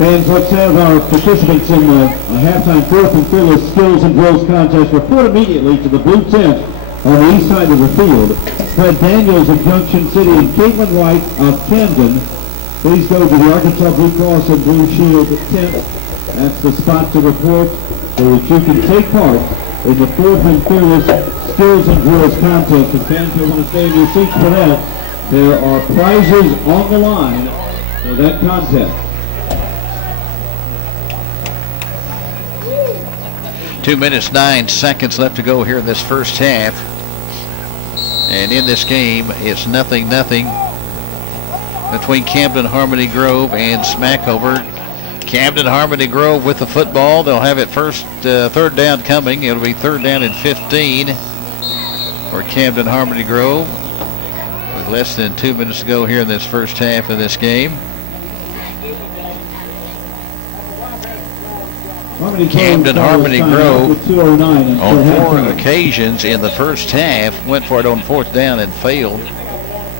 Fans, let's have our participants in the halftime fourth and fearless skills and drills contest report immediately to the blue tent on the east side of the field. Fred Daniels of Junction City and Caitlin White of Camden. Please go to the Arkansas Blue Cross and Blue Shield tent. That's the spot to report so that you can take part in the fourth and fearless skills and drills contest. And fans, you want to stay in your seats for that. There are prizes on the line for that contest. 2 minutes, 9 seconds left to go here in this first half. And in this game, it's 0-0 between Camden Harmony Grove and Smackover. Camden Harmony Grove with the football. They'll have it first, third down coming. It'll be third down and 15 for Camden Harmony Grove. With less than 2 minutes to go here in this first half of this game. Camden Harmony Grove on 4 occasions in the first half went for it on fourth down and failed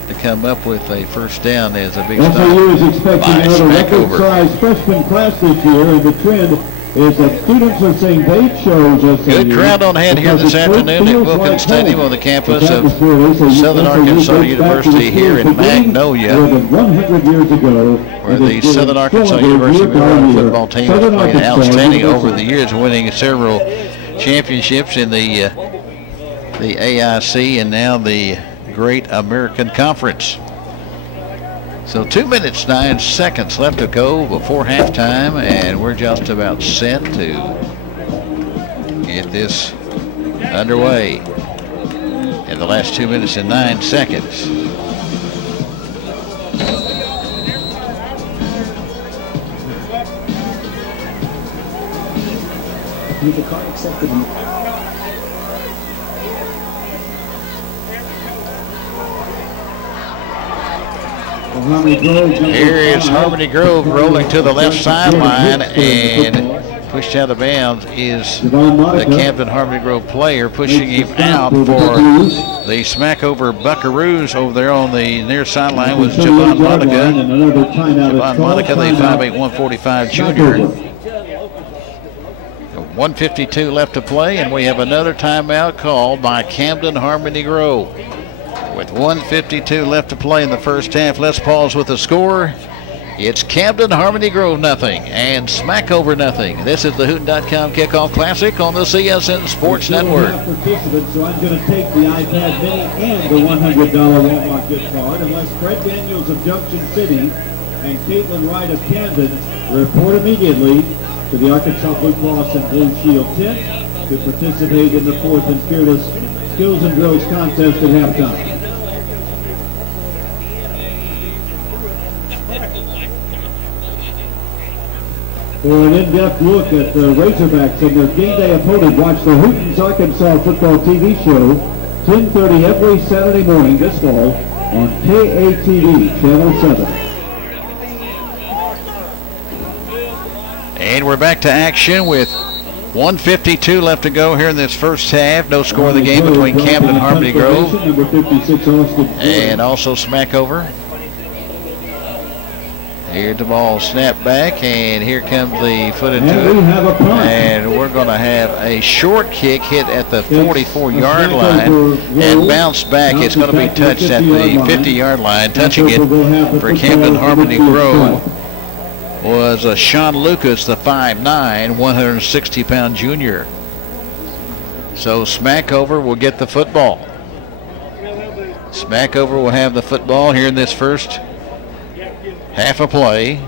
to come up with a first down as a big stop is expecting another record-sized freshman class this year, and the trend is that students are saying they chose us. Good crowd on hand here this afternoon at Wilkins Stadium on the campus of Southern Arkansas University here in Magnolia, where the Southern Arkansas University football team has played outstanding over the years, winning several championships in the AIC and now the Great American Conference. So 2 minutes, 9 seconds left to go before halftime, and we're just about set to get this underway in the last 2 minutes and 9 seconds. The card accepted. Here is Harmony Grove rolling to the left sideline, and pushed out of bounds is the Camden Harmony Grove player, pushing him out for the Smackover Buckaroos. Over there on the near sideline was Javon Monica. Javon Monica, the 5'8", 145 junior. 1:52 left to play, and we have another timeout called by Camden Harmony Grove. With 1:52 left to play in the first half, let's pause with the score. It's Camden Harmony Grove 0 and Smackover 0. This is the Hooten.com Kickoff Classic on the CSN Sports Network. So I'm going to take the iPad Mini and the $100 Walmart gift card, unless Fred Daniels of Junction City and Caitlin Wright of Camden report immediately to the Arkansas Blue Cross and Blue Shield tent to participate in the fourth and fearless skills and drills contest at halftime. For an in-depth look at the Razorbacks and their game day opponent, watch the Hootens Arkansas Football TV show, 10:30 every Saturday morning this fall on KATV Channel 7. And we're back to action with 1:52 left to go here in this first half. No score of the game between Camden Harmony Grove and also Smackover. Here's the ball snapped back, and here comes the foot into it. And we're going to have a short kick hit at the 44-yard line and bounce back. It's going to be touched at the 50-yard line. Touching it for Camden Harmony Grove was Sean Lucas, the 5'9", 160-pound junior. So Smackover will get the football. Smackover will have the football here in this first half a play.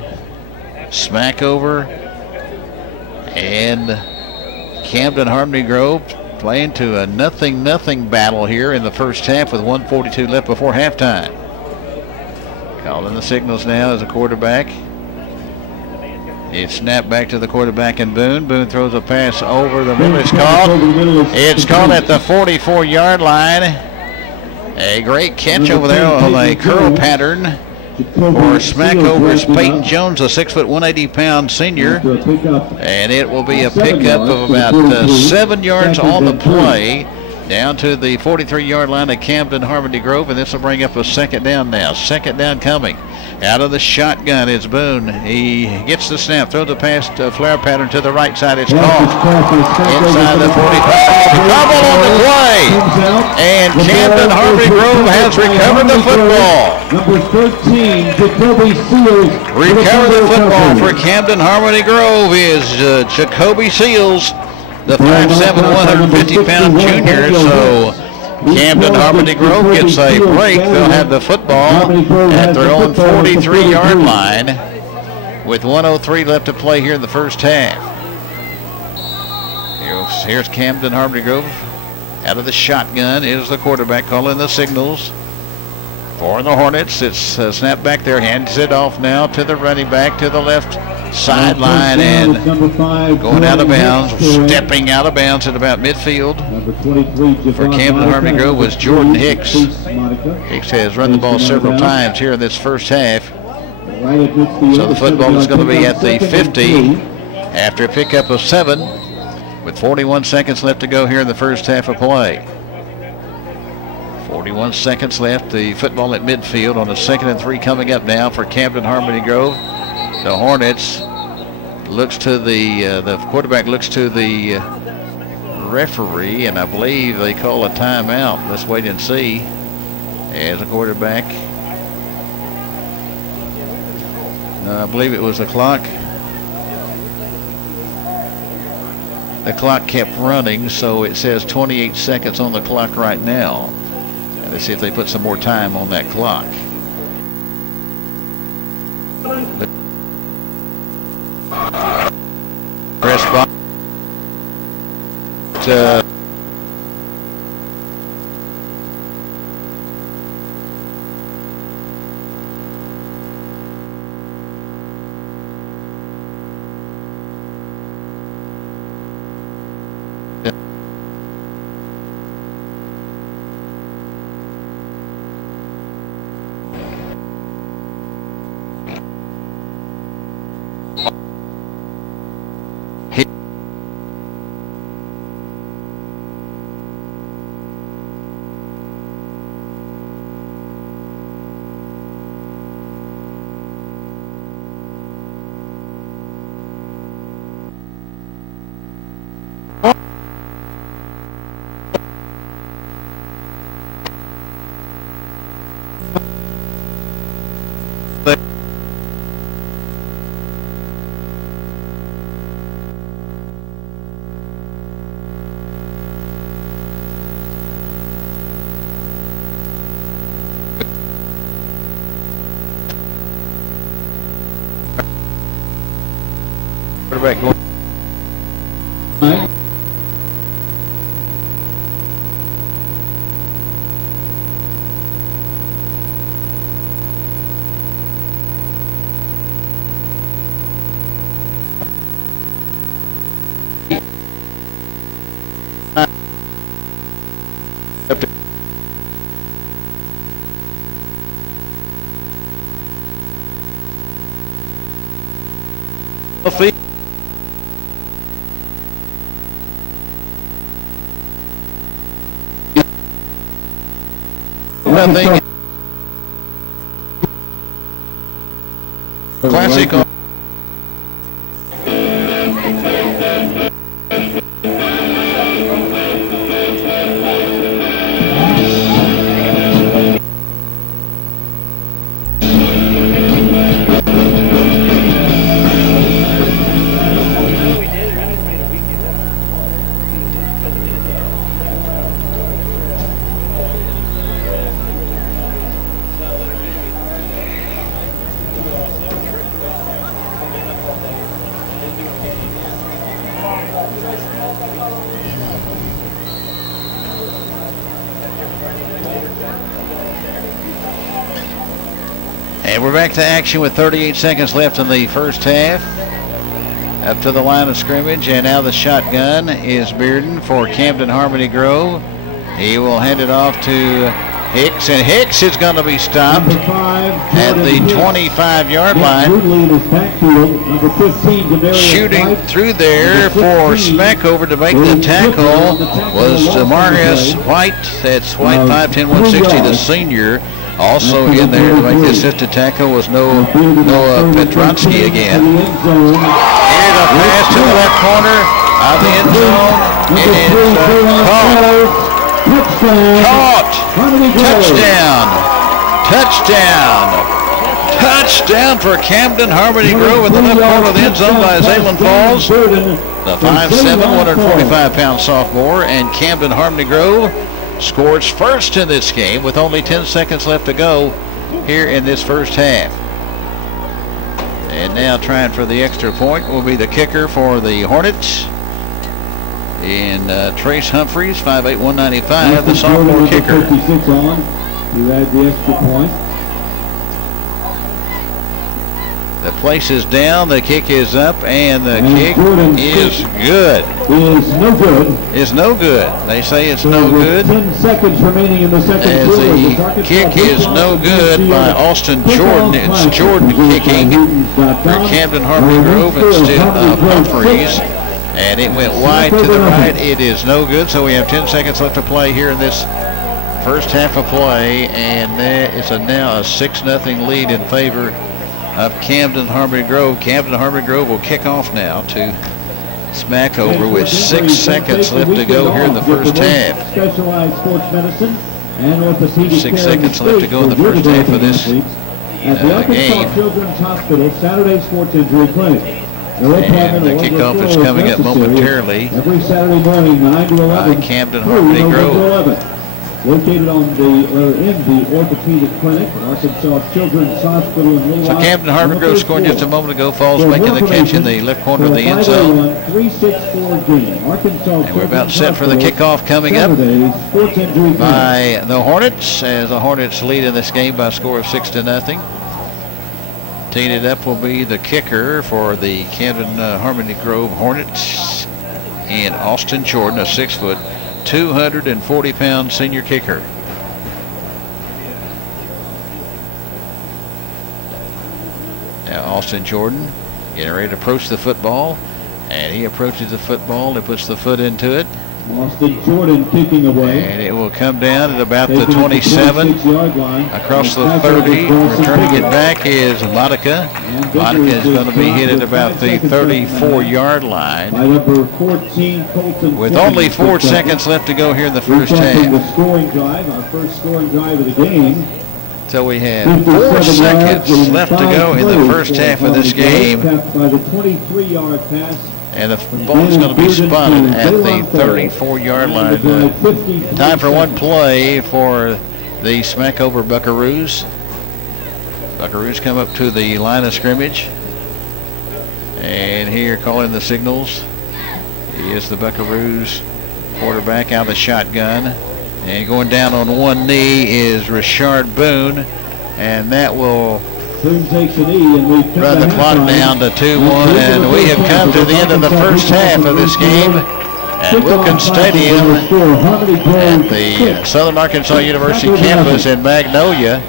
Smackover and Camden Harmony Grove playing to a 0-0 battle here in the first half with 1:42 left before halftime. Calling the signals now as a quarterback. It's snapped back to the quarterback in Boone. Boone throws a pass over the middle. It's called at the 44-yard line. A great catch over there on a curl pattern for Smackover's Peyton Jones, a 6', 180-pound senior, and it will be a pickup of about 7 yards on the play down to the 43-yard line of Camden Harmony Grove, and this will bring up a second down now. Second down coming Out of the shotgun is Boone. He gets the snap, throws the pass to flare pattern to the right side. It's caught inside the 45. Fumble on the play. And Camden Harmony Grove has recovered the football. Number 13, Jacoby Seals. Recover the football for Camden Harmony Grove is Jacoby Seals, the 5'7", 150-pound junior. So Camden Harmony Grove gets a break. They'll have the football at their own 43-yard line with 1:03 left to play here in the first half. Here's Camden Harmony Grove. Out of the shotgun is the quarterback calling the signals for the Hornets. It's snapped back there, hands it off now to the running back to the left sideline and going out of bounds, stepping out of bounds at about midfield. For Camden Harmony Grove was Jordan Hicks. Hicks has run the ball several times here in this first half. So the football is going to be at the 50 after a pickup of 7 with 41 seconds left to go here in the first half of play. 41 seconds left. The football at midfield on a 2nd and 3 coming up now for Camden Harmony Grove. The Hornets looks to the quarterback looks to the referee, and I believe they call a timeout. Let's wait and see. As a quarterback, I believe it was the clock. The clock kept running, so it says 28 seconds on the clock right now. And let's see if they put some more time on that clock. Press box. Quarterback going. Nothing. Classic. And we're back to action with 38 seconds left in the first half. Up to the line of scrimmage, and now the shotgun is Bearden for Camden Harmony Grove. He will hand it off to Hicks, and Hicks is going to be stopped at the 25-yard line. Shooting through there for Smackover to make the tackle was Demarius White. That's White, 5'10", 160, the senior. Also in there to make the assisted tackle was Noah Petronsky again. Here's a pass to the left corner of the end zone. It is caught. Touchdown for Camden Harmony Grove in the left corner of the end zone by Zaylen Falls. The 5'7", 145-pound sophomore, and Camden Harmony Grove scores first in this game with only 10 seconds left to go here in this first half. And now trying for the extra point will be the kicker for the Hornets. And Trace Humphreys, 5'8", 195, the sophomore kicker. 56 on. You had the extra point. The place is down, the kick is up, and the kick is good. Is no good. They say it's no good. 10 seconds remaining in the second as the kick is no good by Austin Jordan. It's Jordan kicking for Camden Harmony Grove instead of Humphreys. And it went wide to the right. It is no good, so we have 10 seconds left to play here in this first half of play. And there is now a 6-0 lead in favor of Camden Harmony Grove. Camden Harmony Grove will kick off now to Smackover with 6 seconds left to go here in the first half. 6 seconds left to go in the first half of this game. And the kickoff is coming up momentarily by Camden Harmony Grove. Located on in the orthopedic clinic, Arkansas Children's Hospital in Little Rock. So Camden Harmony Grove scoring just a moment ago. Falls making the catch in the left corner of the end zone. And we're about set for the kickoff coming up by the Hornets, as the Hornets lead in this game by a score of 6-0. Teeing it up will be the kicker for the Camden Harmony Grove Hornets in Austin Jordan, a 6', 240-pound senior kicker. Now Austin Jordan getting ready to approach the football, and he approaches the football and puts the foot into it. Austin Jordan kicking away. And it will come down at about the 27, across the 30. Returning it back is Monica. Monica is going to be hit at about the 34-yard line. By number 14, Colton. With only 4 seconds left to go here in the first half. The scoring drive, our first scoring drive of the game. So we have 4 seconds left to go in the first half of this game. By the 23-yard pass. And the ball is going to be spotted at the 34-yard line. Time for one play for the Smackover Buckaroos. Buckaroos come up to the line of scrimmage. And here calling the signals is the Buckaroos quarterback out of the shotgun. And going down on one knee is Richard Boone. And that will Boone takes a knee, and we run the clock down to 2-1, and we have come to the end of the first half of this game at Wilkins Stadium at the Southern Arkansas University campus in Magnolia.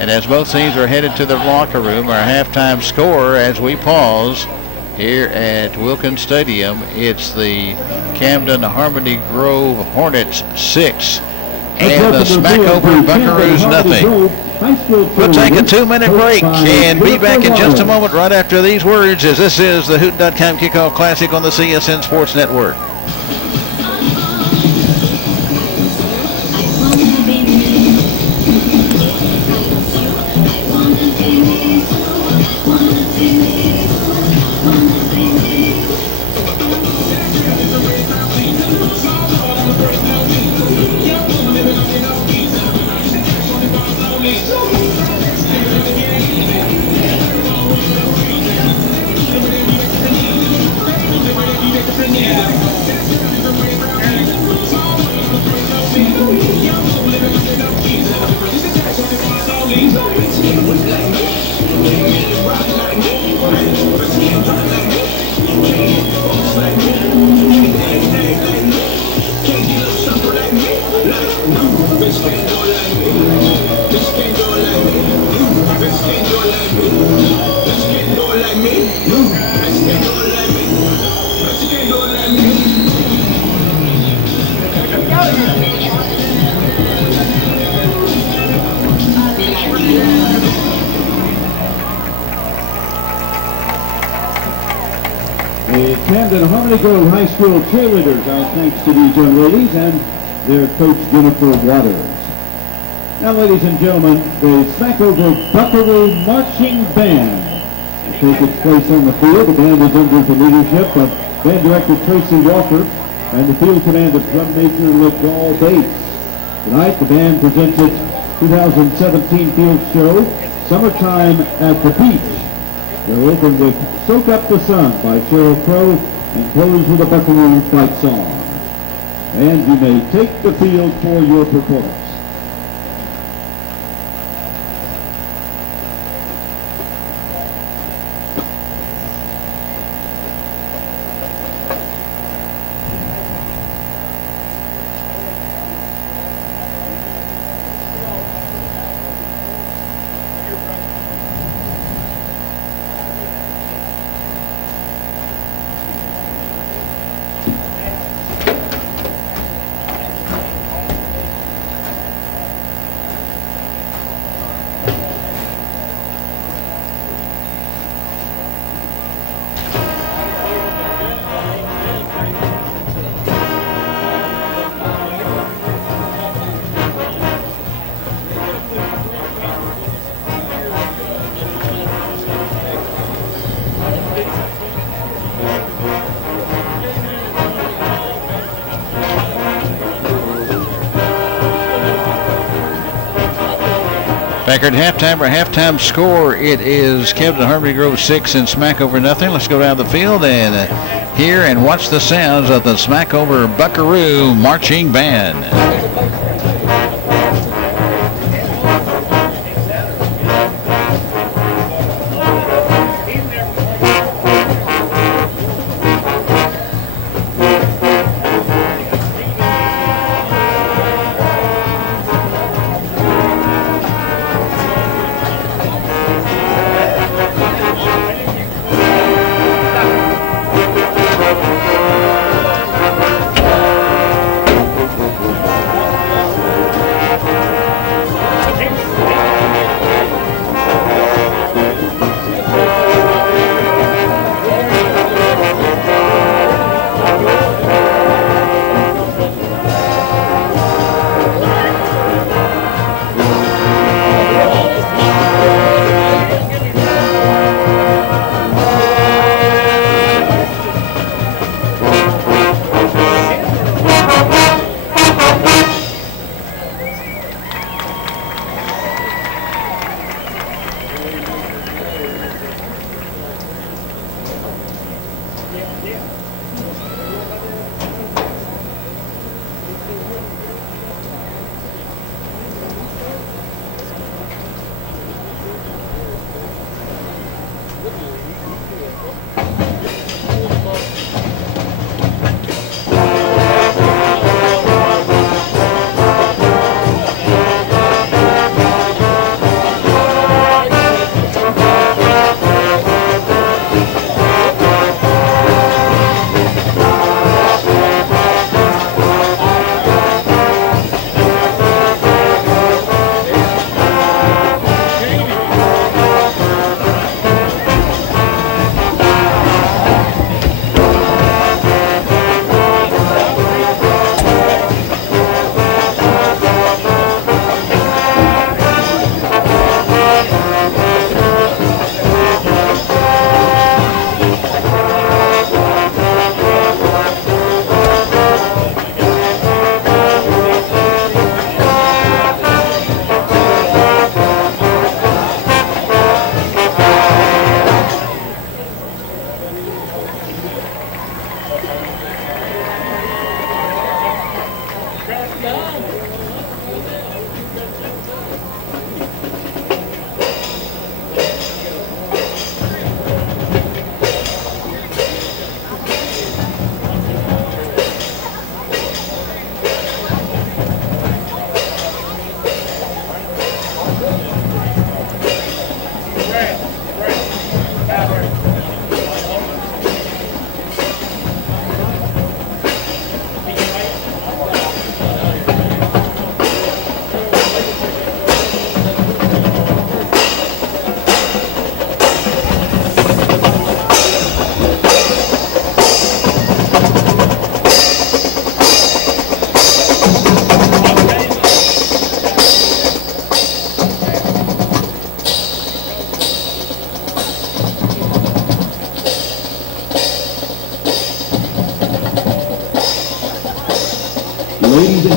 And as both teams are headed to the locker room, our halftime score as we pause here at Wilkins Stadium, it's the Camden Harmony Grove Hornets 6 and the Smackover Buckaroos nothing. We'll take a 2-minute break and be back in just a moment right after these words, as this is the Hooten.com Kickoff Classic on the CSN Sports Network. Camden Harmony Grove High School cheerleaders. Our thanks to these young ladies and their coach, Jennifer Waters. Now, ladies and gentlemen, the Smackover Buckaroo Marching Band will take its place on the field. The band is under the leadership of Band Director Tracy Walker and the field command of drum major LeGaul Bates. Tonight, the band presents its 2017 field show, Summertime at the Beach. They'll open with Soak Up the Sun by Sheryl Crow and close with a Buckaroo fight song. And you may take the field for your performance. Record halftime or halftime score, it is Camden Harmony Grove 6 and Smackover nothing. Let's go down the field and hear and watch the sounds of the Smackover Buckaroo Marching Band.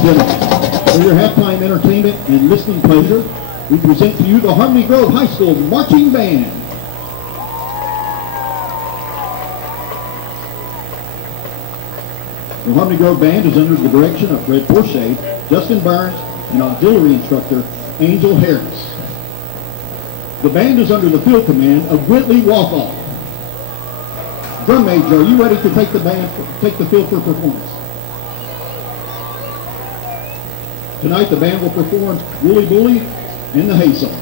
For your halftime entertainment and listening pleasure, we present to you the Harmony Grove High School Marching Band. The Harmony Grove Band is under the direction of Fred Porche, Justin Burns, and auxiliary instructor Angel Harris. The band is under the field command of Whitley Walthall. Drum major, are you ready to take the field for performance? Tonight the band will perform Wooly Bully and the Hay Song.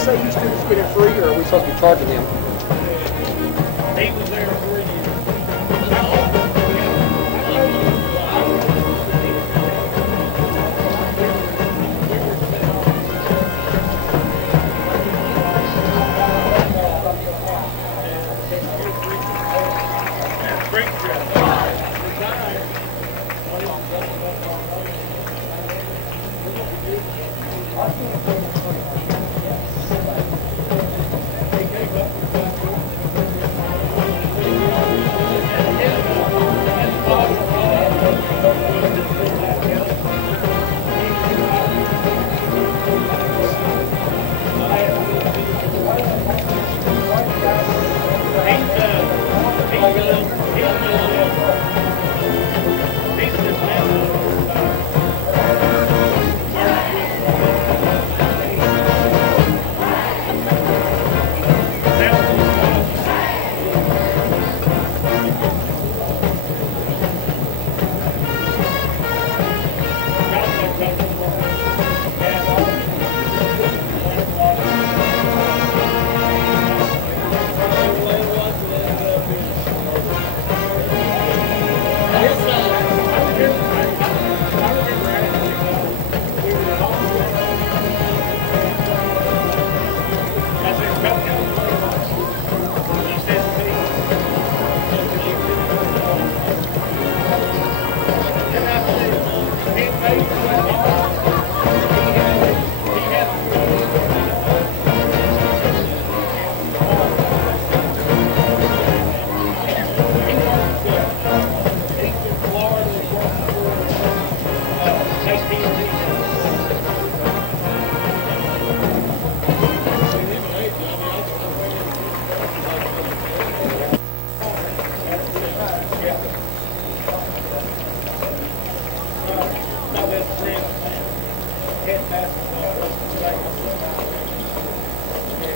SAU students get it free, or are we supposed to be charging them? He was there 3 years.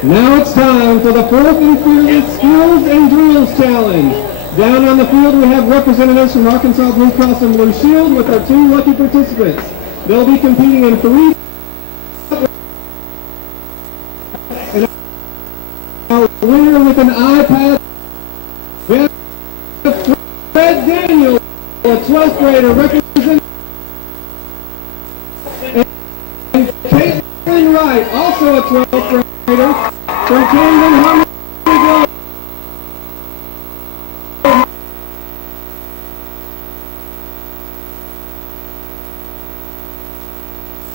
Now it's time for the fourth and fearless Skills and Drills Challenge. Down on the field we have representatives from Arkansas Blue Cross and Blue Shield with our 2 lucky participants. They'll be competing in 3 and a winner with an iPad. We have Fred Daniels, a 12th grader representing, and Caitlin Wright, also a 12th grader. From Camden Harmony Grove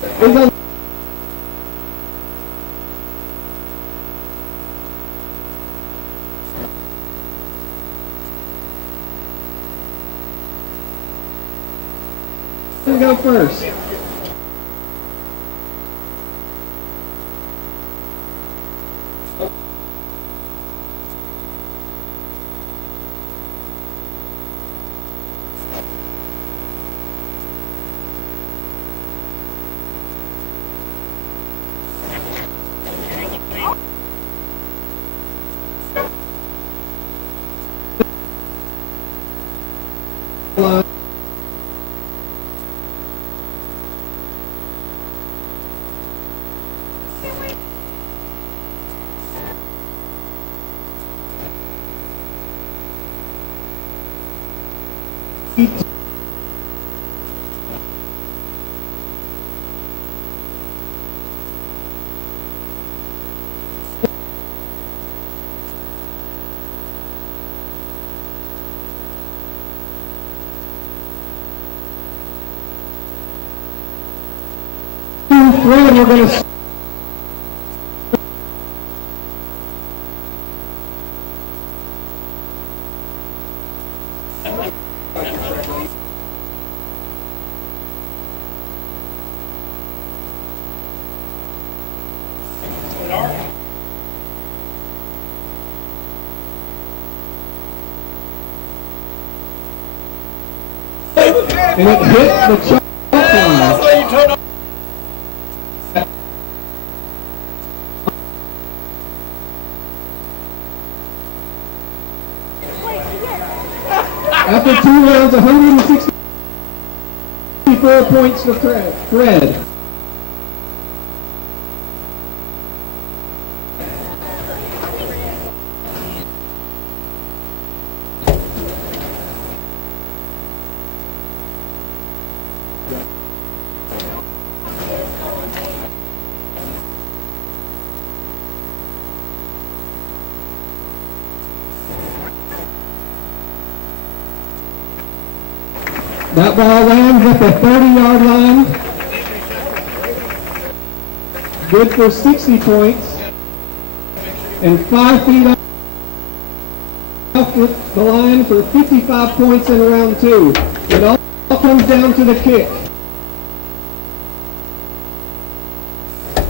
is on go first. Fred, we're going to and it hit the chalk line. After 2 rounds, 164 points for Fred. That ball lands at the 30-yard line. Good for 60 points. And 5 feet off the line for 55 points in round 2. It all comes down to the kick.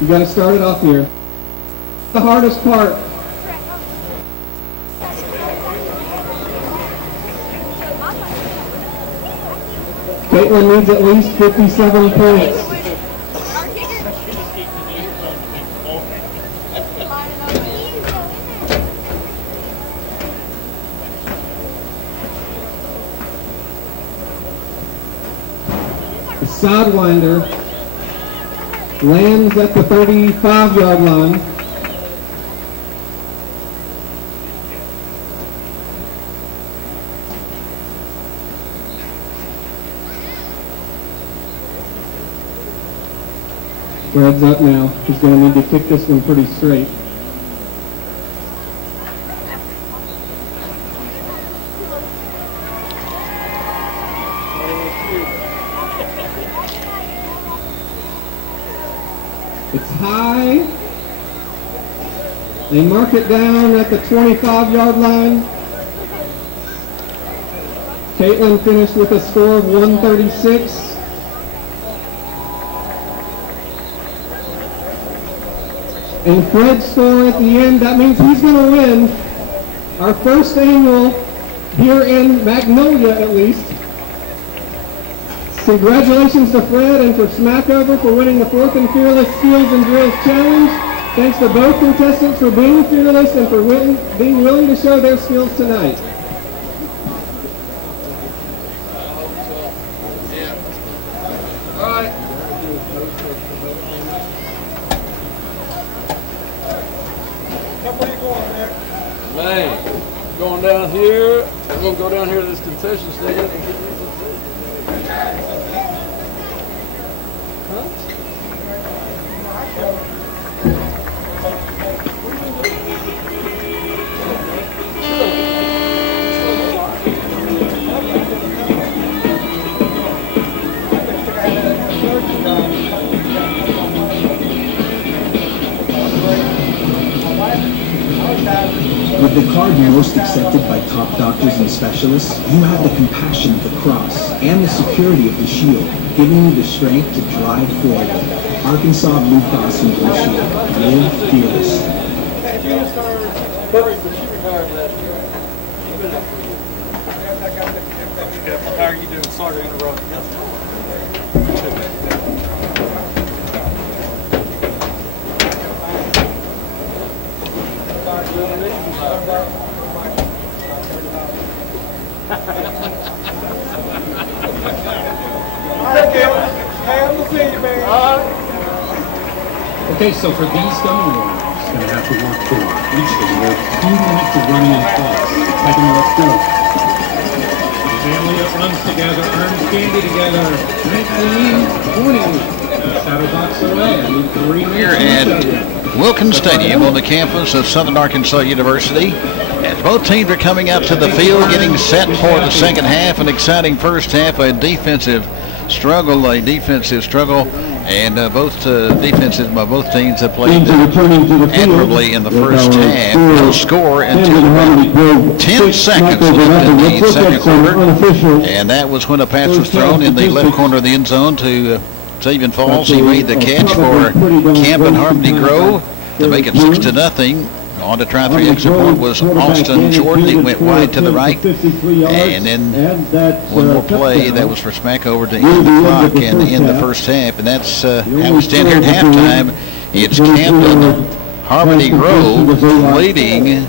You got to start it off here. The hardest part. Caitlin needs at least 57 points. The sidewinder lands at the 35-yard line. Brad's up now. He's going to need to kick this one pretty straight. It's high. They mark it down at the 25-yard line. Caitlin finished with a score of 136. And Fred's score at the end, that means he's going to win our first annual here in Magnolia, at least. Congratulations to Fred and for Smackover for winning the 4th and Fearless Skills and Drills Challenge. Thanks to both contestants for being fearless and for being willing to show their skills tonight. Going down here, we're going to go down here to this concession stand. With the card most accepted by top doctors and specialists, you have the compassion of the cross and the security of the shield, giving you the strength to drive forward. Arkansas Blue Cross and Blue Shield. Live fearless. How are you doing? Sorry to interrupt. Okay, so for these gummy worms, going to have to walk through each of them. 2 minutes of running in class. Second, let's go. Family that runs together, earns candy together. 19, 20. Shadow box away. I need 3 minutes. Here at Wilkins Stadium on the campus of Southern Arkansas University. As both teams are coming out to the field, getting set for the second half, an exciting first half, a defensive struggle, and both defenses by both teams have played admirably in the first half. No score until about 10 seconds left in the second quarter, and that was when a pass was thrown in the left corner of the end zone to Xavier Falls. He made the catch for Camden Harmony Grove to make it 6-0. On to try 3 extra point was Austin Jordan. He went wide to the right. And then one more play that was for Smackover to end the clock and end the first half. And that's how we stand here at halftime. It's Camden Harmony Grove leading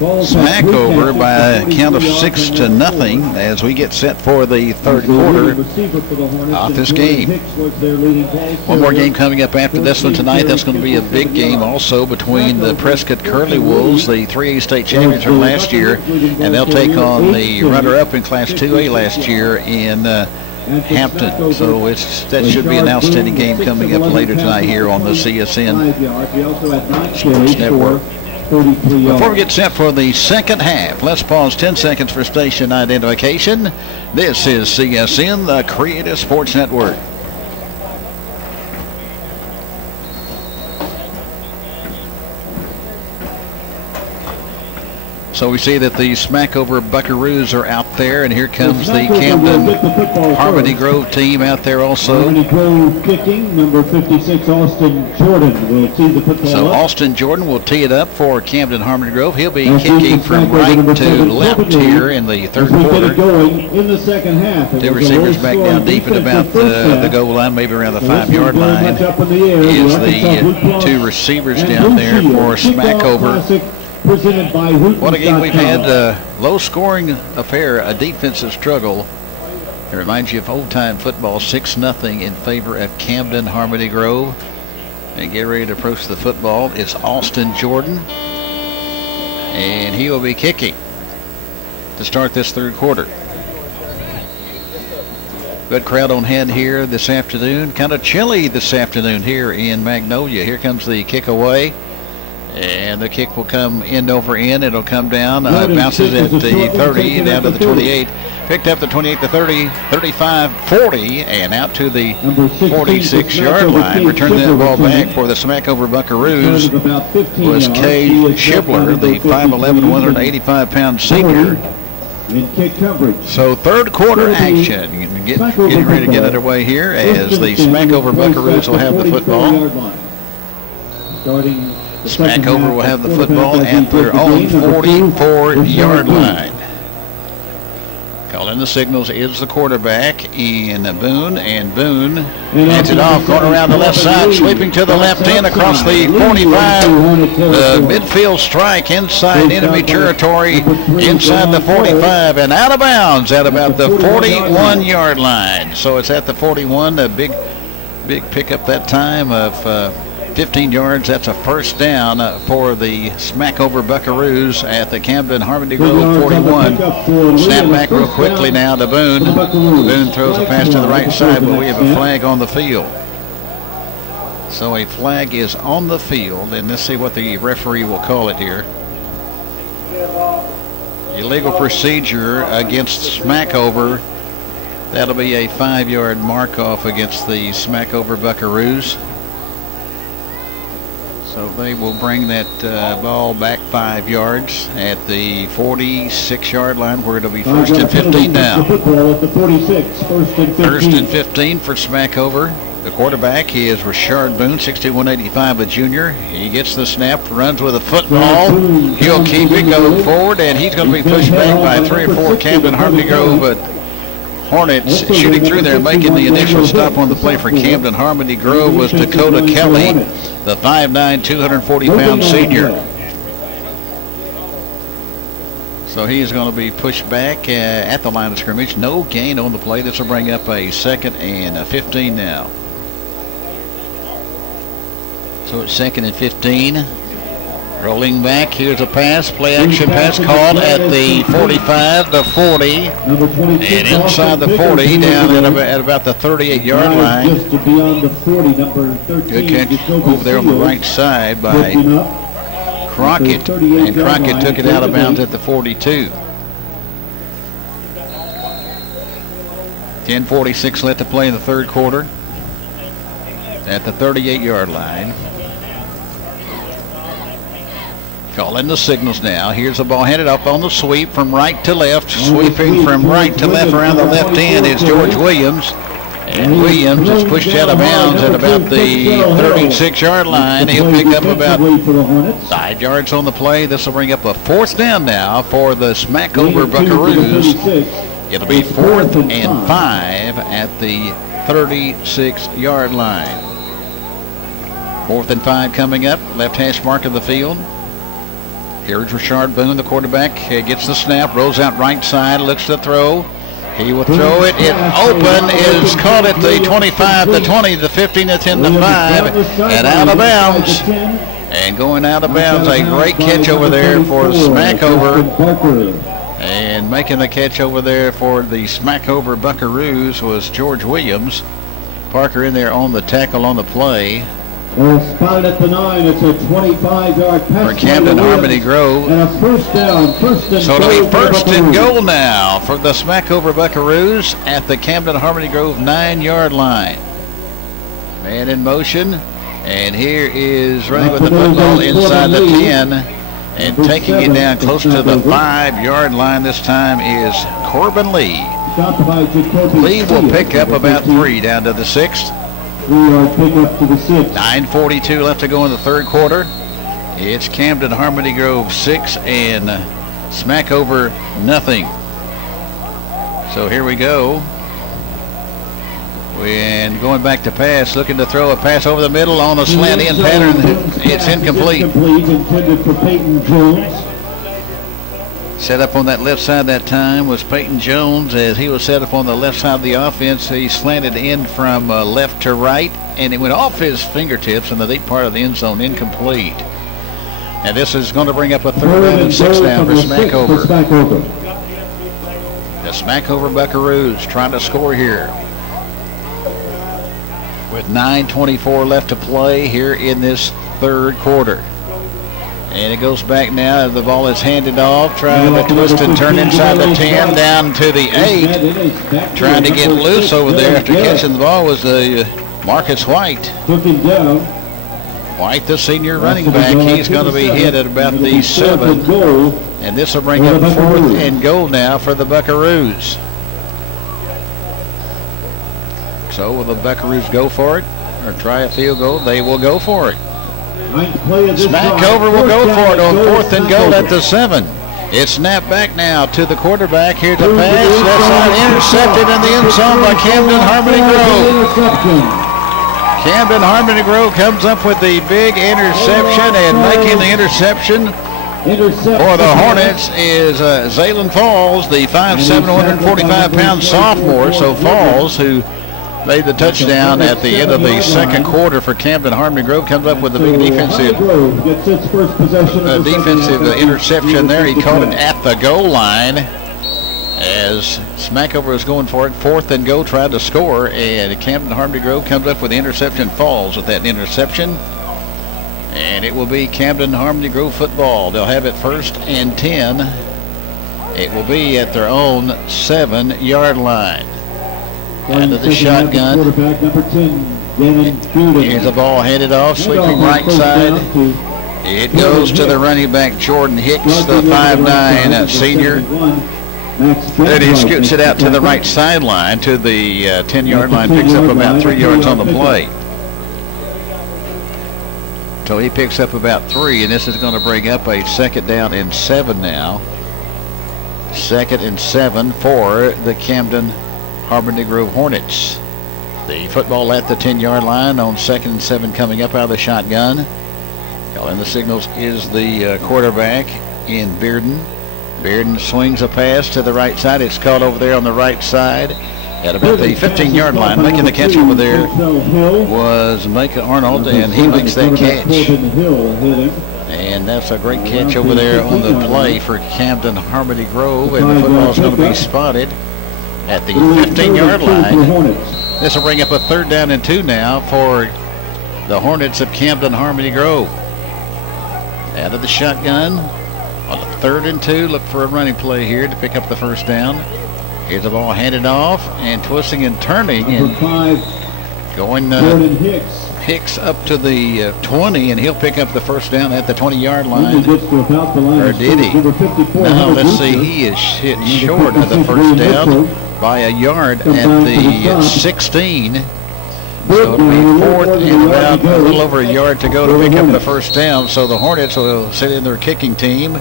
Smackover by a count of 6-0 as we get set for the third quarter of this game. One more game coming up after this one tonight. That's going to be a big game also between the Prescott Curly Wolves, the 3A state champions from last year, and they'll take on the runner-up in Class 2A last year in Hampton. So that should be an outstanding game coming up later tonight here on the CSN Sports Network. Before we get set for the second half, let's pause 10 seconds for station identification. This is CSN, the Creative Sports Network. So we see that the Smackover Buckaroos are out there, and here comes the Camden Harmony Grove team out there also. Harmony Grove kicking, number 56, Austin Jordan will tee the football So up. Austin Jordan will tee it up for Camden Harmony Grove. He'll be kicking from right to left here in the third quarter. Going in the second half. 2 receivers back down deep at about the goal line, maybe around the 5-yard line, is the 2 receivers down there for Smackover. What a game we've had, low-scoring affair, a defensive struggle. It reminds you of old-time football, 6-0 in favor of Camden Harmony Grove. And get ready to approach the football. It's Austin Jordan, and he will be kicking to start this third quarter. Good crowd on hand here this afternoon. Kind of chilly this afternoon here in Magnolia. Here comes the kick away. And the kick will come end over end. It'll come down, bounces at the 30, down to the 28. Picked up the 28, the 30, 35, 40, and out to the 46-yard line. Returning that ball back for the Smackover Buckaroos was Kay Shibler, the 5'11", 185-pound senior. So third quarter action. Getting ready to get underway here as the Smackover Buckaroos will have the football. Smackover will have the football at their own 44-yard line. Calling the signals is the quarterback in Boone, and Boone hands it off, going around the left side, sweeping to the left end across the 45. The midfield strike inside enemy territory, inside the 45, and out of bounds at about the 41-yard line. So it's at the 41, a big pickup that time of 15 yards. That's a first down for the Smackover Buckaroos at the Camden Harmony Grove 41. Snap back real quickly now to Boone. Boone throws a pass to the right side, but we have a flag on the field. So a flag is on the field, and let's see what the referee will call it here. Illegal procedure against Smackover. That'll be a 5-yard mark off against the Smackover Buckaroos. So they will bring that ball back 5 yards at the 46-yard line, where it'll be first and 15 now. Football at the 46, first and 15. First and 15 for Smackover. The quarterback is Rashard Boone, 6'1", a junior. He gets the snap, runs with a football. He'll keep it, go forward, and he's going to be pushed back by 3 or 4 Camden Harmony Grove, but Hornets shooting through there, making the initial stop on the play for Camden Harmony Grove was Dakota Kelly, the 5'9", 240-pound senior. So he is going to be pushed back at the line of scrimmage. No gain on the play. This will bring up a 2nd and 15 now. So it's 2nd and 15. Rolling back, here's a pass, play action pass called at the 45, the 40, and inside the 40, down at about the 38-yard line. Good catch over there on the right side by Crockett, and Crockett took it out of bounds at the 42. 10:46 left to play in the third quarter at the 38-yard line. Calling the signals now. Here's the ball handed up on the sweep from right to left. Sweeping from right to left around the left end is George Williams. And Williams is pushed out of bounds at about the 36-yard line. He'll pick up about 5 yards on the play. This will bring up a 4th down now for the Smackover Buckaroos. It'll be 4th and 5 at the 36-yard line. 4th and 5 coming up. Left hash mark of the field. Here's Rashard Boone, the quarterback. Gets the snap, rolls out right side, looks to throw. He will throw it. It open is caught at the 25, the 20, the 15, the 10, the 5, and out of bounds. And going out of bounds, a great catch over there for Smackover. And making the catch over there for the Smackover Buckaroos was George Williams. Parker in there on the tackle on the play. Spotted at the 9. It's a 25-yard pass for Camden Harmony Grove. And a first down, so it'll be first and goal now for the Smackover Buckaroos at the Camden Harmony Grove 9-yard line. Man in motion, and here is running with the football inside the 10 and taking it down close to the 5-yard line. This time is Corbin Lee. Lee will pick up about 3 down to the 6th. 9:42 left to go in the third quarter. It's Camden Harmony Grove 6 and Smackover nothing. So here we go. And going back to pass, looking to throw a pass over the middle on a slant in pattern. It's incomplete. Intended for Peyton Jones. Set up on that left side that time was Peyton Jones. As he was set up on the left side of the offense, he slanted in from left to right, and it went off his fingertips in the deep part of the end zone, incomplete. And this is going to bring up a 3rd down and 6 down for Smackover. The Smackover Buckaroos trying to score here with 9:24 left to play here in this third quarter. And it goes back now. The ball is handed off. Trying to twist and turn inside the 10 down to the 8. Trying to get loose over there after catching the ball was Marcus White. White, the senior running back. He's going to be hit at about the 7. And this will bring up 4th and goal now for the Buckaroos. So will the Buckaroos go for it or try a field goal? They will go for it. Smackover will go for it on 4th and goal at the 7. It's snapped back now to the quarterback. Here's a pass. Left side intercepted in the end zone by Camden Harmony Grove. Camden Harmony Grove comes up with the big interception, and making the interception for the Hornets is Zaylen Falls, the 5'7", 145-pound sophomore. So Falls, who made the touchdown at the end of the second quarter for Camden Harmony Grove, comes up with a big defensive interception there. He caught it at the goal line as Smackover was going for it. 4th and goal, tried to score, and Camden Harmony Grove comes up with the interception. Falls with that interception, and it will be Camden Harmony Grove football. They'll have it 1st and 10. It will be at their own 7-yard line. Into the shotgun. Quarterback number 10. Here's the ball headed off, sweeping right side. It goes to the running back, Jordan Hicks, the 5'9" senior. And he scoots it out to the right sideline to the 10-yard line, picks up about 3 yards on the play. So he picks up about 3, and this is going to bring up a 2nd down and 7 now. 2nd and 7 for the Camden Harmony Grove Hornets. The football at the 10-yard line on 2nd and 7 coming up out of the shotgun. Calling the signals is the quarterback in Bearden. Bearden swings a pass to the right side. It's caught over there on the right side at about the 15-yard line. Making the catch over there was Micah Arnold, and he makes that catch. And that's a great catch over there on the play for Camden Harmony Grove, and the football is going to be spotted at the 15-yard line. This will bring up a 3rd down and 2 now for the Hornets of Camden Harmony Grove. Out of the shotgun on the 3rd and 2. Look for a running play here to pick up the 1st down. Here's the ball handed off and twisting and turning and going Hicks up to the 20, and he'll pick up the 1st down at the 20-yard line. Or did he? No, let's see. He is hit short of the 1st down by a yard at the 16. So it'll be 4th and about a little over a yard to go to pick up the 1st down. So the Hornets will sit in their kicking team,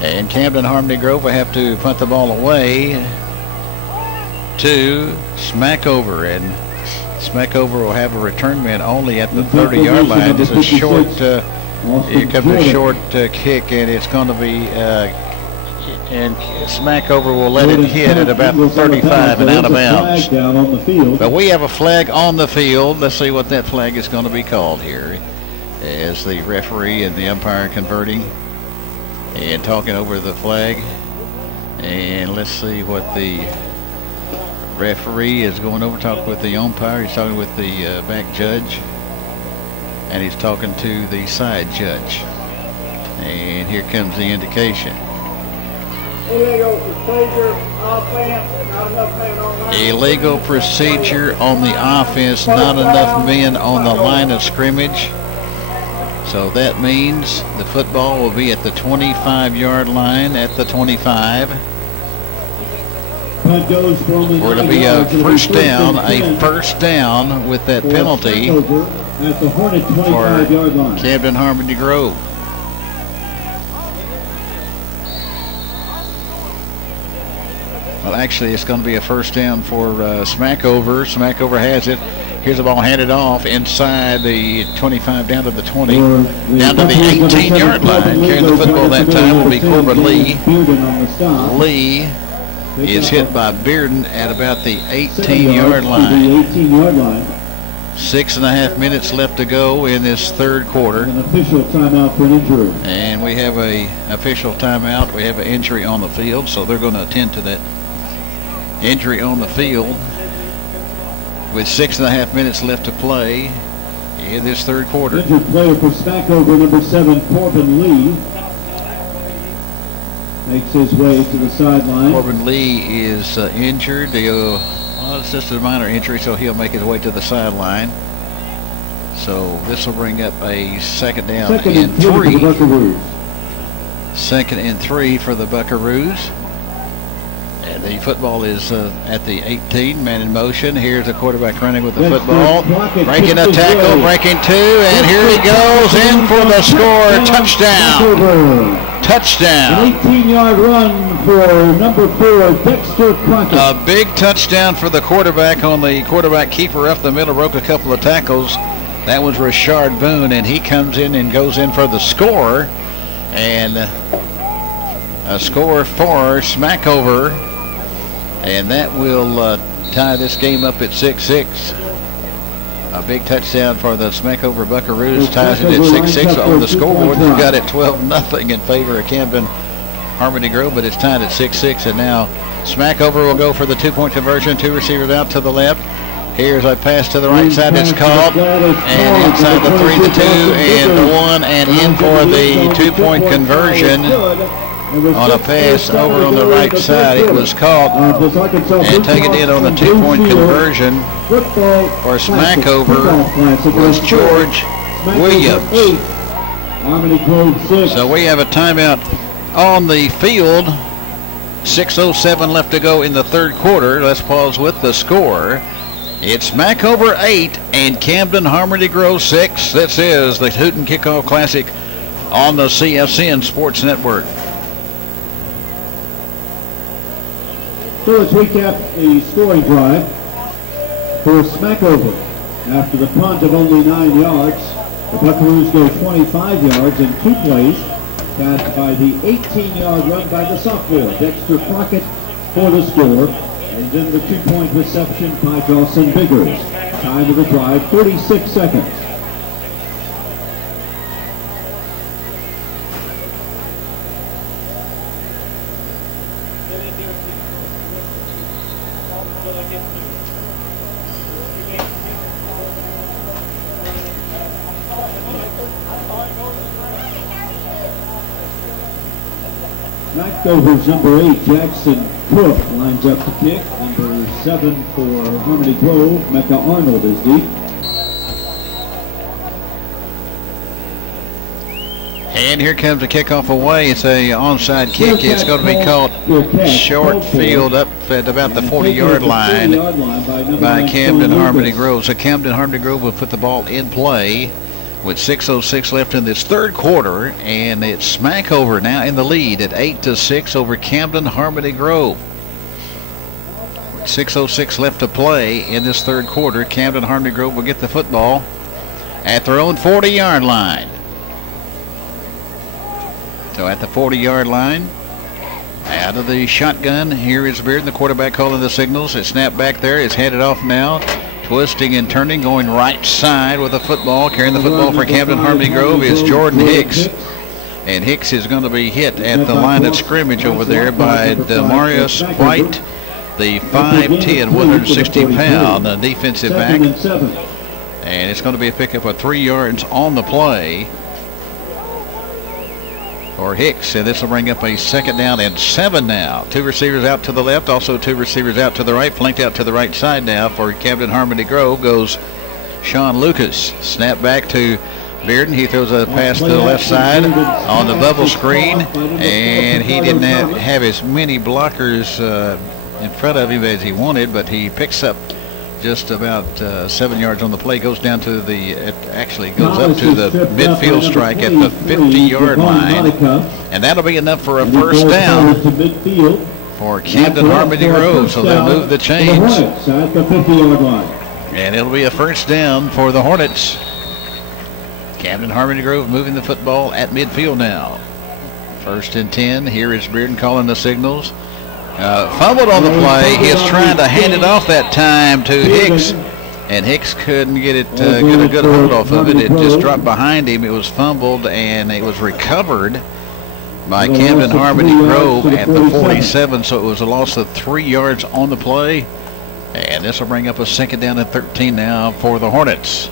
and Camden Harmony Grove will have to punt the ball away to Smackover, and Smackover will have a return man only at the 30-yard line. This is short. Here comes a short kick, and it's going to be. And Smackover will let it hit at about the 35 and out of bounds. But we have a flag on the field. Let's see what that flag is going to be called here, as the referee and the umpire converting and talking over the flag. And let's see what the referee is going over, talking with the umpire. He's talking with the back judge, and he's talking to the side judge. And here comes the indication. Illegal procedure, offense, not enough men on line. Illegal procedure on the offense, not enough men on the line of scrimmage. So that means the football will be at the 25-yard line at the 25. Or it'll be a 1st down with that penalty for Camden Harmony Grove. Well, actually, it's going to be a 1st down for Smackover. Smackover has it. Here's the ball handed off inside the 25 down to the 20, down to the 18-yard line. Carrying the football that time will be Corbin Lee. Lee is hit by Bearden at about the 18-yard line. 6.5 minutes left to go in this 3rd quarter. An official timeout for an injury. And we have a official timeout. We have an injury on the field, so they're going to attend to that injury on the field with 6.5 minutes left to play in this 3rd quarter. Injured player for Smackover, number 7, Corbin Lee. Makes his way to the sideline. Corbin Lee is injured. Well, it's just a minor injury, so he'll make his way to the sideline. So this will bring up a 2nd down and 3. 2nd and 3 for the Buckaroos. And the football is at the 18, man in motion. Here's the quarterback running with the football. Breaking a tackle, breaking 2, and here he goes in for the score. Touchdown. Touchdown. An 18-yard run for number 4, Dexter Crockett. A big touchdown for the quarterback on the quarterback keeper up the middle, broke a couple of tackles. That was Rashard Boone, and he comes in and goes in for the score. And a score for Smackover. And that will tie this game up at 6-6. A big touchdown for the Smackover Buckaroos ties it at 6-6 on the scoreboard. They've got it 12-0 in favor of Camden Harmony Grove, but it's tied at 6-6. And now Smackover will go for the 2-point conversion. 2 receivers out to the left. Here's a pass to the right side. It's caught. And inside the 3, the 2, and the 1, and in for the 2-point conversion. on a pass over on the right side. It was caught and taken in on the 2-point conversion for Smackover was George Williams. So we have a timeout on the field. 6:07 left to go in the third quarter. Let's pause with the score. It's Smackover 8 and Camden Harmony Grove 6. This is the Hooten Kickoff Classic on the CSN Sports Network. So let's recap the scoring drive for Smackover. After the punt of only 9 yards, the Buckaroos go 25 yards in 2 plays, capped by the 18-yard run by the sophomore, Dexter Crockett, for the score, and then the 2-point reception by Dawson Biggers. Time of the drive, 36 seconds. Smackover's number 8, Jackson Cook, lines up to kick. Number 7 for Harmony Grove, Mecca Arnold is deep. And here comes the kickoff away. It's a onside kick. It's going to be called short field up at about the 40-yard line by Camden Harmony Grove. So Camden Harmony Grove will put the ball in play with 6:06 left in this third quarter, and it's Smackover now in the lead at 8-6 over Camden Harmony Grove. With 6:06 left to play in this third quarter, Camden Harmony Grove will get the football at their own 40-yard line. So at the 40-yard line, out of the shotgun, here is Bearden, the quarterback, calling the signals. It's snapped back there. It's headed off now. Twisting and turning, going right side with the football. Carrying the football for Camden Harmony Grove is Jordan Hicks. And Hicks is going to be hit at the line of scrimmage over there by Demarius White, the 5'10", 160-pound defensive back. And it's going to be a pickup of 3 yards on the play for Hicks, and this will bring up a 2nd down and 7 now. 2 receivers out to the left, also 2 receivers out to the right, flanked out to the right side now for Camden Harmony Grove goes Sean Lucas. Snap back to Bearden. He throws a pass to the left side on the bubble screen, and he didn't have as many blockers in front of him as he wanted, but he picks up just about 7 yards on the play. Goes down to the, it actually goes up to the midfield strike at the 50-yard line, and that'll be enough for a first down for Camden Harmony Grove. So they'll move the chains, and it'll be a first down for the Hornets. Camden Harmony Grove moving the football at midfield now. 1st and 10. Here is Bearden calling the signals. Fumbled on the play. He's trying to hand it off that time to Hicks, and Hicks couldn't get it, get a good hold off of it. It just dropped behind him. It was fumbled, and it was recovered by Camden Harmony Grove at the 47, so it was a loss of 3 yards on the play. And this will bring up a 2nd down and 13 now for the Hornets.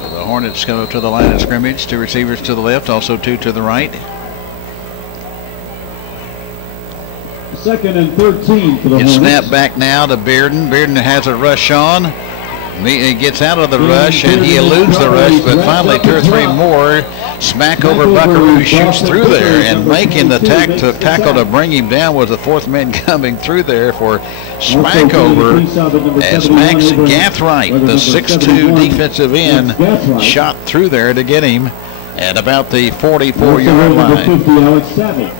So the Hornets go to the line of scrimmage. 2 receivers to the left, also 2 to the right. 2nd and 13 for the Hornets. It's snapped back now to Bearden. Bearden has a rush on. He gets out of the rush, and he eludes the rush, but finally 2 or 3 more. Smackover Buckaroo shoots through there, and making the tackle to bring him down was the 4th man coming through there for Smackover, as Max Gathright, the 6'2" defensive end, shot through there to get him at about the 44-yard line.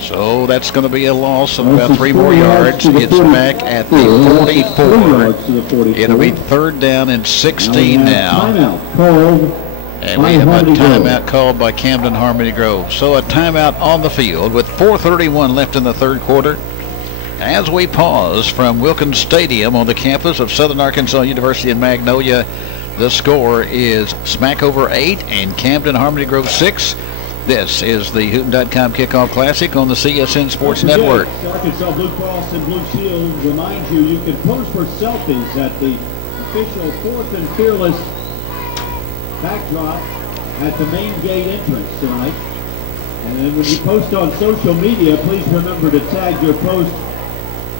So that's going to be a loss of about 3 more yards. It's back at the 44. It'll be 3rd down and 16 now. And we have a timeout called by Camden Harmony Grove. So a timeout on the field with 4:31 left in the third quarter. As we pause from Wilkins Stadium on the campus of Southern Arkansas University in Magnolia, the score is Smackover 8 and Camden Harmony Grove 6. This is the Hooten.com Kickoff Classic on the CSN Sports Network. Arkansas Blue Cross and Blue Shield remind you can pose for selfies at the official 4th and Fearless backdrop at the main gate entrance tonight. And when you post on social media, please remember to tag your post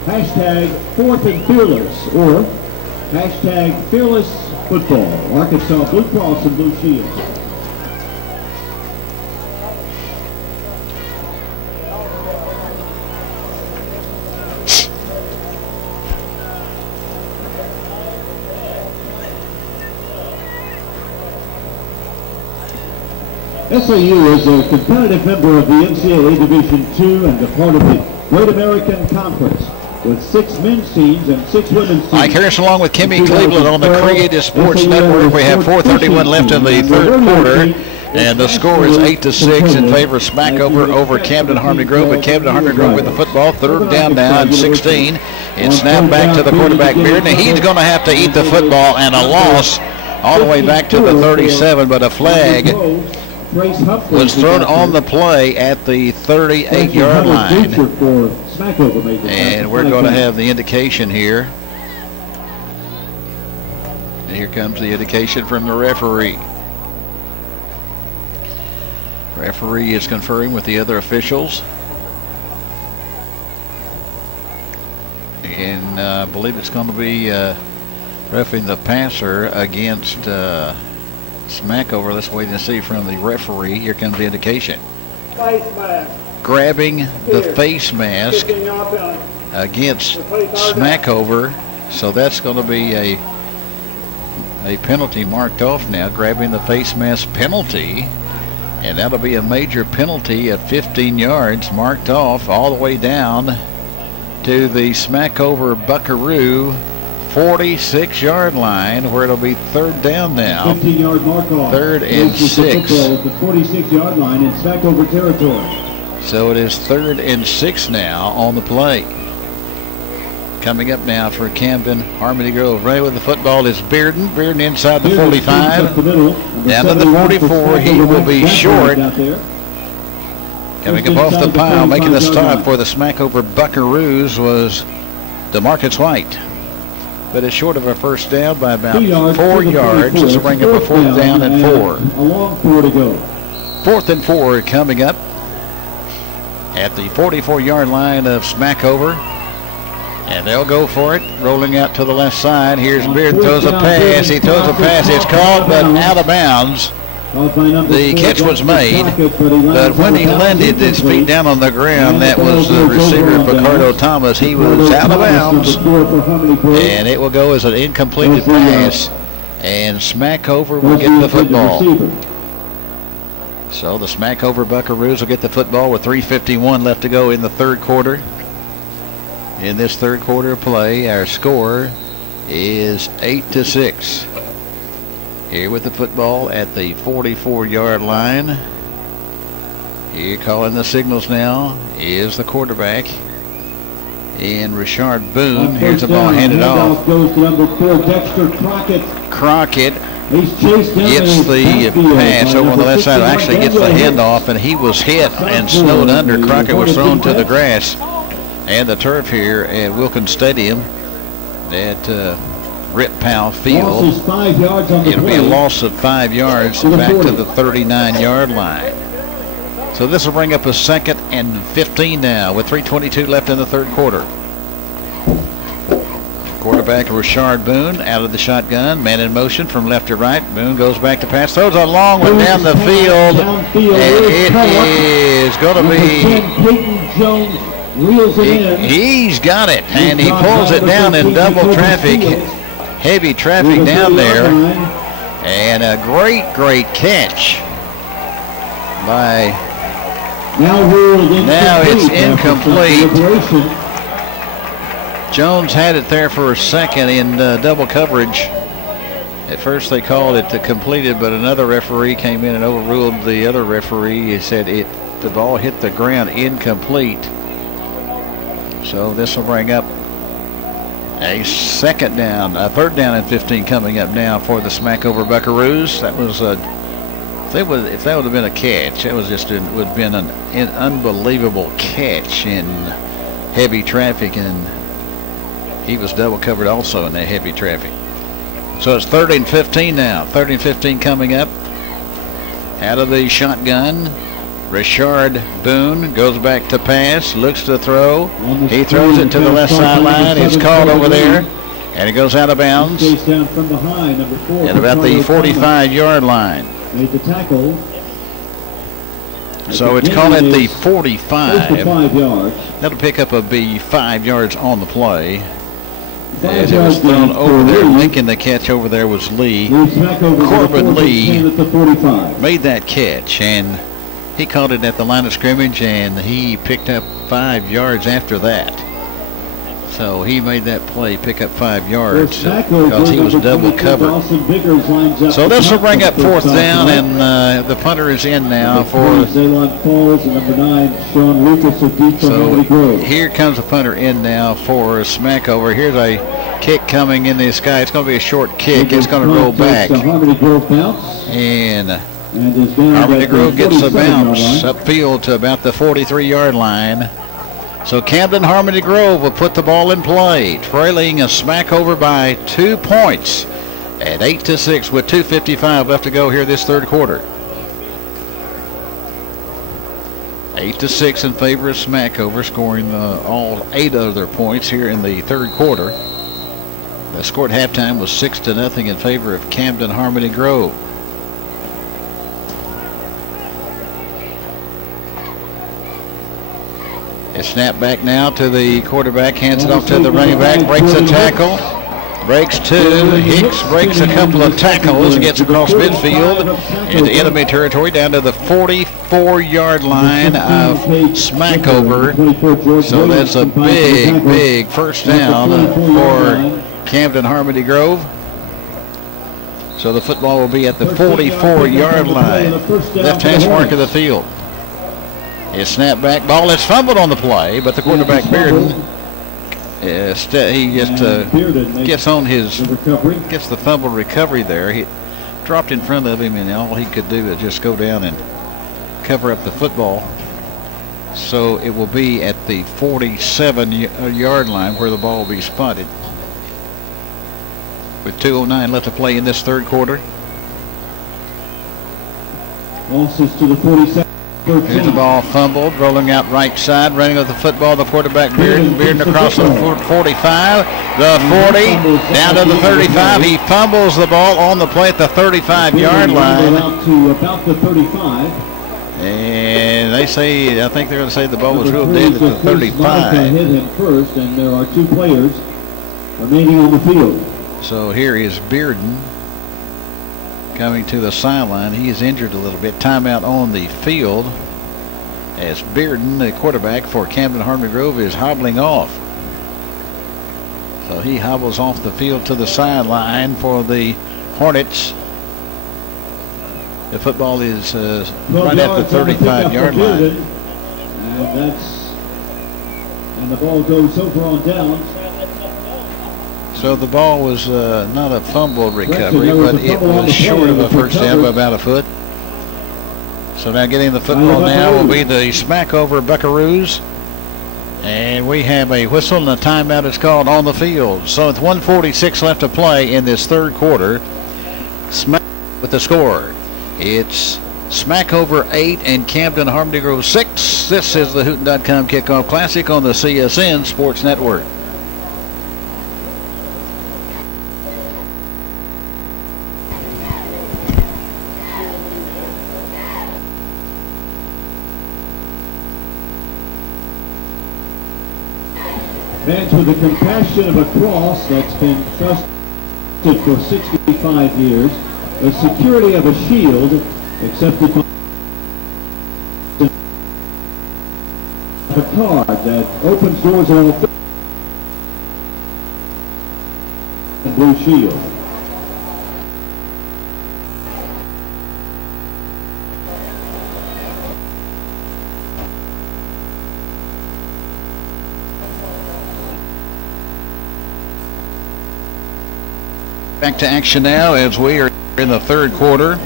hashtag 4th and Fearless or hashtag Fearless Football. Arkansas Blue Cross and Blue Shield. SAU is a competitive member of the NCAA Division II and a part of the Great American Conference with 6 men's teams and 6 women's teams. Mike Harris along with Kimmy Cleveland on the Creative Sports Network. We have 4:31 left in the third quarter, and the score is 8-6 in favor of Smackover over Camden Harmony Grove. But Camden Harmony Grove with the football, third down now and 16. It's snapped back to the quarterback Bearden. Now he's going to have to eat the football, and a loss all the way back to the 37, but a flag was thrown on the play at the 38-yard line. And we're going to have the indication here. And here comes the indication from the referee. Referee is conferring with the other officials. And I believe it's going to be roughing the passer against Smackover. Let's wait and see from the referee. Here comes the indication. Face mask. Grabbing the face mask against Smackover. So that's going to be a penalty marked off now. Grabbing the face mask penalty. And that'll be a major penalty at 15 yards marked off all the way down to the Smackover Buckaroo 46-yard line, where it'll be third down now. 15-yard mark off. Third and 6. The 46-yard line in Smackover territory. So it is third and 6 now on the play. Coming up now for Camden Harmony Grove. Right with the football is Bearden. Bearden inside the 45. Down to the 44. He will be short. Coming up off the pile, making the stop for the Smackover Buckaroos was DeMarcus White. But it's short of a first down by about 4 yards. This will bring up a fourth down and 4. A long 4 to go. 4th and 4 coming up at the 44-yard line of Smackover. And they'll go for it, rolling out to the left side. Here's Beard, throws a pass. He throws a pass. It's called, but out of bounds. The catch was made, but when he landed his feet down on the ground, that was the receiver, Picardo Thomas. He was out of bounds, and it will go as an incompleted pass, and Smackover will get the football. So the Smackover Buckaroos will get the football with 3:51 left to go in the third quarter. In this third quarter of play, our score is 8-6. Here with the football at the 44-yard line. Here calling the signals now is the quarterback. And Richard Boone. Here's the ball handed off. Goes to number 4, Dexter Crockett. Crockett He's chased down gets the pass over on the left side. Actually gets the handoff, and he was hit and snowed under. Crockett was thrown to the grass and the turf here at Wilkins Stadium at Rip Powell Field. It'll be a loss of 5 yards back to the 39-yard line. So this will bring up a 2nd and 15 now with 3:22 left in the third quarter. Quarterback Richard Boone out of the shotgun, man in motion from left to right. Boone goes back to pass, throws a long one down the field, and it is going to be. He's got it, and he pulls it down in double traffic. Heavy traffic down there, and a great catch by. Now it's incomplete. Jones had it there for a second in double coverage. At first they called it completed, but another referee came in and overruled the other referee. He said the ball hit the ground incomplete. So this will bring up a third down and 15 coming up now for the Smackover Buckaroos. That was if that would have been a catch, it would have been an unbelievable catch in heavy traffic, and he was double covered also in that heavy traffic. So it's 3rd and 15 now. 3rd and 15 coming up. Out of the shotgun, Richard Boone goes back to pass, looks to throw. He throws it to the left sideline. It's called over there, and it goes out of bounds at about the 45-yard line. Made the tackle. So it's called at the 45. 5 yards. That'll pick up a B 5 yards on the play. As it was thrown over there, making the catch over there was Lee. Corbin Lee made that catch, and he caught it at the line of scrimmage, and he picked up 5 yards after that. So he made that play, pick up 5 yards because he was double covered. So this will bring up 4th down, and the punter is in now for. So here comes the punter in now for Smackover. Here's a kick coming in the sky. It's going to be a short kick. It's going to roll back. And Harmony Grove gets a bounce upfield to about the 43-yard line. So Camden Harmony Grove will put the ball in play, trailing a Smackover by 2 points at 8-6 with 2:55 left to go here this third quarter. 8-6 in favor of Smackover, scoring all 8 of their points here in the third quarter. The score at halftime was 6-0 in favor of Camden Harmony Grove. It's snapped back now to the quarterback, hands it off to the running back, breaks a tackle, breaks 2. Hicks breaks a couple of tackles, gets across midfield into enemy territory down to the 44-yard line of Smackover. So that's a big first down for Camden Harmony Grove. So the football will be at the 44-yard line, left hash mark of the field. His snap back ball is fumbled on the play, but the quarterback Bearden, he just gets on his, gets the fumble recovery there. He dropped in front of him, and all he could do is just go down and cover up the football. So it will be at the 47-yard line where the ball will be spotted. With 2:09 left to play in this third quarter. Losses to the 47. Here's the ball fumbled, rolling out right side, running with the football, the quarterback Bearden across the 45, the 40, down to the 35. He fumbles the ball on the play at the 35-yard line. Out to about the 35. And they say, I think they're going to say the ball was real dead at the 35. Hit him first, and there are 2 players remaining on the field. So here is Bearden coming to the sideline. He is injured a little bit. Timeout on the field as Bearden, the quarterback for Camden Harmony Grove, is hobbling off. So he hobbles off the field to the sideline for the Hornets. The football is right at the 35-yard line. And the ball goes over on downs. So the ball was not a fumble recovery, but it was short of a first down by about a foot. So now getting the football now will be the Smackover Buckaroos. And we have a whistle and a timeout is called on the field. So with 1:46 left to play in this third quarter, Smack with the score. It's Smackover 8 and Camden Harmony Grove 6. This is the Hooten.com Kickoff Classic on the CSN Sports Network. Fans, with the compassion of a cross that's been trusted for 65 years, the security of a shield accepted by a card that opens doors on all blue shield. Back to action now as we are in the third quarter.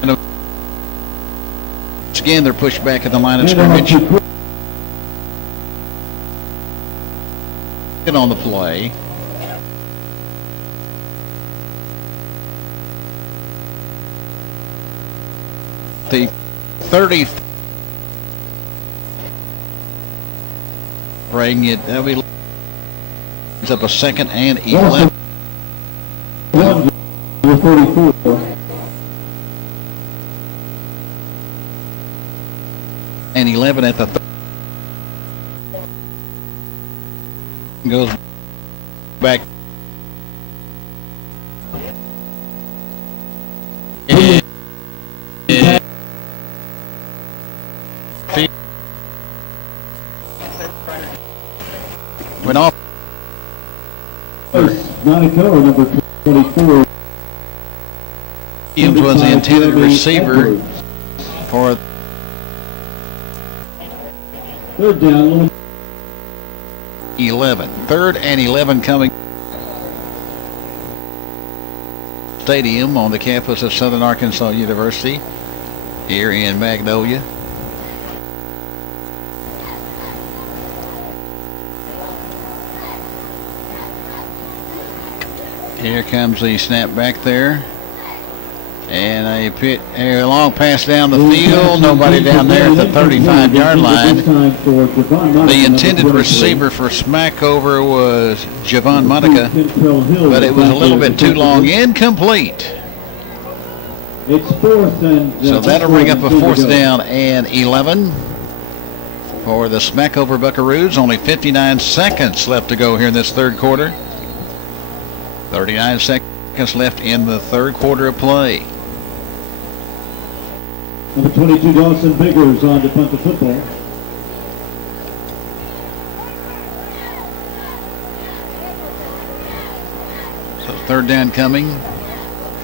And again, they're pushed back at the line of scrimmage. Get on the play. the 30. Bring it. That'll be up a second and 11. 44. And 11 at the goes back. Went off. Monaco, number 24. Williams was the intended receiver for third down. 11. Third and 11 coming. Stadium on the campus of Southern Arkansas University here in Magnolia. Here comes the snap back there. And a long pass down the field. Nobody down there at the 35-yard line. The intended receiver for Smackover was Javon Monica, but it was a little bit too long. Incomplete. So that'll bring up a 4th down and 11 for the Smackover Buckaroos. Only 59 seconds left to go here in this third quarter. 39 seconds left in the third quarter of play. Number 22, Dawson Biggers on to punt the football. So third down coming.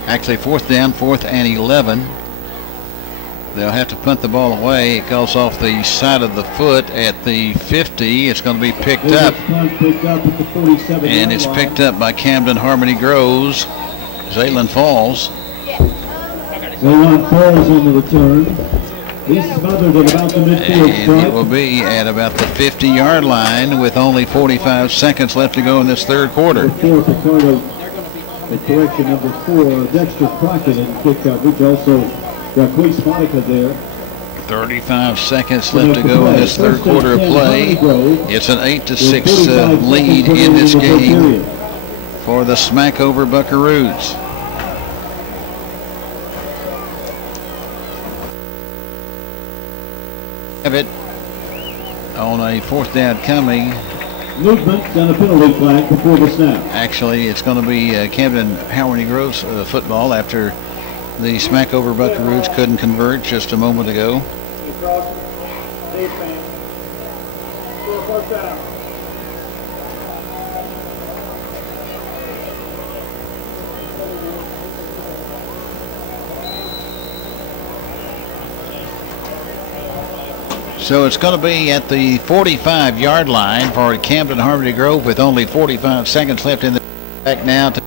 Actually 4th down, 4th and 11. They'll have to punt the ball away. It goes off the side of the foot at the 50. It's going to be picked up. And it's picked up by Camden Harmony Groves. Zaylen Falls. Zaylen Falls on the return. He's smothered at about the midfield stripe. And it will be at about the 50-yard line with only 45 seconds left to go in this third quarter. The correction, number 4, Dexter Crockett in kick coverage. Also got Queese Monica there. 35 seconds left to go in this third quarter of play. It's an 8-6 lead in this game for the Smackover Buckaroos. Have it on a 4th down coming. Movement and a penalty flag before the snap. Actually, it's going to be Camden Harmony Groves football after the Smackover Buckaroos couldn't convert just a moment ago. So it's going to be at the 45-yard line for Camden Harmony Grove with only 45 seconds left in the back now to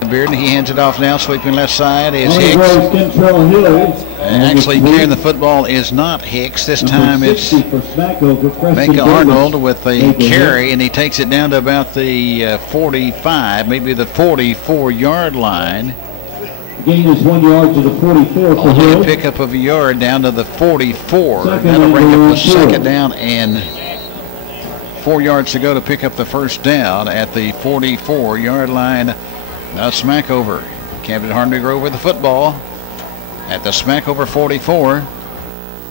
Bearden. He hands it off now, sweeping left side is Hicks. And actually carrying the football is not Hicks. This time it's Micah Arnold with the carry, and he takes it down to about the 45, maybe the 44-yard line. Gain is 1 yard to the 44 for Hill. Hill. Pick up of a yard down to the 44. That'll bring up the second down and 4 yards to go to pick up the first down at the 44-yard line. Now Smackover. Camden Harmony Grove with the football at the Smackover 44.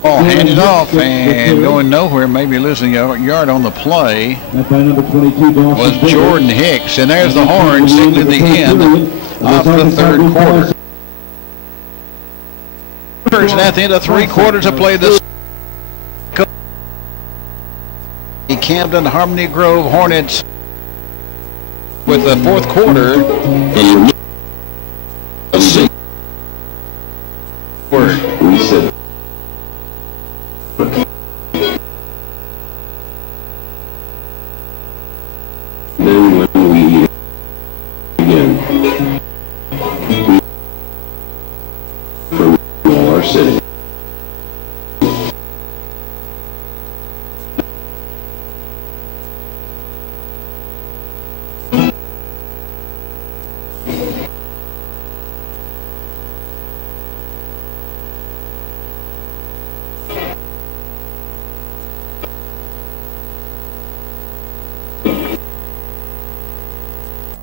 Ball handed off and going nowhere, maybe losing a yard on the play. Number 22, was Jordan Hicks. And there's the horn signaling the end of the third quarter. And at the end of 3 quarters of play, this Camden Harmony Grove Hornets with the fourth quarter. Reset. Then when we again from all our city.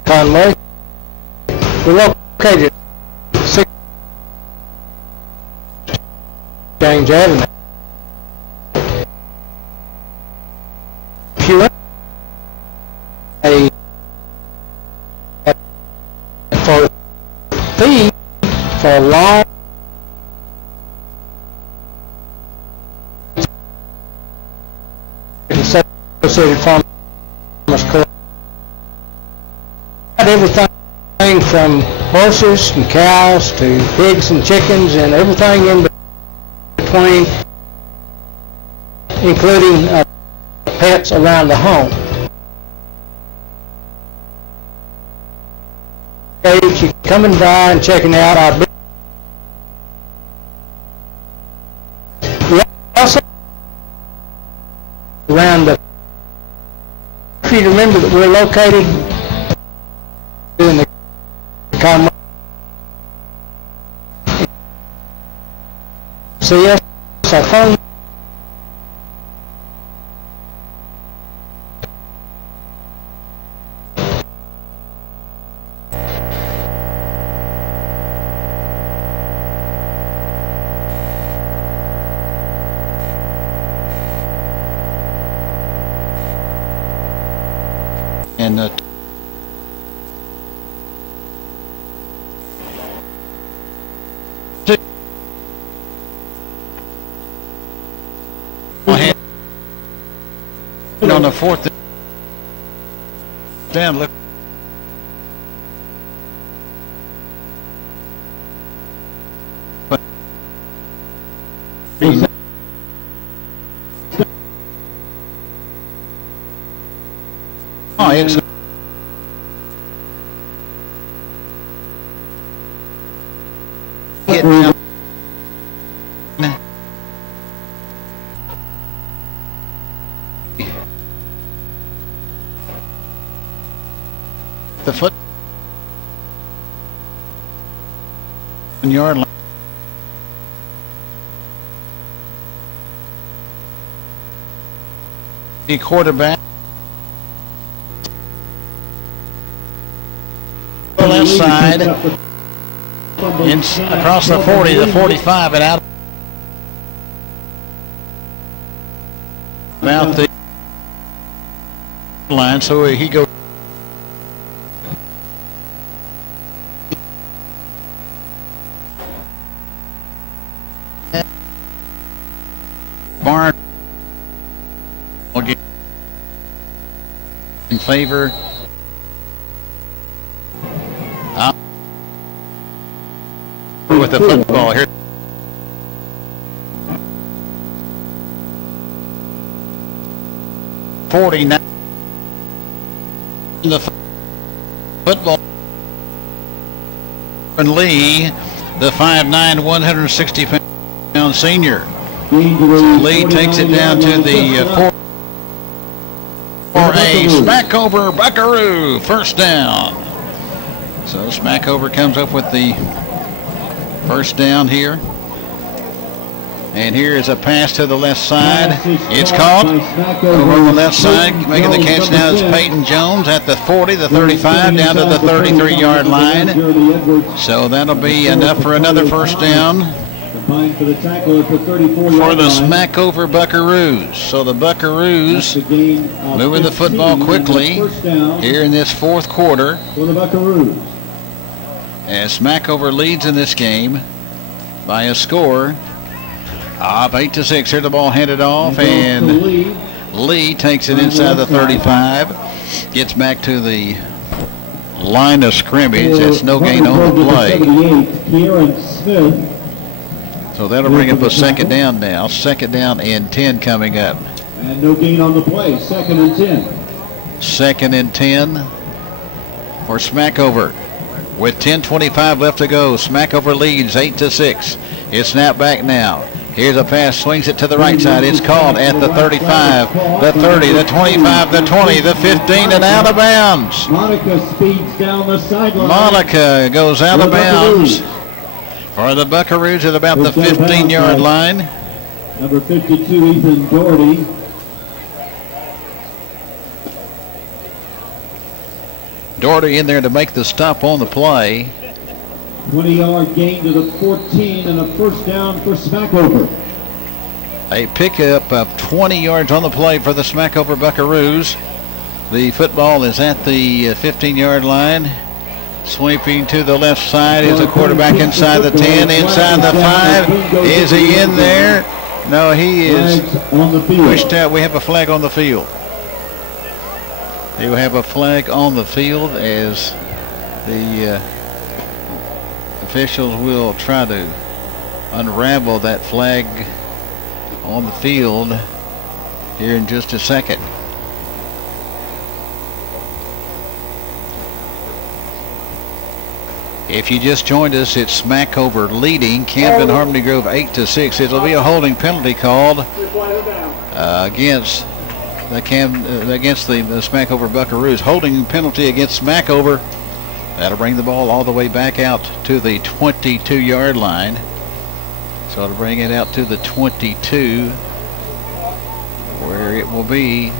Conway. We're located at 6 James Avenue. If you want a for fee for a long Associated Farmers Club. Everything from horses and cows to pigs and chickens and everything in between, including pets around the home. If you coming by and checking out our business. We also around the. If you remember that we're located in the Conway. See us, our phone. And on the fourth down, look. Oh, it's get down. The foot yard line. The quarterback. Left side, across the 40, the 45, and out about the line. So he goes. Barn will get in favor. With the football here. $49 the football. And Lee, the 5'9", 160-pound senior. So Lee takes it down to the 4A Smackover Buckaroo, first down. So Smackover comes up with the first down here. And here is a pass to the left side. It's caught over on the left side. Making the catch now is Peyton Jones at the 40, the 35, down to the 33-yard line. So that'll be enough for another first down for the Smackover Buckaroos. So the Buckaroos moving the football quickly here in this fourth quarter. As Smackover leads in this game by a score of 8-6. Here the ball handed off, and Lee takes it inside the 35. Gets back to the line of scrimmage. That's no gain on the play. So that'll bring up a second down now. Second down and 10 coming up. And no gain on the play. Second and 10. Second and 10 for Smackover. With 10:25 left to go, Smackover leads 8-6. It's snapped back now. Here's a pass, swings it to the right side. It's caught at the 35, the 30, the 25, the 20, the 15, and out of bounds. Monica speeds down the sideline. Monica goes out of bounds for the Buckaroos at about the 15-yard line. Number 52, Ethan Doherty. Doherty in there to make the stop on the play. 20-yard gain to the 14 and a first down for Smackover. A pickup of 20 yards on the play for the Smackover Buckaroos. The football is at the 15-yard line. Sweeping to the left side is the quarterback inside the 10, inside the 5. Is he in there? No, he is pushed out. We have a flag on the field. You have a flag on the field as the officials will try to unravel that flag on the field here in just a second. If you just joined us, it's Smackover leading Camden Harmony Grove 8-6. It'll be a holding penalty called against the Smackover Buckaroos. Holding penalty against Smackover. That'll bring the ball all the way back out to the 22-yard line. So it'll bring it out to the 22, where it will be.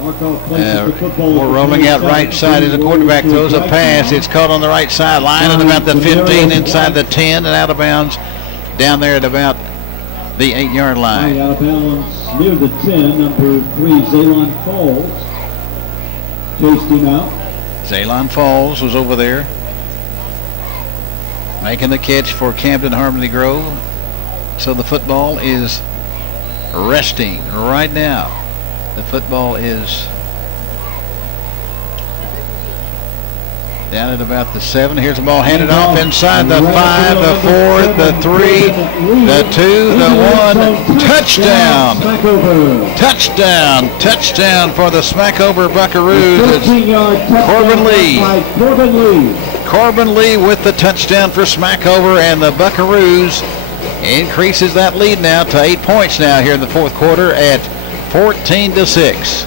We're rolling out right side as the quarterback throws a pass. It's caught on the right side line at about the 15, inside the 10, and out of bounds down there at about the 8-yard line. Out of bounds near the 10, number 3, Zaylon Falls. Chased him out. Zaylon Falls was over there making the catch for Camden Harmony Grove. So the football is resting right now. The football is down at about the 7. Here's the ball handed off inside the 5, the 4, the 3, the 2, the 1. Touchdown! Touchdown! Touchdown for the Smackover Buckaroos. Corbin Lee. Corbin Lee with the touchdown for Smackover, and the Buckaroos increases that lead now to 8 points now here in the fourth quarter at 14-6.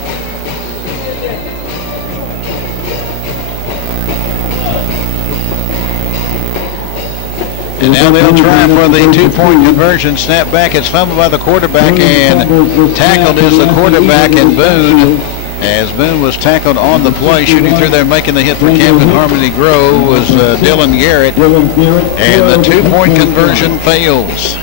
And now they'll try for the 2-point conversion. Snap back. It's fumbled by the quarterback, and tackled is the quarterback and Boone. As Boone was tackled on the play, shooting through there, making the hit for Camden Harmony Grove was Dylan Garrett, and the 2-point conversion fails.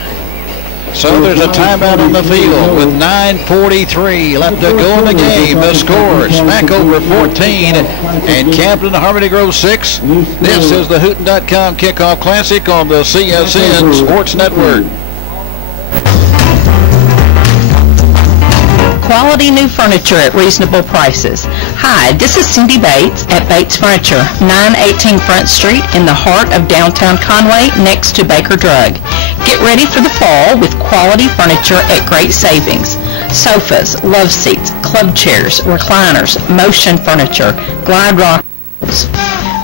So there's a timeout on the field with 9:43 left to go in the game. The score, Smackover 14 and Camden Harmony Grove 6. This is the Hooten.com Kickoff Classic on the CSN Sports Network. Quality new furniture at reasonable prices. Hi, this is Cindy Bates at Bates Furniture, 918 Front Street in the heart of downtown Conway next to Baker Drug. Get ready for the fall with quality furniture at great savings. Sofas, love seats, club chairs, recliners, motion furniture, glide rockers.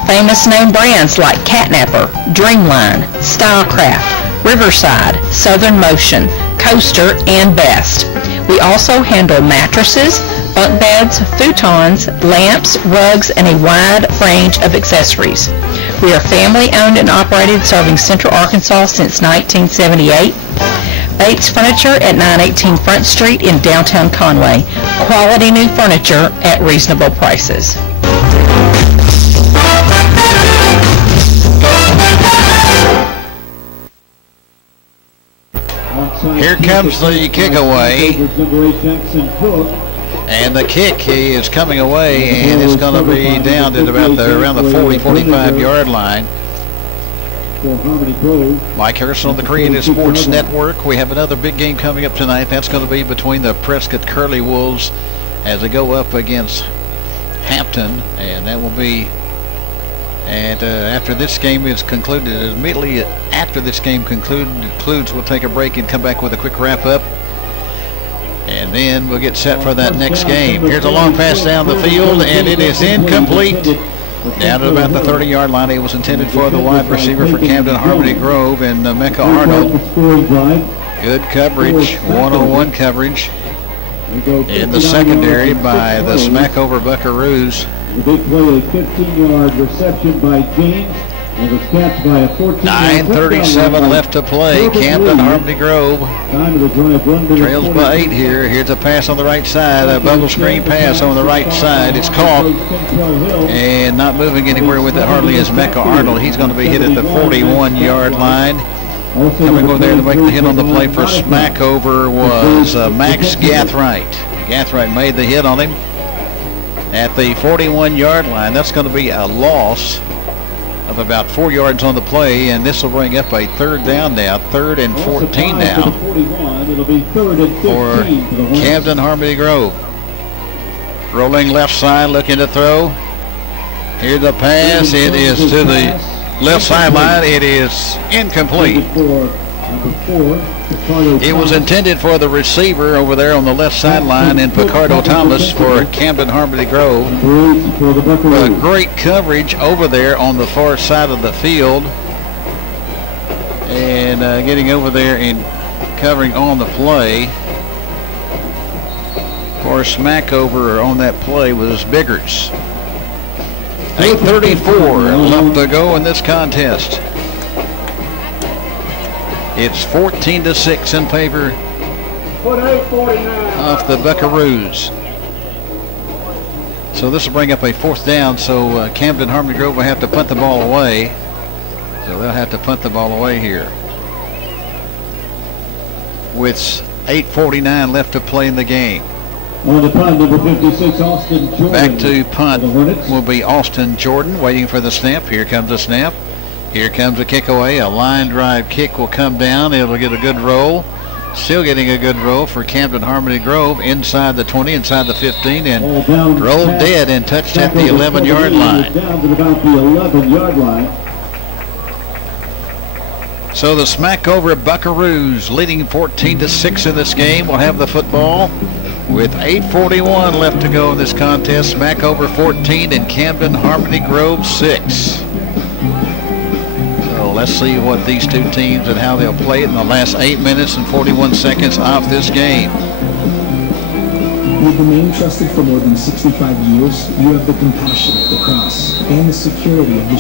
Famous name brands like Catnapper, Dreamline, Stylecraft, Riverside, Southern Motion, Coaster, and Best. We also handle mattresses, bunk beds, futons, lamps, rugs, and a wide range of accessories. We are family owned and operated, serving Central Arkansas since 1978. Bates Furniture at 918 Front Street in downtown Conway. Quality new furniture at reasonable prices. Here comes the kick away, and the kick is coming away, and it's going to be down at about around the 40-45 yard line. Mike Harrison on the Creative Sports Network. We have another big game coming up tonight. That's going to be between the Prescott Curly Wolves as they go up against Hampton, and that will be. And after this game is concluded, immediately after this game concludes, we'll take a break and come back with a quick wrap-up. And then we'll get set for that next game. Here's a long pass down the field, and it is incomplete. Down at about the 30-yard line. It was intended for the wide receiver for Camden Harmony Grove and Mecca Arnold. Good coverage, one-on-one coverage in the secondary by the Smackover Buckaroos. The big play, a 15-yard reception by James, It was catched by a 9:37 left to play. Camden Harmony Grove trails by 8 here. Here's a pass on the right side, a bubble screen pass on the right side. It's caught and not moving anywhere with it hardly is Mecca Arnold. He's going to be hit at the 41-yard line. Coming over there to make the hit on the play for Smackover was Max Gathright. Gathright made the hit on him at the 41-yard line. That's going to be a loss of about 4 yards on the play, and this will bring up a third down now, 3rd and 14 now for Camden Harmony Grove. Rolling left side, looking to throw. Here's the pass. It is to the left sideline. It is incomplete. It was intended for the receiver over there on the left sideline in Picardo Thomas for Camden Harmony Grove. But great coverage over there on the far side of the field. And getting over there and covering on the play for Smackover on that play was Biggers. 8:34 left to go in this contest. It's 14-6 in favor of the Buckaroos. So this will bring up a 4th down. So Camden Harmony Grove will have to punt the ball away. So they'll have to punt the ball away here. With 8:49 left to play in the game. On the punt, number 56, Austin Jordan. Back to punt will be Austin Jordan waiting for the snap. Here comes the snap. Here comes a kick away. A line drive kick will come down. It'll get a good roll. Still getting a good roll for Camden Harmony Grove inside the 20, inside the 15, and rolled dead and touched at the 11-yard line. Down to about the 11-yard line. So the Smackover Buckaroos leading 14-6 in this game will have the football with 8:41 left to go in this contest. Smackover 14 and Camden Harmony Grove 6. So let's see what these two teams and how they'll play it in the last 8 minutes and 41 seconds of this game. With the name trusted for more than 65 years, you have the compassion of the cross and the security of the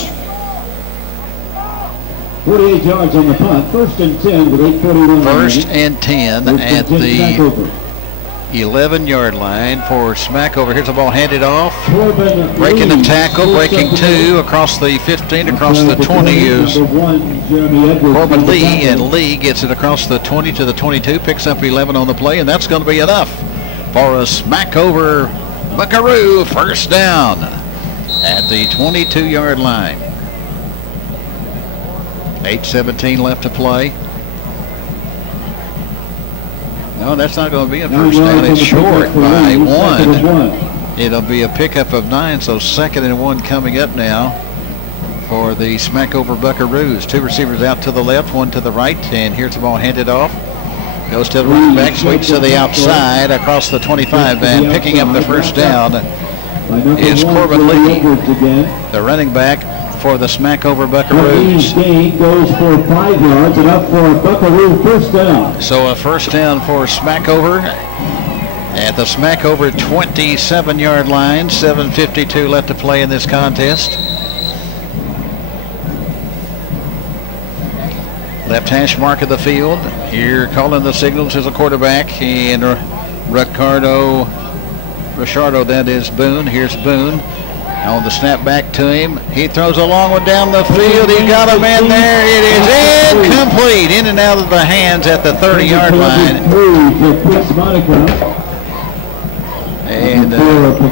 48 yards on the punt. 1st and 10 with 8:41. 1st and 10 at the 11-yard line for Smackover. Here's the ball handed off. Breaking the tackle, breaking 2 across the 15, across the 20 is Corbin Lee, and Lee gets it across the 20 to the 22, picks up 11 on the play, and that's going to be enough for a Smackover Buckaroo 1st down at the 22-yard line. 8:17 left to play. No, that's not going to be a 1st down. It's short by 1. It'll be a pickup of 9, so 2nd and 1 coming up now for the Smackover Buckaroos. 2 receivers out to the left, 1 to the right, and here's the ball handed off. Goes to the running back, sweeps to the outside across the 25, and picking up the 1st down is Corbin Lee, the running back for the Smackover Buckaroos. Gain goes for 5 yards and up for a Buckaroo 1st down. So a 1st down for Smackover at the Smackover 27-yard line. 7:52 left to play in this contest. Left hash mark of the field. Here calling the signals is a quarterback, and Ricciardo, that is Boone. Here's Boone. On the snap back to him. He throws a long one down the field. He got a man there. It is incomplete. In and out of the hands at the 30-yard line. And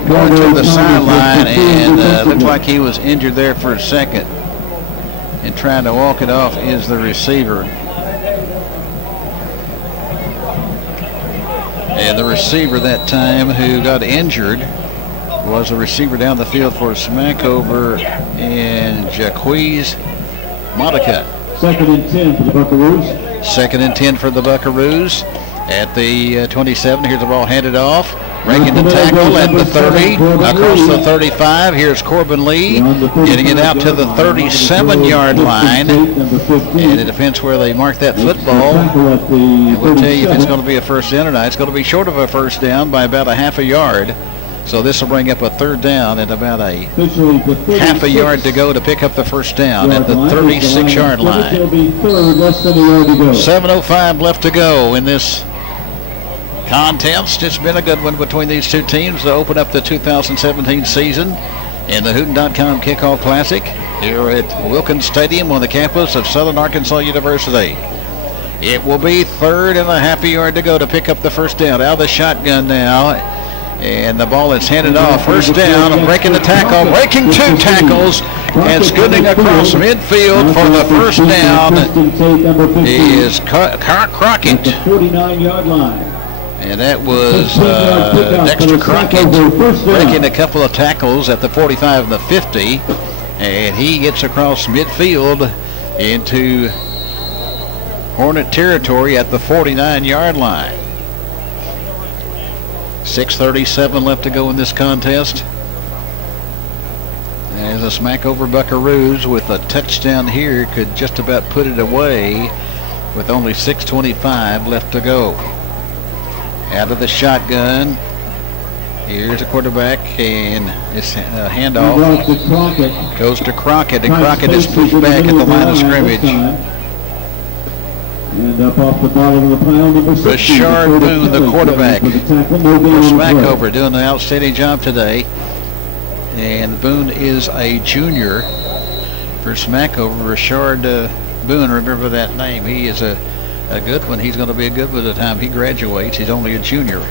going to the sideline, and looked like he was injured there for a second. And trying to walk it off is the receiver. And the receiver that time who got injured was a receiver down the field for Smackover and Jaquiz Monica. 2nd and 10 for the Buckaroos. 2nd and 10 for the Buckaroos at the 27. Here's the ball handed off. Breaking the tackle at the 30, across the 35. Here's Corbin Lee getting it out to the 37-yard line. And it depends where they mark that football. And we'll tell you if it's going to be a 1st down or not. It's going to be short of a 1st down by about a half a yard. So this will bring up a third down and about a half a yard to go to pick up the first down at the 36-yard line. 7:05 left to go in this contest. It's been a good one between these two teams to open up the 2017 season in the Hooten.com Kickoff Classic here at Wilkins Stadium on the campus of Southern Arkansas University. It will be third and a half a yard to go to pick up the first down. Out of the shotgun now, and the ball is handed off. First down, breaking the tackle, breaking two tackles, and scooting across midfield for the first down is Crockett. 49-yard line. And that was Dexter Crockett breaking a couple of tackles at the 45 and the 50. And he gets across midfield into Hornet territory at the 49-yard line. 6:37 left to go in this contest. As a Smackover Buckaroos with a touchdown here could just about put it away with only 6:25 left to go. Out of the shotgun. Here's a quarterback, and it's a handoff. Goes to Crockett, and Crockett is pushed back at the line of scrimmage. And up off the bottom of the pile, number 16. Rashard Boone, the quarterback for Smackover, doing an outstanding job today. And Boone is a junior for Smackover. Rashard Boone, remember that name. He is a good one. He's going to be a good one by the time he graduates. He's only a junior.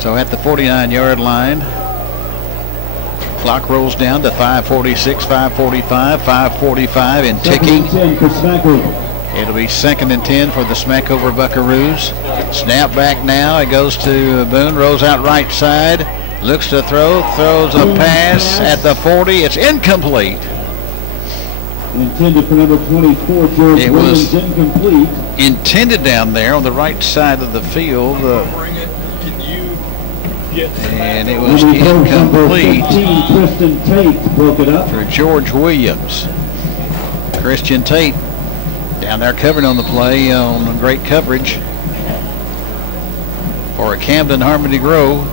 So at the 49-yard line, clock rolls down to 5:46, 5:45, 5:45 and ticking. It'll be 2nd and 10 for the Smackover Buckaroos. Snap back now. It goes to Boone, rolls out right side, looks to throw, throws a pass at the 40. It's incomplete. Intended for number 24, George it Williams, was incomplete. Intended down there on the right side of the field. And it was incomplete 15, Christian Tate broke it up for George Williams. Christian Tate down there covering on the play on great coverage for Camden Harmony Grove.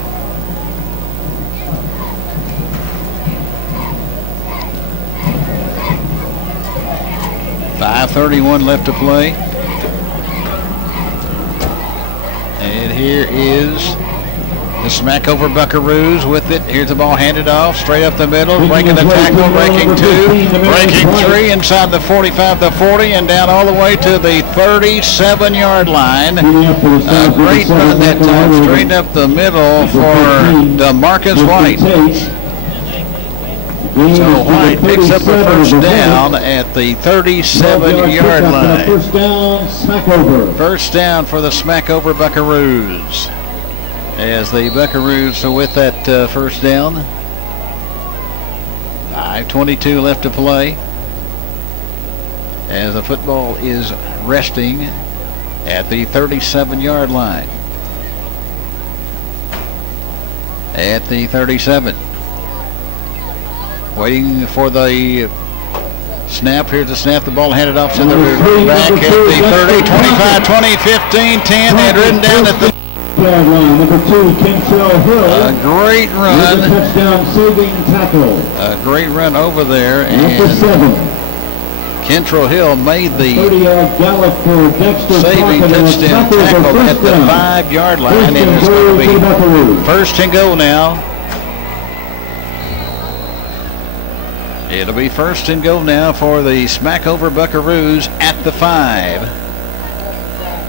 .5:31 left to play. And here is the Smackover Buckaroos with it. Here's the ball handed off straight up the middle. Breaking the tackle, breaking two, breaking three inside the 45, the 40, and down all the way to the 37-yard line. A great run that time, straight up the middle for DeMarcus White. So White picks up a first down at the 37-yard line. First down, Smackover. First down for the Smackover Buckaroos. As the Buckaroos are with that first down. 5:22 left to play. As the football is resting at the 37-yard line. At the 37. Waiting for the snap. Here's the snap. The ball handed off to the back at the 30, 25, 20, 15, 10, and written down at the line. Number 2, Kentrell Hill. A great run. With a touchdown saving tackle. A great run over there. And Kentrell Hill made the 30-yard gallop for Dexter saving touchdown tackle at the 5-yard line. And it's going to be first and goal now. It'll be first and goal now for the Smackover Buckaroos at the 5.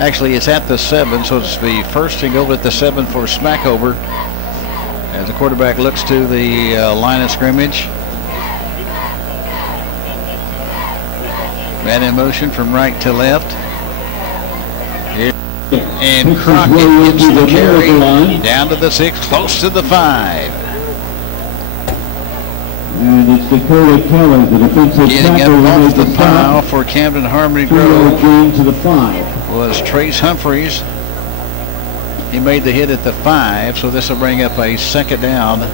Actually, it's at the 7, so it's the first and goal at the 7 for Smackover. As the quarterback looks to the line of scrimmage. Man in motion from right to left. Here. And Crockett gets the carry down to the 6, close to the 5. And it's Dakota Keller, the defensive getting tackle. Up off the pile for Camden Harmony Grove to the 5. Was Trace Humphreys. He made the hit at the 5, so this will bring up a second down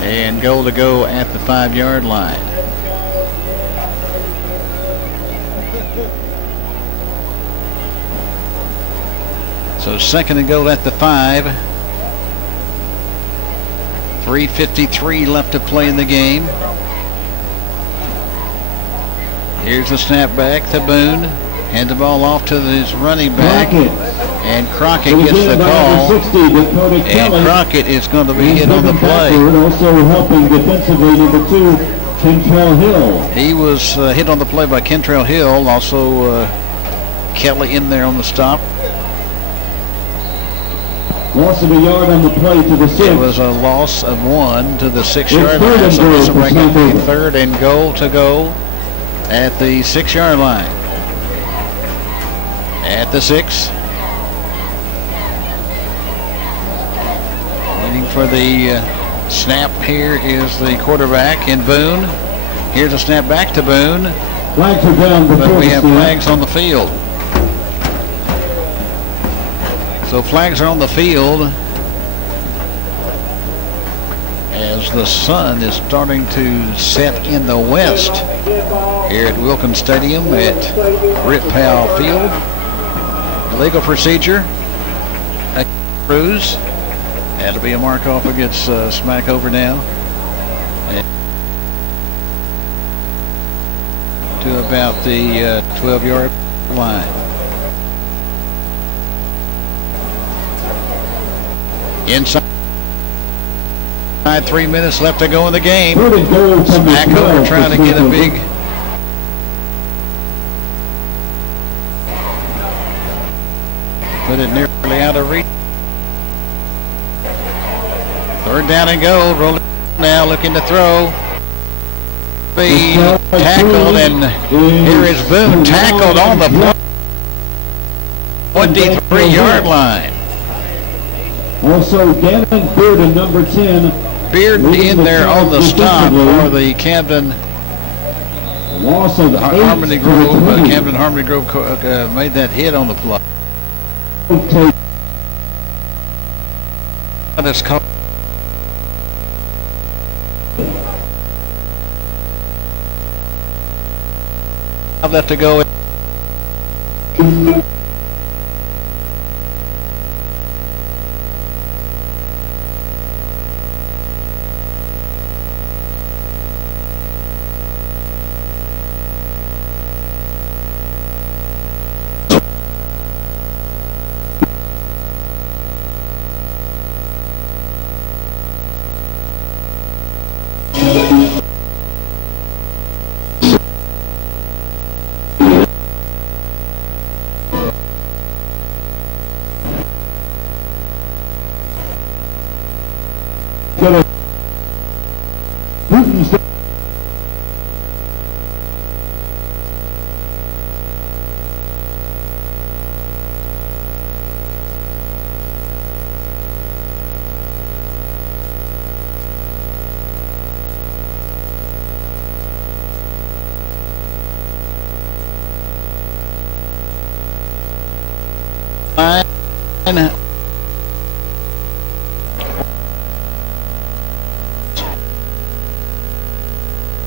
and goal to go at the 5-yard line. So second and goal at the 5. 3:53 left to play in the game. Here's the snap back to Boone. Hand the ball off to his running back. And Crockett gets the call. And Crockett is going to be hit on the play. Also helping defensively, number 2, Kentrell Hill. He was hit on the play by Kentrell Hill. Also Kelly in there on the stop. Loss of a yard on the play to the 6. It was a loss of 1 to the 6-yard line. So this will bring up a 3rd and goal to go at the 6-yard line. At the 6. Waiting for the snap here is the quarterback in Boone. Here's a snap back to Boone. Flags are down before but we have flags on the field. So flags are on the field as the sun is starting to set in the west here at Wilkins Stadium at Rip Powell Field. Legal procedure. Cruz. That'll be a mark off against Smackover now. And to about the 12-yard line. Inside 3 minutes left to go in the game. Smackover trying to get a big put it nearly out of reach. 3rd down and goal. Rolling now, looking to throw. Be tackled, and here is Boone tackled on the 23-yard line. Also, Gavin Bearden, number 10. Bearden in there on the stop for the Camden loss of Harmony Grove. Camden Harmony Grove made that hit on the play. That's called. Left to go.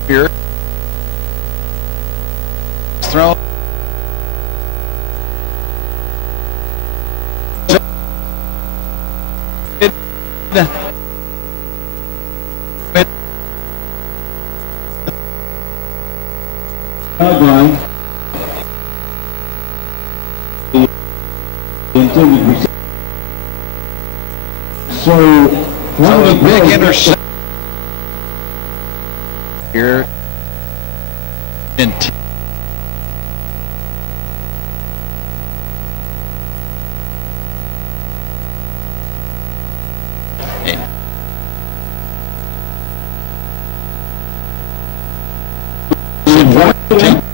Here. Throw. Sideline. So a big interception here.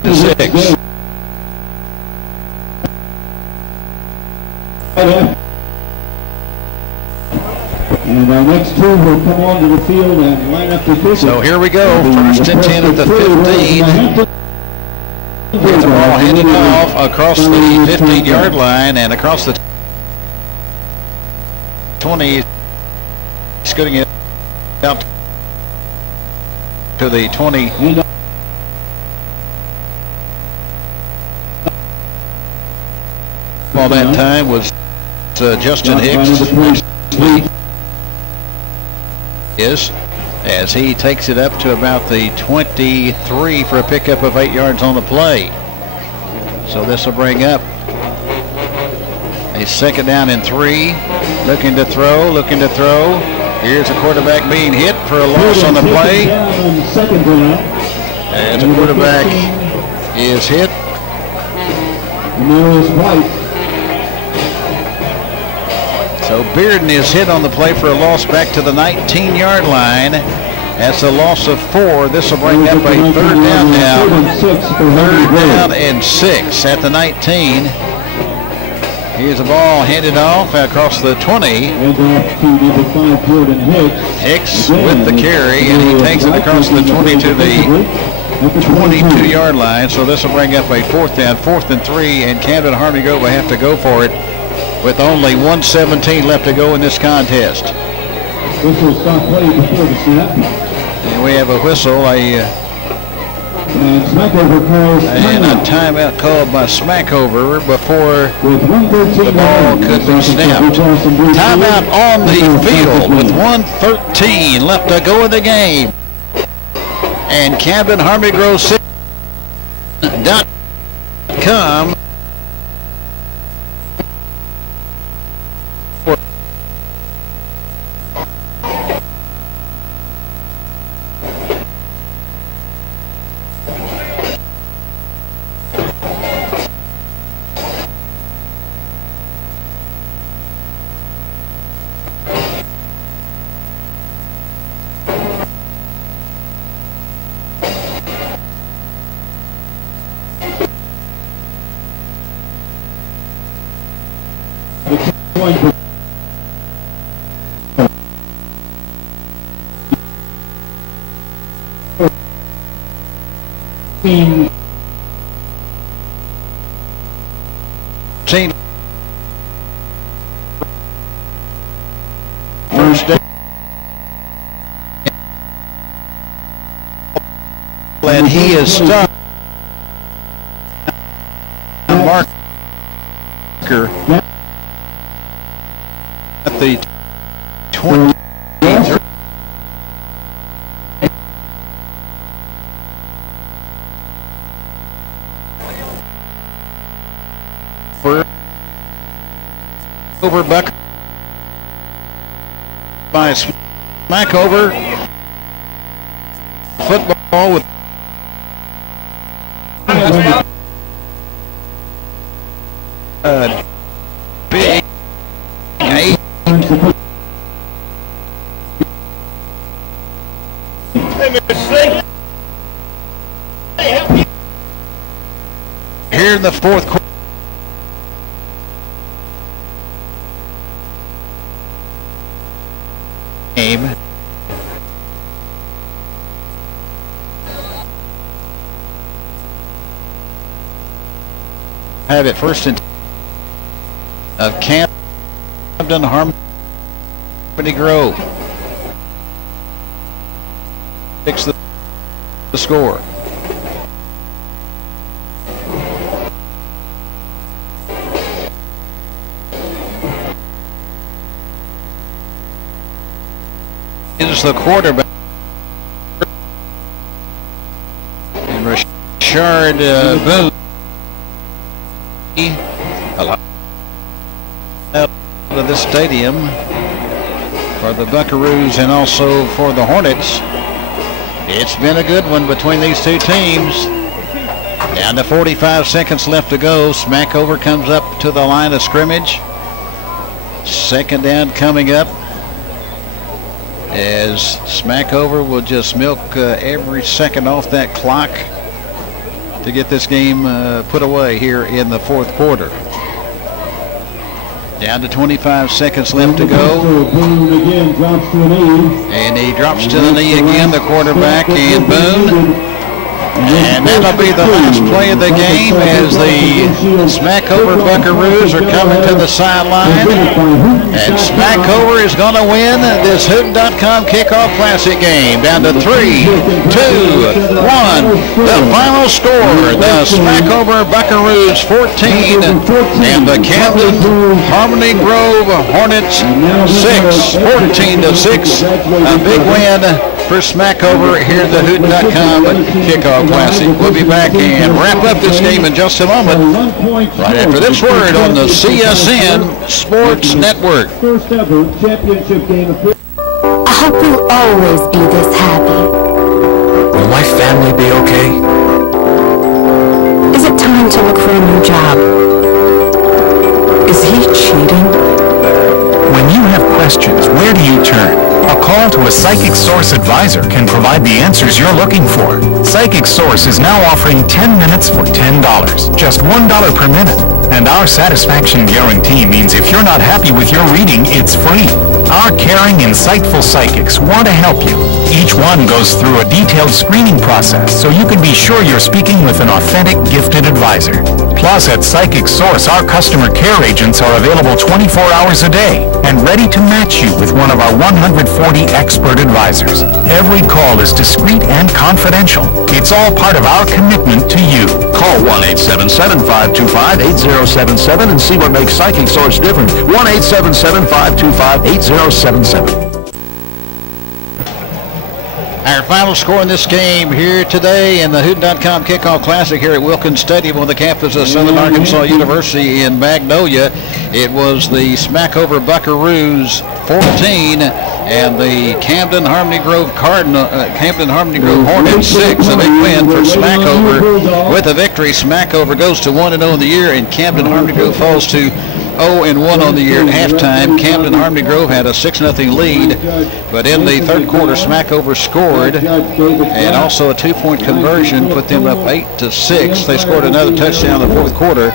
To 6. And our next two will come onto the field and line up the pitch. So here we go. First and 10 at the 15. With the ball handed off across the 15-yard line and across the 20. Scooting it out to the 20. All that time was Justin Hicks. is, as he takes it up to about the 23 for a pickup of 8 yards on the play. So this will bring up a second down and 3. Looking to throw. Here's the quarterback being hit for a loss on the play. As the quarterback is hit. So Bearden is hit on the play for a loss back to the 19-yard line. That's a loss of 4. This will bring up a third down now. Third down and 6 at the 19. Here's the ball handed off across the 20. Hicks with the carry, and he takes it across the 20 to the 22-yard line. So this will bring up a fourth down, 4th and 3, and Camden Harmony Grove will have to go for it with only 1:17 left to go in this contest. Whistle stop play before the snap. And we have a whistle, and Smackover calls and a timeout called by Smackover before the ball could be snapped. Timeout on the field with 1:13 left to go in the game. And Camden Harmony Grove .com first down. And he is stopped. Marker at the 23. Over Buck by Smackover. Football with big 8. Here in the fourth quarter. Game. Have it first and of Camden Harmony Grove. Fix the score. Is the quarterback and Richard Boone out of this stadium for the Buckaroos and also for the Hornets. It's been a good one between these two teams. Down to 45 seconds left to go. Smackover comes up to the line of scrimmage. Second down coming up, as Smackover will just milk every second off that clock to get this game put away here in the fourth quarter. Down to 25 seconds left to go. And he drops to the knee again, the quarterback, and Boone And that'll be the last play of the game as the Smackover Buckaroos are coming to the sideline. And Smackover is going to win this Hooten.com Kickoff Classic game. Down to 3, 2, 1. The final score, the Smackover Buckaroos 14 and the Camden Harmony Grove Hornets 6, 14-6. A big win for Smackover here at the Hooten.com Kickoff Classic. We'll be back and wrap up this game in just a moment, right after this word on the CSN Sports Network. First ever championship game. I hope you'll always be this happy. Will my family be okay? Is it time to look for a new job? Is he cheating? When you have questions, where do you turn? A call to a Psychic Source advisor can provide the answers you're looking for. Psychic Source is now offering 10 minutes for $10, just $1 per minute. And our satisfaction guarantee means if you're not happy with your reading, it's free. Our caring, insightful psychics want to help you. Each one goes through a detailed screening process so you can be sure you're speaking with an authentic, gifted advisor. Plus, at Psychic Source, our customer care agents are available 24 hours a day and ready to match you with one of our 140 expert advisors. Every call is discreet and confidential. It's all part of our commitment to you. Call 1-877-525-8077 and see what makes Psychic Source different. 1-877-525-8077. Our final score in this game here today in the Hooten.com Kickoff Classic here at Wilkins Stadium on the campus of Southern Arkansas University in Magnolia. It was the Smackover Buckaroos 14 and the Camden Harmony Grove Hornets 6. A big win for Smackover. With a victory, Smackover goes to 1-0 in the year, and Camden Harmony Grove falls to 0-1 on the year at halftime. Camden Harmony Grove had a 6-0 lead, but in the third quarter, Smackover scored, and also a 2-point conversion put them up 8-6. They scored another touchdown in the fourth quarter,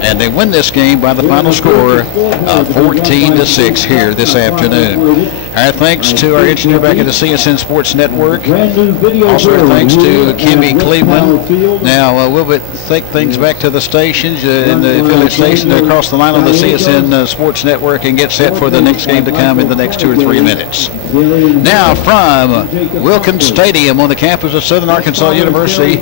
and they win this game by the final score of 14-6 here this afternoon. Our thanks to our engineer back at the CSN Sports Network. Also our thanks to Kimmy Cleveland. Now we'll take things back to the stations and the affiliate station across the line on the CSN Sports Network and get set for the next game to come in the next 2 or 3 minutes. Now from Wilkins Stadium on the campus of Southern Arkansas University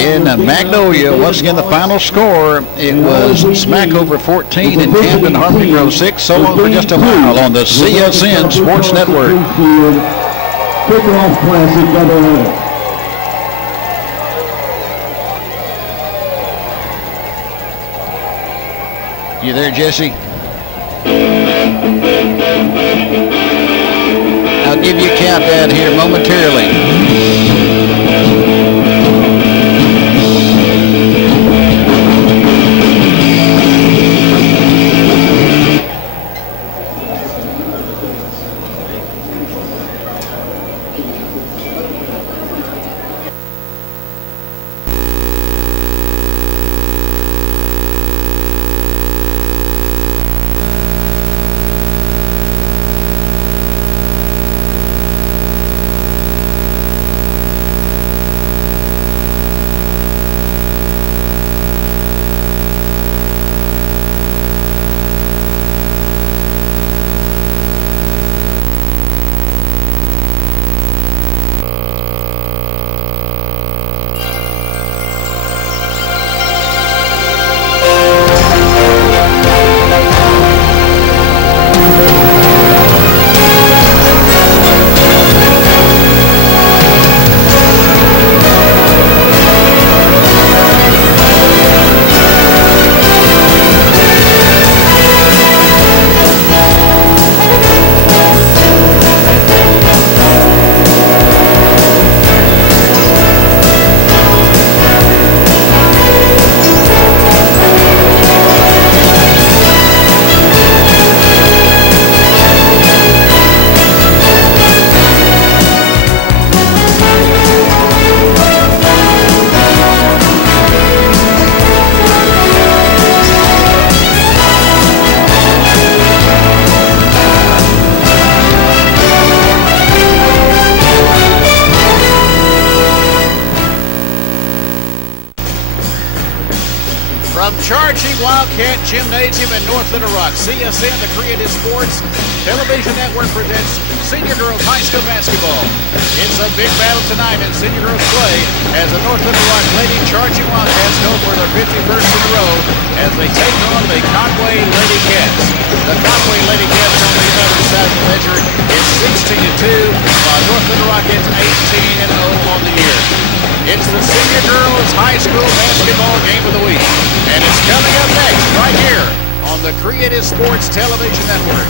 in Magnolia, once again the final score, it was Smackover 14 and Camden Harmony Grove 6. So long for just a while on the CSN Sports Network. Kickoff Classic doubleheader. You there, Jesse? I'll give you a countdown here momentarily. From Charging Wildcat Gymnasium in North Little Rock, CSN, the Creative Sports Television Network presents Senior Girls High School Basketball. It's a big battle tonight in Senior Girls play as the North Little Rock Lady Charging Wildcats go for their 51st in a row as they take on the Conway Lady Cats. The Conway Lady Cats on the other side of the ledger is 16-2, while North Little Rock is 18-0 on the year. It's the Senior Girls High School Basketball Game of the Week, and it's coming up next right here on the Creative Sports Television Network.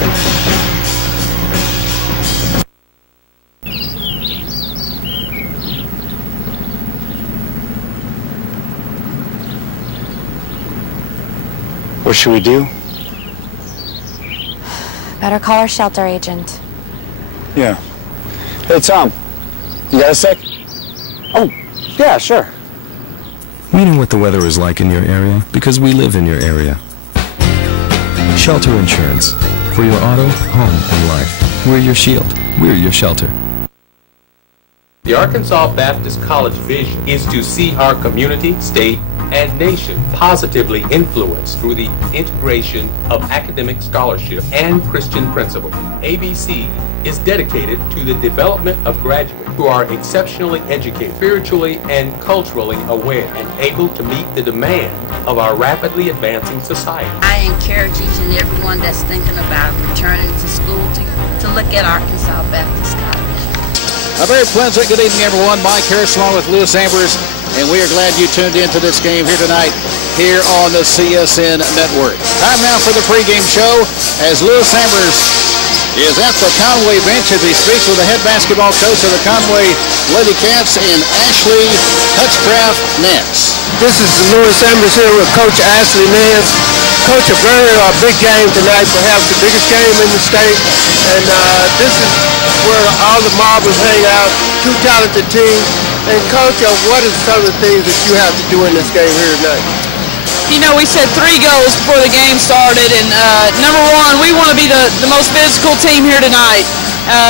What should we do? Better call our shelter agent. Yeah. Hey, Tom. You got a sec? Oh, yeah, sure. We know what the weather is like in your area because we live in your area. Shelter Insurance. For your auto, home, and life. We're your shield. We're your shelter. The Arkansas Baptist College vision is to see our community, state, and nation positively influenced through the integration of academic scholarship and Christian principle. ABC is dedicated to the development of graduates who are exceptionally educated, spiritually and culturally aware, and able to meet the demand of our rapidly advancing society. I encourage each and everyone that's thinking about returning to school to look at Arkansas Baptist College. A very pleasant good evening, everyone. Mike Harris along with Lewis Ambers, and we are glad you tuned into this game here tonight here on the CSN Network. Time now for the pregame show as Lewis Ambers is at the Conway bench as he speaks with the head basketball coach of the Conway Lady Cats and Ashley Hutchcraft Nance. This is Lewis Ambers here with Coach Ashley Nance. Coach, a very big game tonight, perhaps the biggest game in the state, and this is where all the marbles hang out, two talented teams. And Coach, what are some of the things that you have to do in this game here tonight? You know, we set 3 goals before the game started, and number one, we want to be the most physical team here tonight.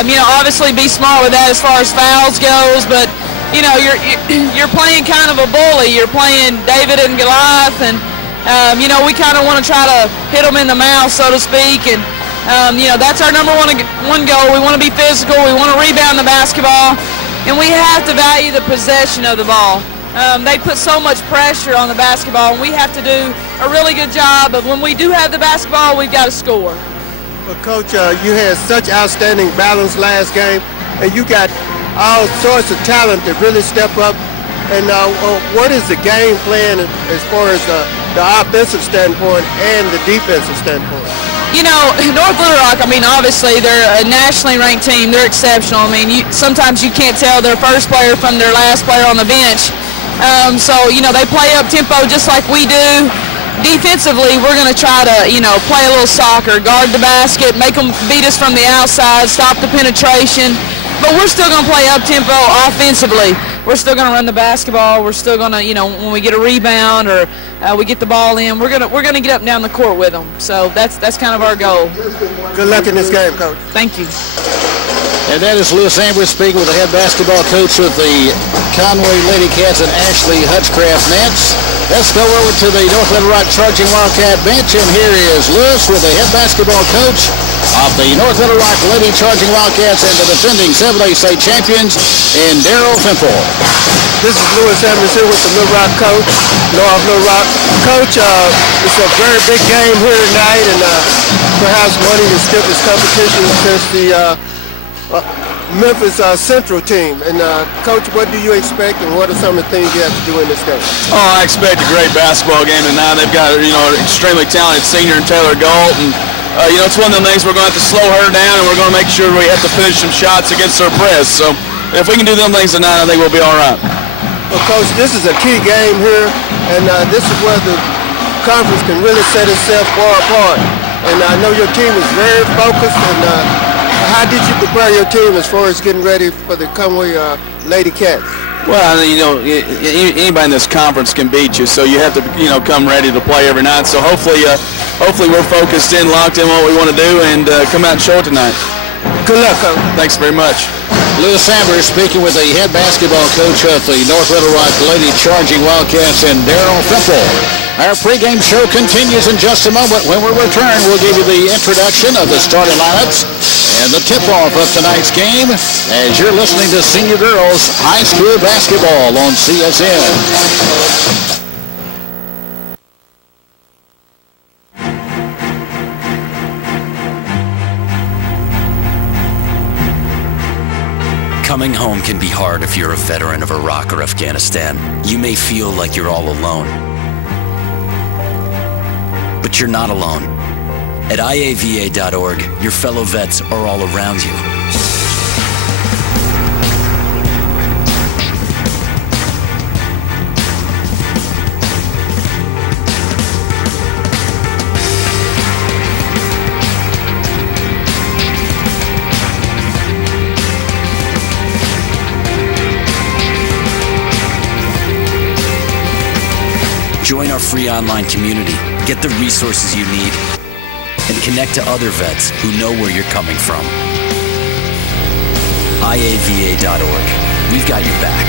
You know, obviously be smart with that as far as fouls goes, but you know, you're playing kind of a bully. You're playing David and Goliath, and you know, we kind of want to try to hit them in the mouth, so to speak, and you know, that's our number one goal. We want to be physical. We want to rebound the basketball, and we have to value the possession of the ball. They put so much pressure on the basketball, and we have to do a really good job of when we do have the basketball, we've got to score. Well, Coach, you had such outstanding balance last game, and you got all sorts of talent that really step up. And what is the game plan as far as the offensive standpoint and the defensive standpoint? You know, North Little Rock, I mean, obviously they're a nationally ranked team. They're exceptional. I mean, sometimes you can't tell their first player from their last player on the bench. So, you know, they play up tempo just like we do. Defensively, we're going to try to, you know, play a little soccer, guard the basket, make them beat us from the outside, stop the penetration. But we're still going to play up tempo offensively. We're still going to run the basketball. We're still going to, you know, when we get a rebound or we get the ball in, we're gonna get up and down the court with them. So that's kind of our goal. Good luck in this game, Coach. Thank you. And that is Lewis Ambers speaking with the head basketball coach of the Conway Lady Cats and Ashley Hutchcraft Nance. Let's go over to the North Little Rock Charging Wildcat bench, and here is Lewis with the head basketball coach of the North Little Rock Lady Charging Wildcats and the defending 7A state champions in Darrell Fimple. This is Lewis Ambers here with the Little Rock coach, North Little Rock. Coach, it's a very big game here tonight, and perhaps one of the stiffest competitions since the Memphis Central team. And Coach, what do you expect, and what are some of the things you have to do in this game? Oh, I expect a great basketball game tonight. They've got, you know, an extremely talented senior in Taylor Galt, and you know, it's one of them things we're going to have to slow her down, and we're going to make sure we have to finish some shots against her press. So if we can do them things tonight, I think we'll be all right. Well, Coach, this is a key game here, and this is where the conference can really set itself far apart. And I know your team is very focused, and how did you prepare your team as far as getting ready for the Conway Lady Cats? Well, I mean, you know, anybody in this conference can beat you, so you have to, you know, come ready to play every night. So hopefully we're focused in, locked in what we want to do, and come out and show it tonight. Good luck, Coach. Thanks very much. Lewis Ambers speaking with the head basketball coach of the North Little Rock Lady Charging Wildcats and Darrell Fimple. Our pregame show continues in just a moment. When we return, we'll give you the introduction of the starting lineups and the tip-off of tonight's game as you're listening to Senior Girls High School Basketball on CSN. Coming home can be hard if you're a veteran of Iraq or Afghanistan. You may feel like you're all alone. But you're not alone. At IAVA.org, your fellow vets are all around you. Join our free online community, get the resources you need, and connect to other vets who know where you're coming from. IAVA.org. We've got your back.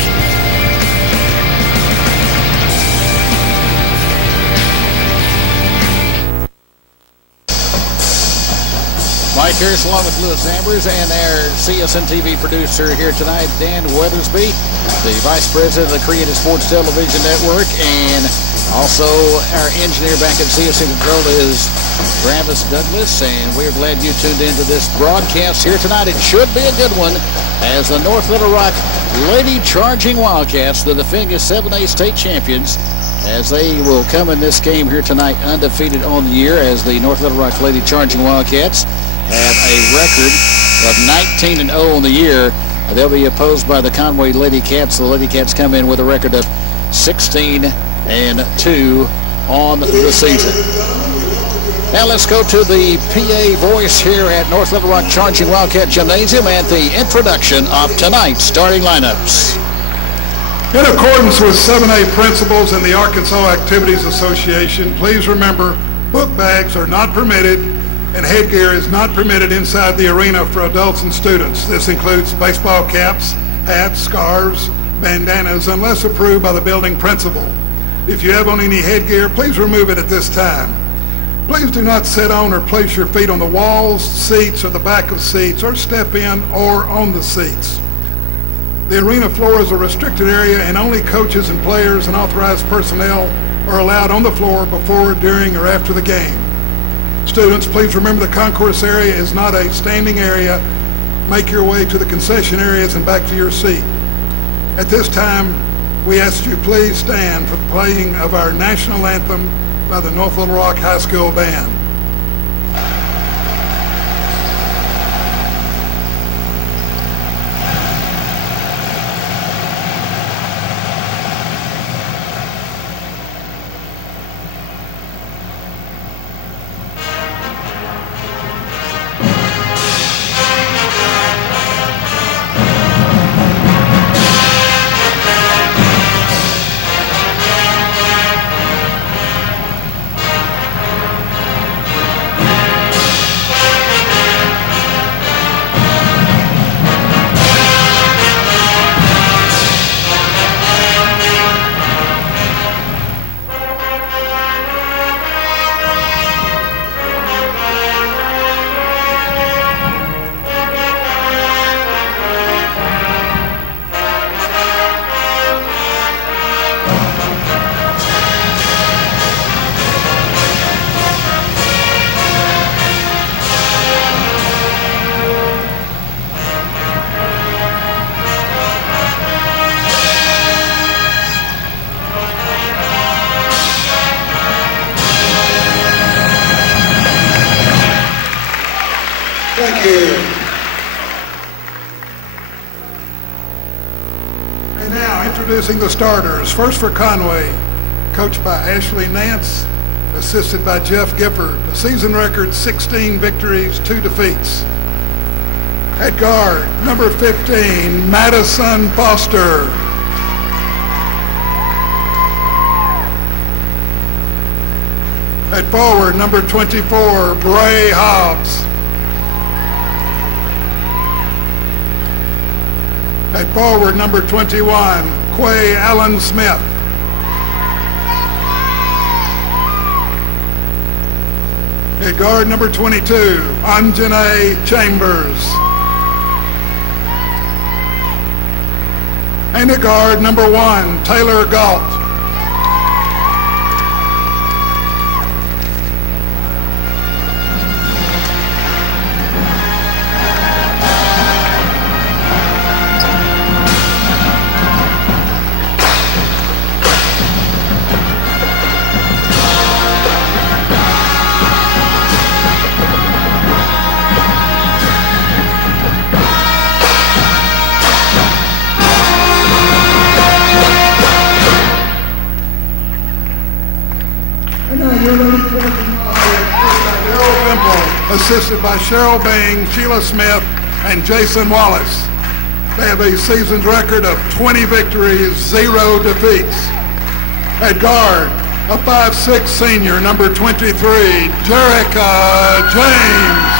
Mike Harris along with Lewis Ambers and our CSN TV producer here tonight, Dan Weathersby, the Vice President of the Creative Sports Television Network, and also our engineer back at CSN Control is Travis Douglas, and we're glad you tuned into this broadcast here tonight. It should be a good one as the North Little Rock Lady Charging Wildcats, the defending 7A state champions, as they will come in this game here tonight undefeated on the year as the North Little Rock Lady Charging Wildcats have a record of 19-0 on the year. They'll be opposed by the Conway Lady Cats. The Lady Cats come in with a record of 16-2 on the season. Now let's go to the PA voice here at North Little Rock Charging Wildcat Gymnasium and the introduction of tonight's starting lineups. In accordance with 7A principles and the Arkansas Activities Association, please remember book bags are not permitted and headgear is not permitted inside the arena for adults and students. This includes baseball caps, hats, scarves, bandanas, unless approved by the building principal. If you have on any headgear, please remove it at this time. Please do not sit on or place your feet on the walls, seats, or the back of seats, or step in or on the seats. The arena floor is a restricted area and only coaches and players and authorized personnel are allowed on the floor before, during, or after the game. Students, please remember the concourse area is not a standing area. Make your way to the concession areas and back to your seat. At this time, we ask you please stand for the playing of our national anthem by the North Little Rock High School Band. Introducing the starters. First for Conway, coached by Ashley Nance, assisted by Jeff Gifford. A season record, 16 victories, 2 defeats. At guard, number 15, Madison Foster. At forward, number 24, Bray Hobbs. At forward, number 21, Quay Allen Smith. At guard number 22, Anjane Chambers. And at guard number 1, Taylor Galt. Assisted by Cheryl Bing, Sheila Smith, and Jason Wallace. They have a season's record of 20 victories, 0 defeats. At guard, a 5'6" senior, number 23, Jerica James.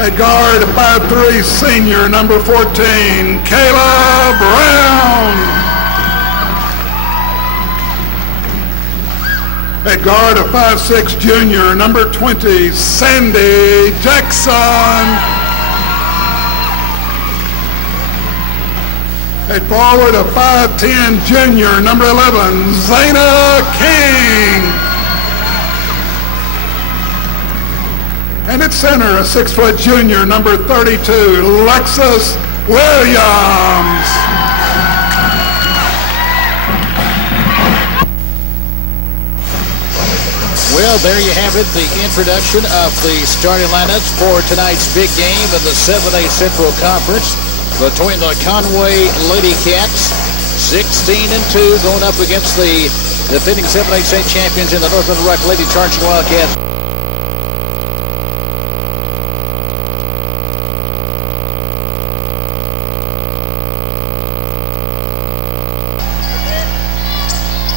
At guard, a 5'3" senior, number 14, Kayla Brown. At guard, a 5'6" junior, number 20, Sandy Jackson. At forward, a 5'10" junior, number 11, Zayna King. And at center, a 6' junior, number 32, Lexus Williams. Well, there you have it, the introduction of the starting lineups for tonight's big game in the 7A Central Conference between the Conway Lady Cats, 16-2, going up against the defending 7A state champions in the North Little Rock Lady Charging Wildcats.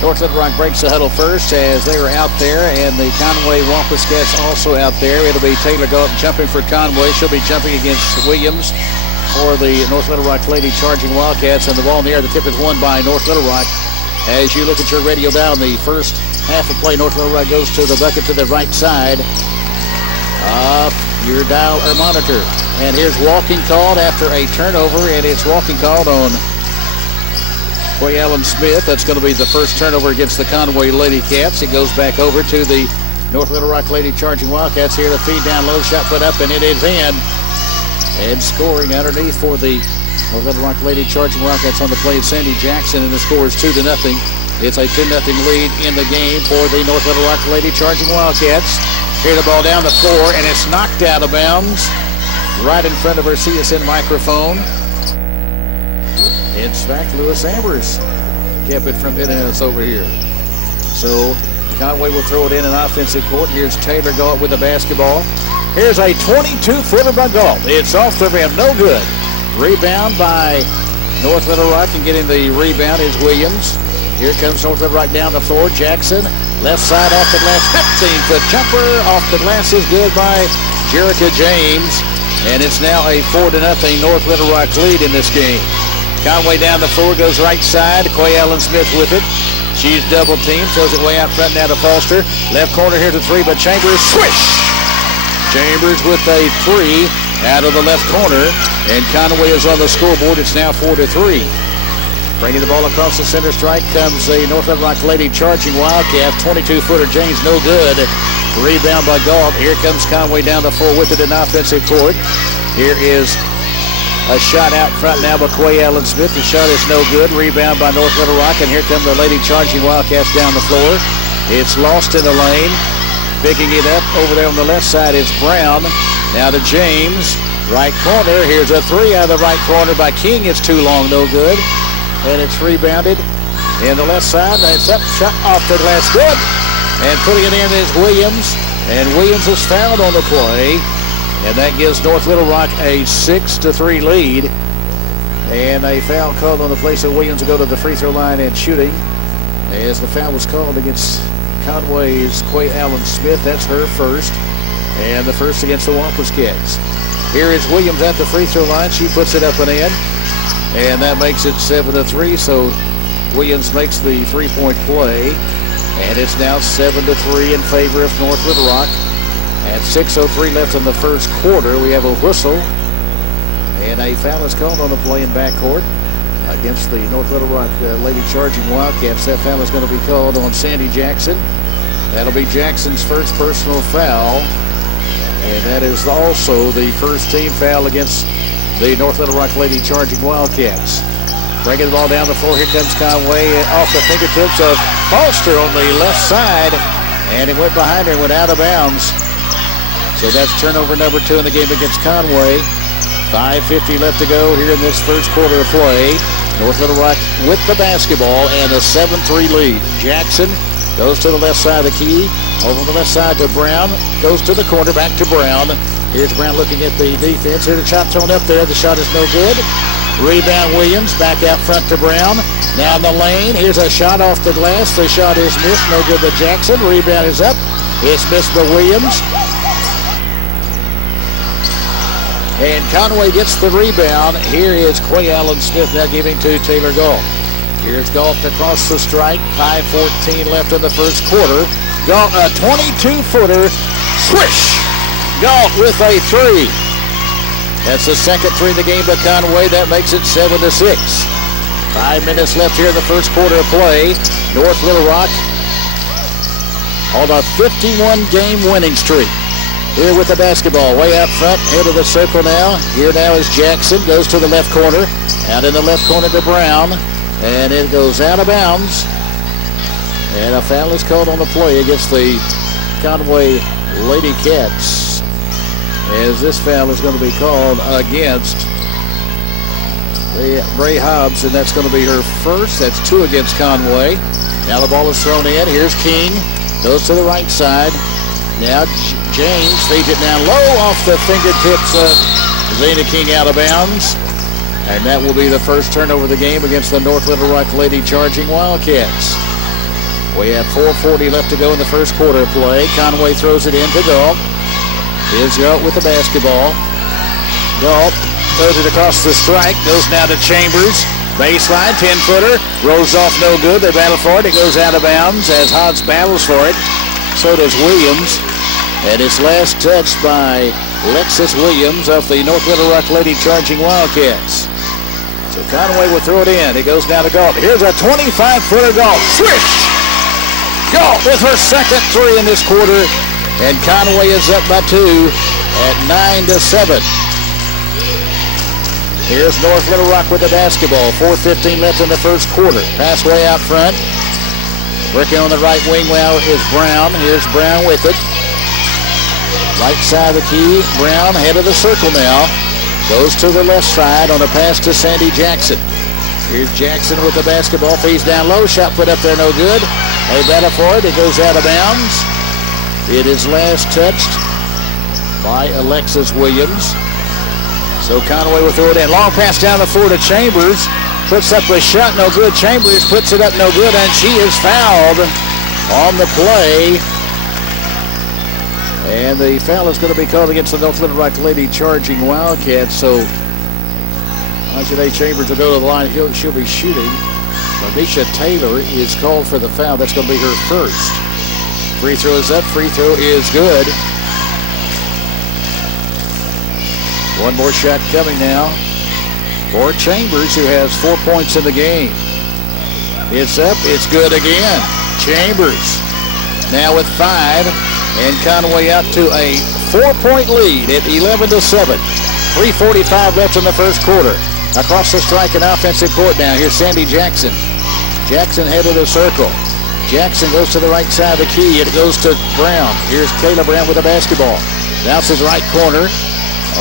North Little Rock breaks the huddle first as they are out there, and the Conway Wampus Cats also out there. It'll be Taylor Galt jumping for Conway. She'll be jumping against Williams for the North Little Rock Lady Charging Wildcats, and the ball in the air. The tip is won by North Little Rock. As you look at your radio down, the first half of play, North Little Rock goes to the bucket to the right side of your dial or monitor. And here's walking called after a turnover, and it's walking called on Quay Allen Smith. That's going to be the first turnover against the Conway Lady Cats. It goes back over to the North Little Rock Lady Charging Wildcats. Here to feed down low, shot put up, and it is in. And scoring underneath for the North Little Rock Lady Charging Wildcats on the play is Sandy Jackson, and the score is 2-0. It's a 2-0 lead in the game for the North Little Rock Lady Charging Wildcats. Here the ball down the floor, and it's knocked out of bounds right in front of our CSN microphone. In fact, Lewis Ambers kept it from hitting us over here. So Conway will throw it in an offensive court. Here's Taylor Galt with the basketball. Here's a 22-footer by Galt. It's off the rim, no good. Rebound by North Little Rock, and getting the rebound is Williams. Here comes North Little Rock down the floor. Jackson, left side off the glass, 15-foot jumper off the glass is good by Jerica James. And it's now a 4-0 North Little Rock lead in this game. Conway down the floor, goes right side. Quay Allen Smith with it. She's double teamed, throws it way out front now to Foster. Left corner, here's a three, but Chambers, swish! Chambers with a three out of the left corner, and Conway is on the scoreboard. It's now 4-3. Bringing the ball across the center strike comes the North Little Rock Lady Charging Wildcats. 22-footer James, no good. Rebound by Galt. Here comes Conway down the floor with it in offensive court. Here is a shot out front now by Quay Allen Smith. The shot is no good. Rebound by North Little Rock, and here come the Lady Charging Wildcats down the floor. It's lost in the lane. Picking it up over there on the left side is Brown. Now to James. Right corner. Here's a three out of the right corner by King. It's too long, no good. And it's rebounded in the left side. That's up, shot off the glass, good. And putting it in is Williams. And Williams is fouled on the play. And that gives North Little Rock a 6-3 lead. And a foul called on the play, so Williams will go to the free throw line and shooting. As the foul was called against Conway's Quay Allen Smith. That's her first. And the first against the Wampus Cats. Here is Williams at the free throw line. She puts it up and in. And that makes it 7-3. So Williams makes the three-point play. And it's now 7-3 in favor of North Little Rock. At 6:03 left in the first quarter, we have a whistle. And a foul is called on the play in backcourt against the North Little Rock Lady Charging Wildcats. That foul is going to be called on Sandy Jackson. That'll be Jackson's first personal foul. And that is also the first team foul against the North Little Rock Lady Charging Wildcats. Bringing the ball down the floor. Here comes Conway off the fingertips of Foster on the left side. And it went behind her and went out of bounds. So that's turnover number 2 in the game against Conway. 5:50 left to go here in this first quarter of play. North Little Rock with the basketball and a 7-3 lead. Jackson goes to the left side of the key. Over on the left side to Brown. Goes to the corner, back to Brown. Here's Brown looking at the defense. Here's the shot thrown up there. The shot is no good. Rebound Williams, back out front to Brown. Now in the lane. Here's a shot off the glass. The shot is missed. No good to Jackson. Rebound is up. It's missed by Williams. And Conway gets the rebound. Here is Quay Allen Smith now giving to Taylor Galt. Here's Galt across the strike. 5:14 left in the first quarter. Galt, a 22-footer. Swish! Galt with a 3. That's the second 3 in the game by Conway. That makes it 7-6. 5 minutes left here in the first quarter of play. North Little Rock on a 51-game winning streak. Here with the basketball, way out front, head of the circle now. Here now is Jackson, goes to the left corner. Out in the left corner to Brown. And it goes out of bounds. And a foul is called on the play against the Conway Lady Cats. As this foul is going to be called against Bray Hobbs, and that's going to be her first. That's 2 against Conway. Now the ball is thrown in. Here's King, goes to the right side. Now James feeds it down low off the fingertips of Zena King out of bounds. And that will be the first turnover of the game against the North Little Rock Lady Charging Wildcats. We have 4:40 left to go in the first quarter of play. Conway throws it in to Galt. Here's Galt with the basketball. Galt throws it across the strike. Goes now to Chambers. Baseline, 10-footer. Rolls off no good. They battle for it. It goes out of bounds as Hodge battles for it. So does Williams. And it's last touched by Lexus Williams of the North Little Rock Lady Charging Wildcats. So Conway will throw it in. It goes down to Galt. Here's a 25-footer Galt. Swish! Galt with her second 3 in this quarter. And Conway is up by 2 at 9-7. Here's North Little Rock with the basketball. 4:15 left in the first quarter. Pass way out front. Working on the right wing now is Brown. Here's Brown with it. Right side of the key. Brown head of the circle now. Goes to the left side on a pass to Sandy Jackson. Here's Jackson with the basketball. Feeds down low. Shot put up there, no good. They battle for it. It goes out of bounds. It is last touched by Alexis Williams. So Conway will throw it in. Long pass down the floor to Chambers. Puts up a shot, no good. Chambers puts it up, no good, and she is fouled on the play. And the foul is going to be called against the North Little Rock Lady Charging Wildcats. So Ajay Chambers will go to the line. She'll be shooting. Lanisha Taylor is called for the foul. That's going to be her first. Free throw is up. Free throw is good. One more shot coming now for Chambers, who has 4 points in the game. It's up. It's good again. Chambers now with 5. And Conway out to a 4-point lead at 11-7. 3:45 left in the first quarter. Across the strike and offensive court now. Here's Sandy Jackson. Jackson head of the circle. Jackson goes to the right side of the key. It goes to Brown. Here's Kayla Brown with the basketball. Bounces right corner.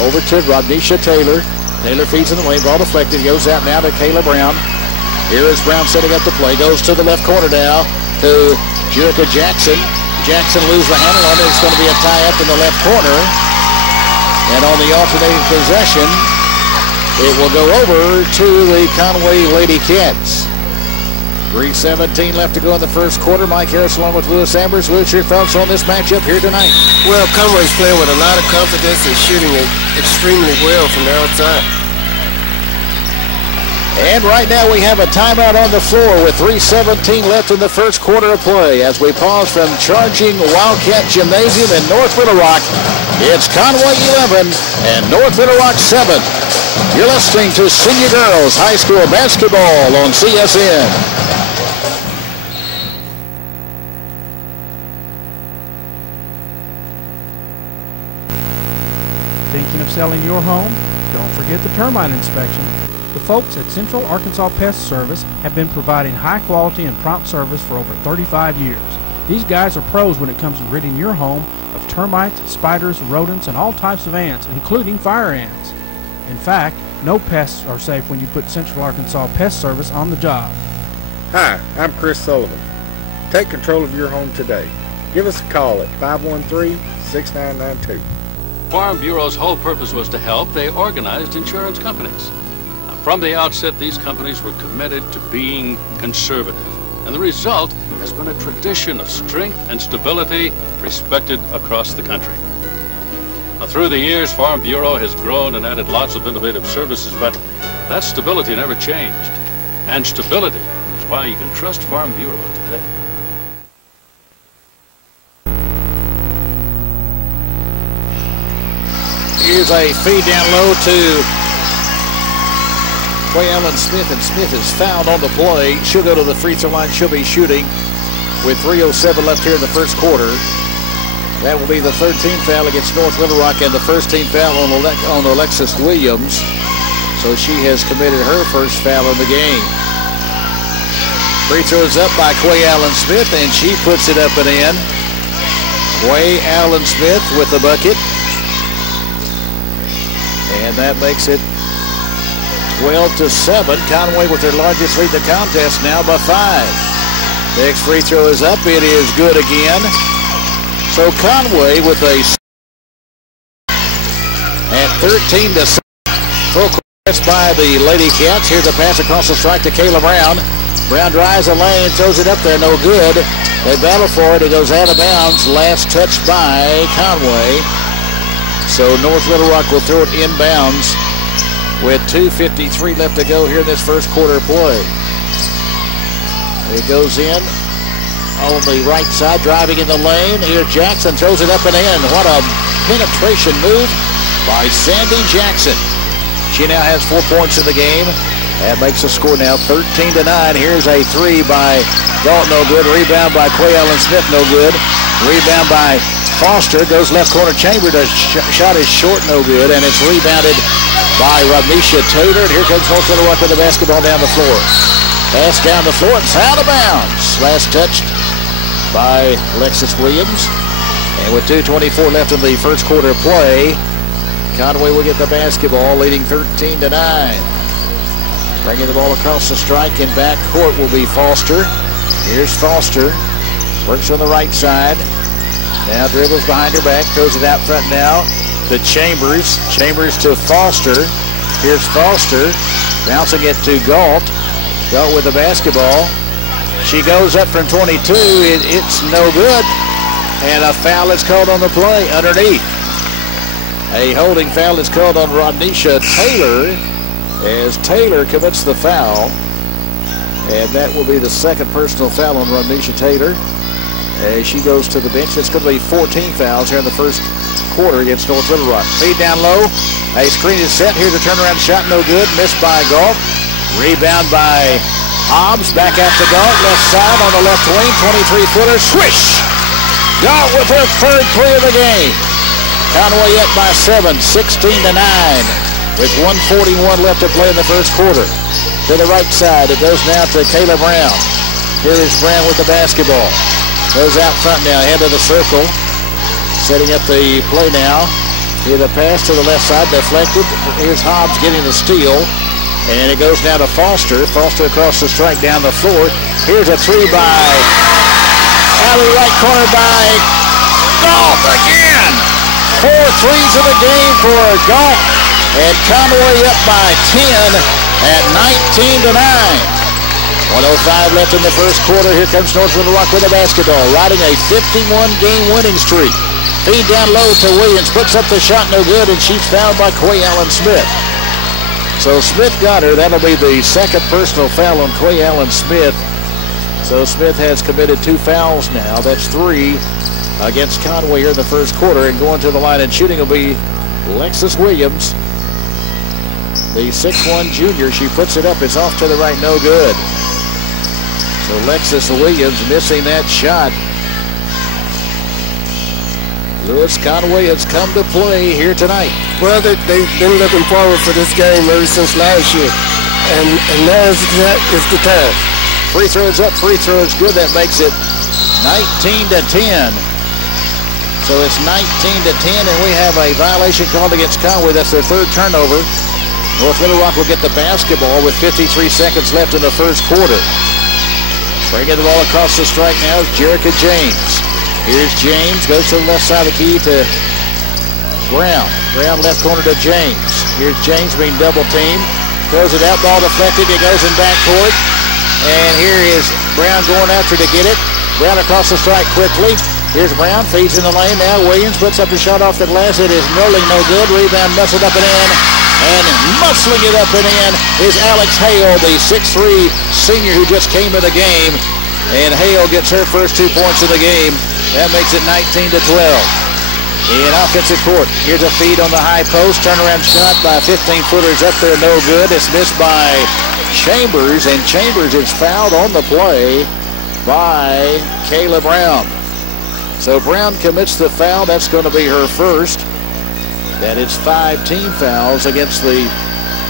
Over to Rodnisha Taylor. Taylor feeds in the lane. Ball deflected. Goes out now to Kayla Brown. Here is Brown setting up the play. Goes to the left corner now to Jerica Jackson. Jackson loses the handle on it. It's going to be a tie-up in the left corner. And on the alternating possession, it will go over to the Conway Lady Cats. 3:17 left to go in the first quarter. Mike Harris along with Lewis Ambers. What's your thoughts on this matchup here tonight? Well, Conway's playing with a lot of confidence and shooting it extremely well from the outside. And right now we have a timeout on the floor with 3:17 left in the first quarter of play. As we pause from charging Wildcat Gymnasium in North Little Rock, it's Conway 11 and North Little Rock 7. You're listening to Senior Girls High School Basketball on CSN. Thinking of selling your home? Don't forget the termite inspection. The folks at Central Arkansas Pest Service have been providing high quality and prompt service for over 35 years. These guys are pros when it comes to ridding your home of termites, spiders, rodents, and all types of ants, including fire ants. In fact, no pests are safe when you put Central Arkansas Pest Service on the job. Hi, I'm Chris Sullivan. Take control of your home today. Give us a call at 513-6992. Farm Bureau's whole purpose was to help. They organized insurance companies. From the outset, these companies were committed to being conservative, and the result has been a tradition of strength and stability respected across the country. Now, through the years, Farm Bureau has grown and added lots of innovative services, but that stability never changed. And stability is why you can trust Farm Bureau today. Here's a feed down low to Quay Allen Smith, and Smith is fouled on the play. She'll go to the free throw line. She'll be shooting with 3:07 left here in the first quarter. That will be the 13th foul against North Little Rock and the first team foul on Alexis Williams. So she has committed her first foul in the game. Free throw is up by Quay Allen Smith, and she puts it up and in. Quay Allen Smith with the bucket. And that makes it 12-7. Conway with their largest lead in the contest now by 5. Next free throw is up. It is good again. So Conway with a at 13-7. Full press by the Lady Cats. Here's a pass across the strike to Kayla Brown. Brown drives the lane, throws it up there, no good. They battle for it. It goes out of bounds. Last touch by Conway. So North Little Rock will throw it inbounds with 2:53 left to go here in this first quarter of play. It goes in on the right side, driving in the lane. Here Jackson throws it up and in. What a penetration move by Sandy Jackson. She now has 4 points in the game. That makes the score now 13-9. Here's a three by Galt, no good. Rebound by Quay Allen Smith, no good. Rebound by Foster, goes left corner. Chamber, the shot is short, no good, and it's rebounded by Rodnisha Taylor. And here comes North Little Rock with the basketball down the floor. Pass down the floor, it's out of bounds. Last touched by Alexis Williams. And with 2:24 left in the first quarter of play, Conway will get the basketball, leading 13-9. Bringing the ball across the strike in back court will be Foster. Here's Foster. Works on the right side. Now dribbles behind her back. Throws it out front now to Chambers. Chambers to Foster. Here's Foster. Bouncing it to Galt. Galt with the basketball. She goes up from 22. It's no good. And a foul is called on the play underneath. A holding foul is called on Rodnisha Taylor as Taylor commits the foul. And that will be the second personal foul on Rodnisha Taylor as she goes to the bench. It's going to be 14 fouls here in the first quarter against North Little Rock. Feed down low. A screen is set. Here's a turnaround shot. No good. Missed by Galt. Rebound by Hobbs. Back out to Galt. Left side on the left wing. 23-footer. Swish! Galt with her third three of the game. Conway up by 7, 16-9. With 1:41 left to play in the first quarter. To the right side, it goes now to Kayla Brown. Here is Brown with the basketball. Goes out front now, head of the circle. Setting up the play now. Here's a pass to the left side, deflected. Here's Hobbs getting the steal. And it goes now to Foster. Foster across the strike down the floor. Here's a three by out of the right corner by Galt again. 4 threes in the game for Galt. And Conway up by 10 at 19-9. 1:05 left in the first quarter. Here comes North Little Rock with the basketball, riding a 51-game winning streak. Feed down low to Williams, puts up the shot, no good, and she's fouled by Quay Allen Smith. So Smith got her. That'll be the second personal foul on Clay Allen Smith. So Smith has committed 2 fouls now. That's 3 against Conway here in the first quarter. And going to the line and shooting will be Lexus Williams, the 6'1 junior. She puts it up. It's off to the right. No good. So Lexus Williams missing that shot. Lewis Conway has come to play here tonight. Well, they've been looking forward for this game ever since last year. And now is the time. Free throws up, free throws good. That makes it 19-10. So it's 19-10, and we have a violation called against Conway. That's their 3rd turnover. North Little Rock will get the basketball with 53 seconds left in the first quarter. Bringing the ball across the strike now is Jerica James. Here's James, goes to the left side of the key to Brown. Brown left corner to James. Here's James being double teamed. Throws it out, ball deflected, it goes in backcourt. And here is Brown going after to get it. Brown across the strike quickly. Here's Brown, feeds in the lane now. Williams puts up a shot off the glass. It is nearly no good. Rebound muscled up and in. And muscling it up and in is Alex Hale, the 6'3 senior who just came in the game. And Hale gets her first 2 points of the game. That makes it 19-12. In offensive court, here's a feed on the high post. Turnaround shot by 15-footers up there, no good. It's missed by Chambers, and Chambers is fouled on the play by Kayla Brown. So Brown commits the foul. That's going to be her first. That is 5 team fouls against the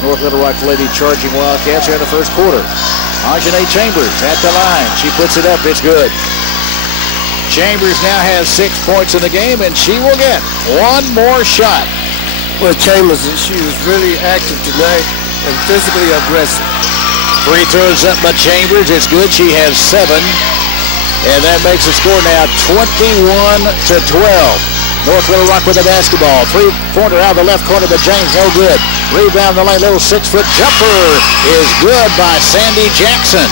North Little Rock Lady Charging Wildcats here in the first quarter. Ajane Chambers at the line. She puts it up. It's good. Chambers now has 6 points in the game, and she will get 1 more shot. Well, Chambers, she was really active tonight and physically aggressive. Free throws up by Chambers. It's good. She has 7. And that makes the score now 21-12. North Little Rock with the basketball. 3-pointer out of the left corner, but James no good. Rebound the lane, little 6-foot jumper is good by Sandy Jackson.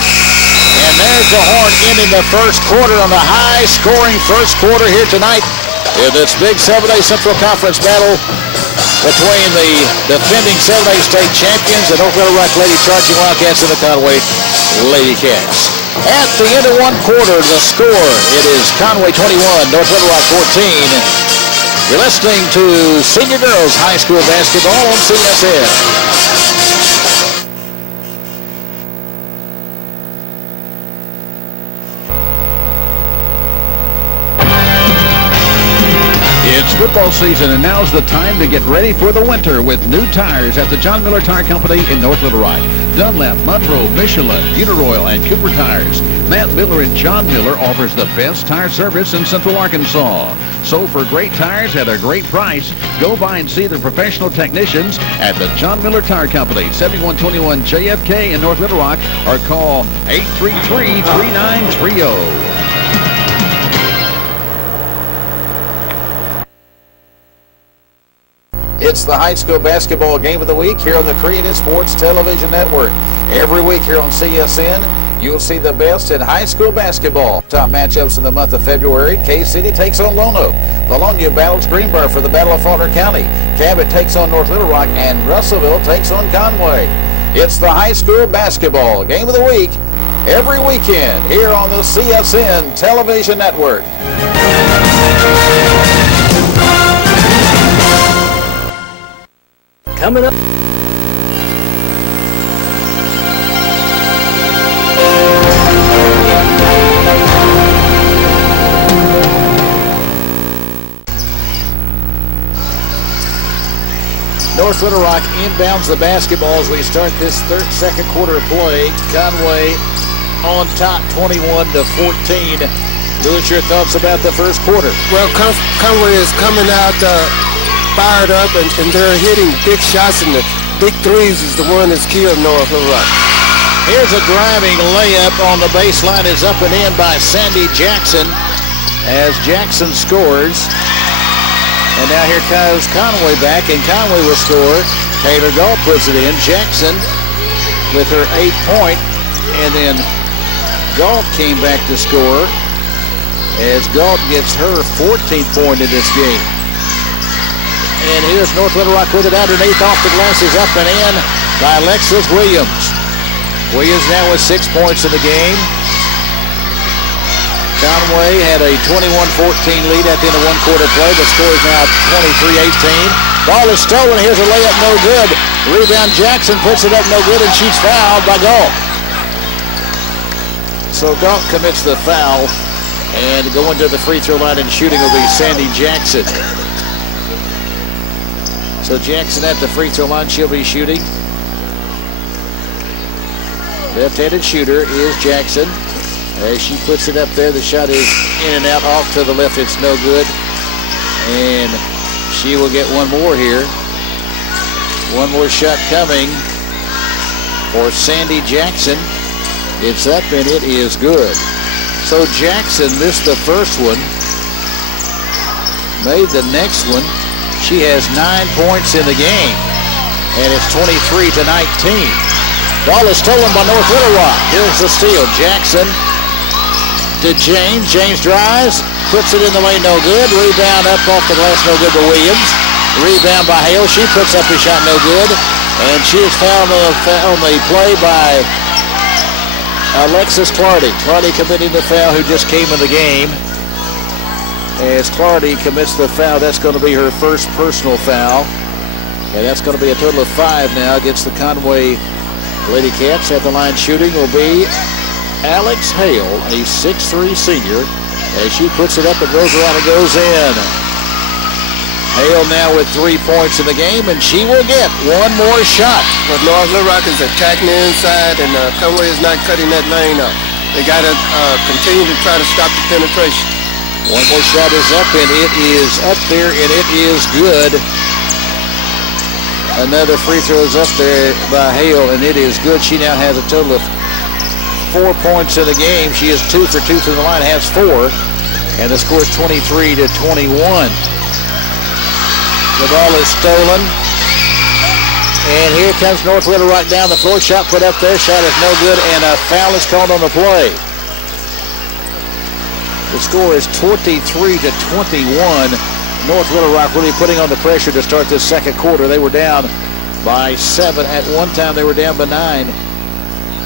And there's the horn ending the first quarter on the high-scoring first quarter here tonight in this big 7A Central Conference battle between the defending 7A state champions, the North Little Rock Lady Charging Wildcats, and the Conway Lady Cats. At the end of 1 quarter, the score, it is Conway 21, North Little Rock 14. You're listening to Senior Girls High School Basketball on CSN. It's football season, and now's the time to get ready for the winter with new tires at the John Miller Tire Company in North Little Rock. Dunlap, Monroe, Michelin, Uniroyal, and Cooper Tires. Matt Miller and John Miller offers the best tire service in Central Arkansas. So for great tires at a great price, go by and see the professional technicians at the John Miller Tire Company, 7121 JFK in North Little Rock, or call 833-3930. It's the high school basketball game of the week here on the Creative Sports Television Network. Every week here on CSN, you'll see the best in high school basketball. Top matchups in the month of February. K-City takes on Lono. Bologna battles Greenbrier for the Battle of Faulkner County. Cabot takes on North Little Rock, and Russellville takes on Conway. It's the high school basketball game of the week every weekend here on the CSN Television Network. Coming up. North Little Rock inbounds the basketball as we start this second quarter of play. Conway on top 21-14. Lewis, your thoughts about the first quarter? Well, Conway is coming out fired up, and they're hitting big shots, and the big threes is the one that's killed North Little Rock. Here's a driving layup on the baseline, is up and in by Sandy Jackson as Jackson scores. And now here comes Conway back, and Conway will score. Taylor Galt puts it in. Jackson with her 8th point, and then Galt came back to score as Galt gets her 14th point in this game. And here's North Little Rock with it underneath, off the glass, is up and in. by Alexis Williams. Williams now with 6 points in the game. Conway had a 21-14 lead at the end of one quarter play. The score is now 23-18. Ball is stolen. Here's a layup, no good. Rebound, Jackson puts it up, no good, and she's fouled by Galt. So Galt commits the foul, and going to the free throw line and shooting will be Sandy Jackson. So Jackson at the free throw line, she'll be shooting. Left-handed shooter is Jackson. As she puts it up there, the shot is in and out, off to the left. It's no good. And she will get one more here. One more shot coming for Sandy Jackson. It's up and it is good. So Jackson missed the first one, made the next one. She has 9 points in the game, and it's 23-19. Ball is stolen by North Little Rock. Here's the steal. Jackson to James. James drives, puts it in the lane, no good. Rebound up off the glass, no good to Williams. Rebound by Hale. She puts up a shot, no good. And she is fouled on the play by Alexis Clardy. Clardy committing the foul, who just came in the game. As Clardy commits the foul, that's going to be her first personal foul. And that's going to be a total of 5 now against the Conway Lady Cats. At the line shooting will be Alex Hale, a 6'3" senior, as she puts it up and goes around and goes in. Hale now with 3 points in the game, and she will get one more shot. But North Little Rock is attacking the inside, and Conway is not cutting that lane up. They got to continue to try to stop the penetration. One more shot is up, and it is up there, and it is good. Another free throw is up there by Hale, and it is good. She now has a total of 4 points in the game. She is 2 for 2 from the line, has 4, and the score is 23-21. The ball is stolen, and here comes North Little Rock down the floor. Shot put up there, shot is no good, and a foul is called on the play. The score is 23-21. North Little Rock really putting on the pressure to start this second quarter. They were down by 7. At one time, they were down by 9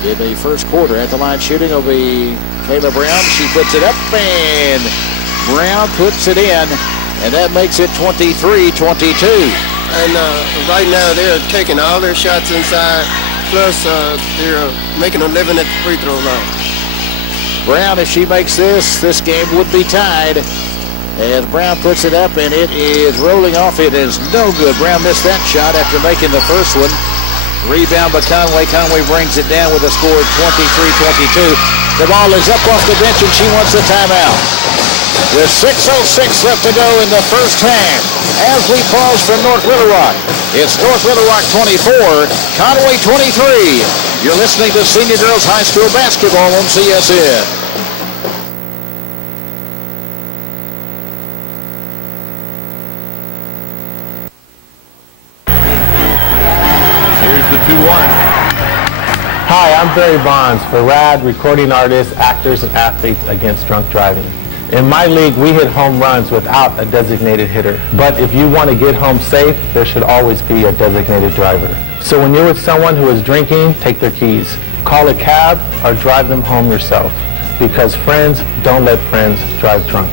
in the first quarter. At the line shooting will be Kayla Brown. She puts it up, and Brown puts it in, and that makes it 23-22. And right now, they're taking all their shots inside, plus they're making a living at the free throw line. Brown, if she makes this game would be tied. As Brown puts it up, and it is rolling off. It is no good. Brown missed that shot after making the first one. Rebound by Conway. Conway brings it down with a score of 23-22. The ball is up off the bench, and she wants the timeout. With 6:06 left to go in the first half, as we pause from North Little Rock, it's North Little Rock 24, Conway 23. You're listening to Senior Girls High School Basketball on CSN. Hi, I'm Barry Bonds for RAD, recording artists, actors, and athletes against drunk driving. In my league, we hit home runs without a designated hitter. But if you want to get home safe, there should always be a designated driver. So when you're with someone who is drinking, take their keys. Call a cab or drive them home yourself. Because friends don't let friends drive drunk.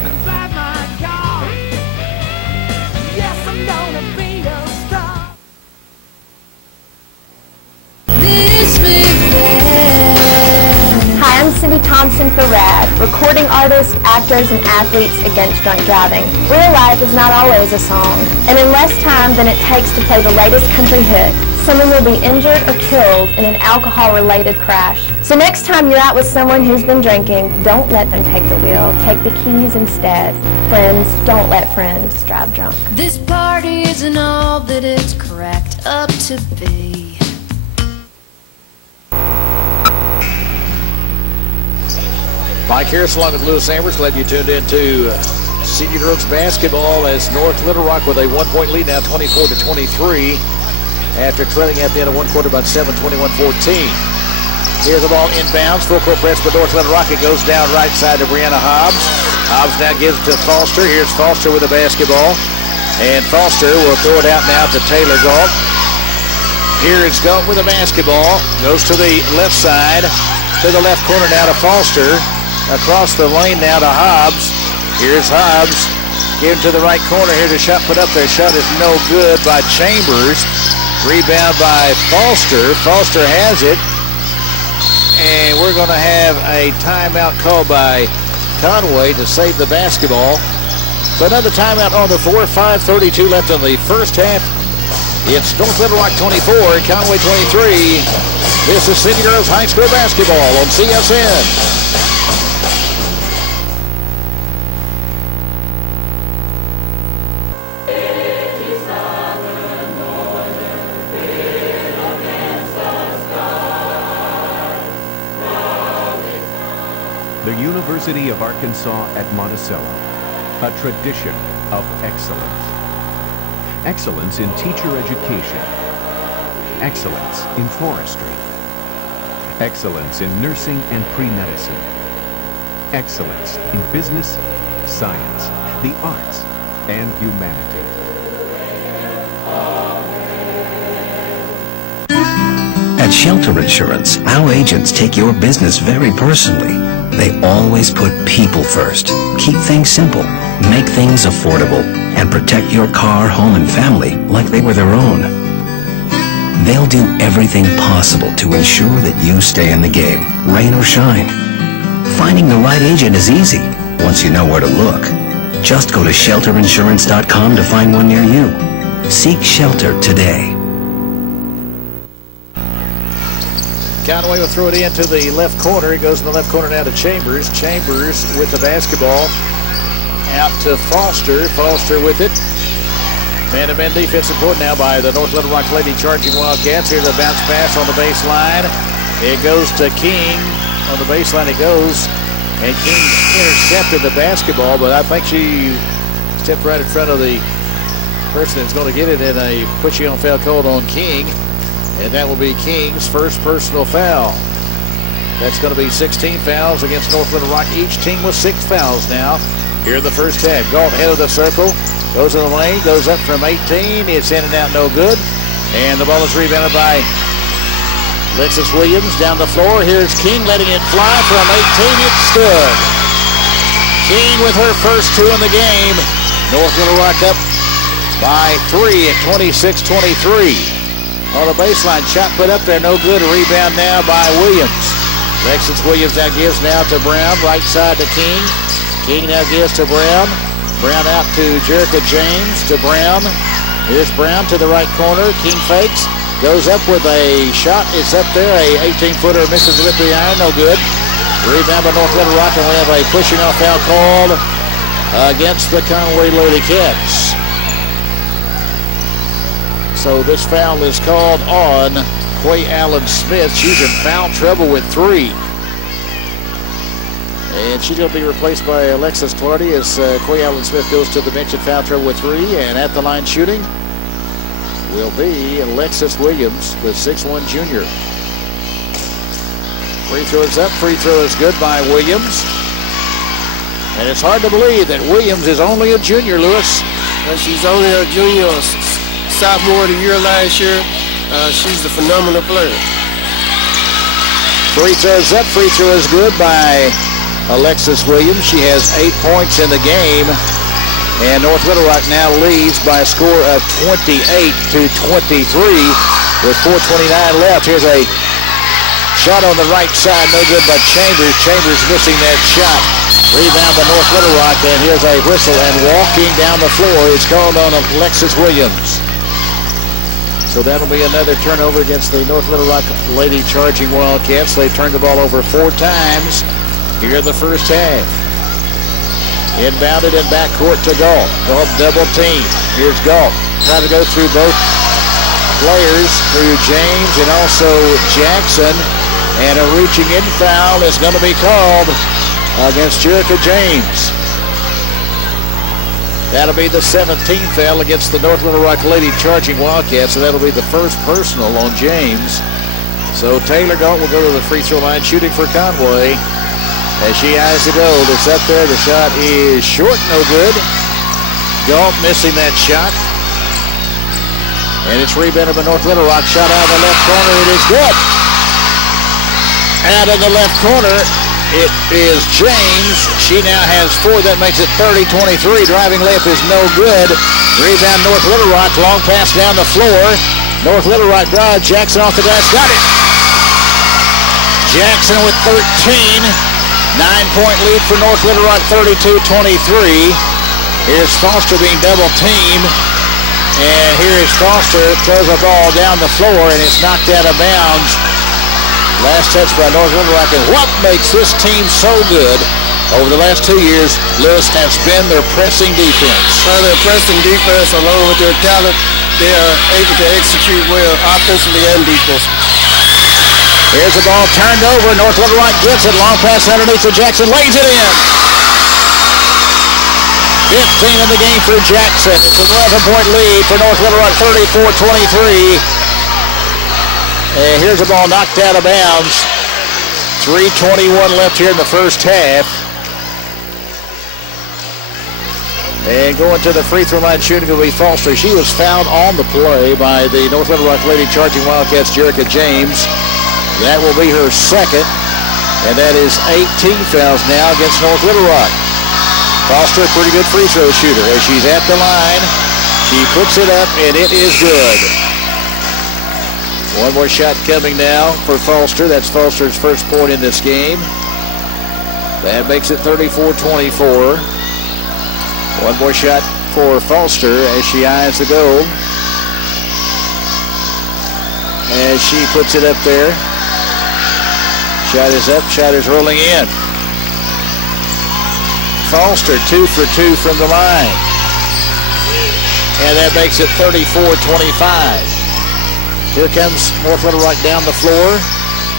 Cindy Thompson for RAD, recording artists, actors, and athletes against drunk driving. Real life is not always a song, and in less time than it takes to play the latest country hit, someone will be injured or killed in an alcohol-related crash. So next time you're out with someone who's been drinking, don't let them take the wheel. Take the keys instead. Friends, don't let friends drive drunk. This party isn't all that it's cracked up to be. Mike Harris along with Lewis Ambers, glad you tuned in to Senior Girls Basketball as North Little Rock with a 1-point lead now, 24-23, after trailing at the end of one quarter by 7, 21-14. Here's the ball inbounds, full court press by North Little Rock. It goes down right side to Brianna Hobbs. Hobbs now gives it to Foster. Here's Foster with the basketball, and Foster will throw it out now to Taylor Galt. Here is Galt with the basketball. Goes to the left side. To the left corner now to Foster. Across the lane now to Hobbs. Here's Hobbs. Give to the right corner. Here's a shot put up there. Shot is no good by Chambers. Rebound by Foster. Foster has it. And we're going to have a timeout called by Conway to save the basketball. So another timeout on the floor. 5:32 left in the first half. It's North Little Rock 24, Conway 23. This is City Girls High School basketball on CSN. The University of Arkansas at Monticello, a tradition of excellence. Excellence in teacher education. Excellence in forestry. Excellence in nursing and pre-medicine. Excellence in business, science, the arts, and humanity. At Shelter Insurance, our agents take your business very personally. They always put people first, keep things simple, make things affordable, and protect your car, home, and family like they were their own. They'll do everything possible to ensure that you stay in the game, rain or shine. Finding the right agent is easy once you know where to look. Just go to shelterinsurance.com to find one near you. Seek shelter today. Conway will throw it into the left corner. It goes in the left corner now to Chambers. Chambers with the basketball. Out to Foster. Foster with it. Man-to-man defensive board now by the North Little Rock Lady Charging Wildcats. Here's a bounce pass on the baseline. It goes to King. On the baseline it goes. And King intercepted the basketball, but I think she stepped right in front of the person that's going to get it, and a pushing on foul called on King. And that will be King's first personal foul. That's going to be 16 fouls against North Little Rock. Each team with 6 fouls now here in the first half. Galt head of the circle. Goes in the lane. Goes up from 18. It's in and out, no good. And the ball is rebounded by Alexis Williams down the floor. Here's King letting it fly from 18. It stood. King with her first 2 in the game. North Little Rock up by 3 at 26-23. On the baseline, shot put up there, no good. A rebound now by Williams. Alexis Williams now gives now to Brown, right side to King. King now gives to Brown. Brown out to Jerica James, to Brown. Here's Brown to the right corner. King fakes, goes up with a shot. It's up there, a 18-footer, misses with the iron, no good. Rebound by North Little Rock, and we have a pushing off foul called against the Conway Lady Cats. So this foul is called on Quay Allen Smith. She's in foul trouble with 3. And she's going to be replaced by Alexis Clardy as Quay Allen Smith goes to the bench in foul trouble with 3. And at the line shooting will be Alexis Williams, the 6'1 junior. Free throw is up. Free throw is good by Williams. And it's hard to believe that Williams is only a junior, Lewis. She's only a junior. Sophomore of the year last year. She's a phenomenal player. Free throws up. Free throw is good by Alexis Williams. She has 8 points in the game. And North Little Rock now leads by a score of 28-23 with 4:29 left. Here's a shot on the right side. No good by Chambers. Chambers missing that shot. Rebound by North Little Rock. And here's a whistle. And walking down the floor is called on Alexis Williams. So that'll be another turnover against the North Little Rock Lady Charging Wildcats. They've turned the ball over 4 times here in the first half. Inbounded in backcourt to Galt. Galt double team. Here's Galt. Trying to go through both players, through James and also Jackson. And a reaching in foul is going to be called against Jerica James. That'll be the 17th foul against the North Little Rock Lady Charging Wildcats, and that'll be the first personal on James. So Taylor Galt will go to the free throw line shooting for Conway. As she eyes the goal, it's up there. The shot is short, no good. Galt missing that shot. And it's rebounded by North Little Rock. Shot out of the left corner. It is good. Out of the left corner, it is James. She now has 4. That makes it 30-23. Driving layup is no good. Rebound North Little Rock. Long pass down the floor. North Little Rock drive. Jackson off the glass. Got it. Jackson with 13. 9-point lead for North Little Rock, 32-23. Here's Foster being double teamed. And here is Foster, throws a ball down the floor, and it's knocked out of bounds. Last touch by North Little Rock. And what makes this team so good over the last 2 years, Lewis, has been their pressing defense. Their pressing defense, along with their talent, they are able to execute well offensively and defensively. Here's the ball turned over. North Little Rock gets it. Long pass underneath for Jackson. Lays it in. 15 in the game for Jackson. It's an 11-point lead for North Little Rock, 34-23. And here's the ball knocked out of bounds. 3:21 left here in the first half. And going to the free throw line shooting will be Foster. She was fouled on the play by the North Little Rock Lady Charging Wildcats, Jerica James. That will be her second. And that is 18 fouls now against North Little Rock. Foster, a pretty good free throw shooter. As she's at the line, she puts it up, and it is good. One more shot coming now for Foster. That's Foster's first point in this game. That makes it 34-24. One more shot for Foster as she eyes the goal. As she puts it up there. Shot is up, shot is rolling in. Foster 2 for 2 from the line. And that makes it 34-25. Here comes North Little Rock down the floor.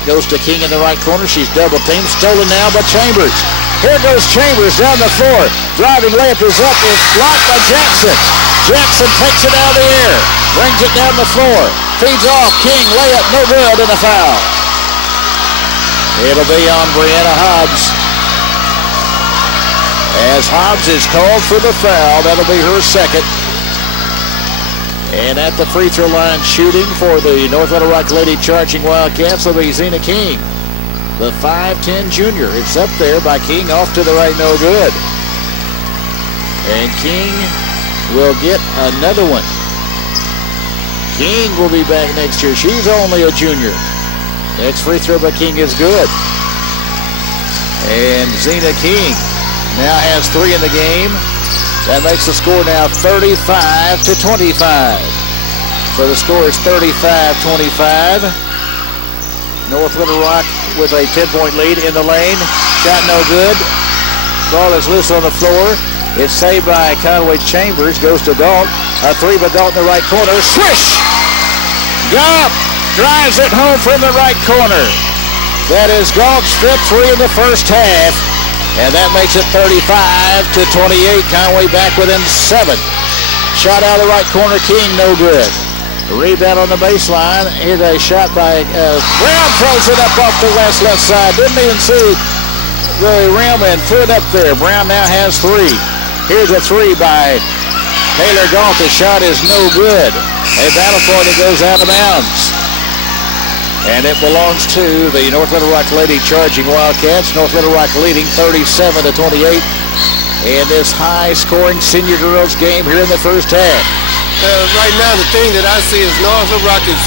Goes to King in the right corner. She's double teamed. Stolen now by Chambers. Here goes Chambers down the floor. Driving layup is up. It's blocked by Jackson. Jackson takes it out of the air. Brings it down the floor. Feeds off. King layup no good and a foul. It'll be on Brianna Hobbs. As Hobbs is called for the foul, that'll be her second. And at the free throw line shooting for the North Little Rock Lady Charging Wildcats will be Zena King, the 5'10 junior. It's up there by King, off to the right, no good. And King will get another one. King will be back next year. She's only a junior. Next free throw by King is good. And Zena King now has 3 in the game. That makes the score now 35-25. So the score is 35-25. North Little Rock with a 10-point lead in the lane. Shot no good. Ball is loose on the floor. It's saved by Conway Chambers. Goes to Galt. A 3 by Galt in the right corner. Swish! Galt drives it home from the right corner. That is Galt's 5th 3 in the first half. And that makes it 35-28. Conway back within 7. Shot out of the right corner. King, no good. Rebound on the baseline. Here's a shot by Brown. Throws it up off the left side. Didn't even see the rim and threw it up there. Brown now has 3. Here's a 3 by Taylor Galt. The shot is no good. A battle for it. It goes out of bounds. And it belongs to the North Little Rock Lady Charging Wildcats. North Little Rock leading 37-28 in this high-scoring senior girls game here in the first half. Right now, the thing that I see is North Little Rock is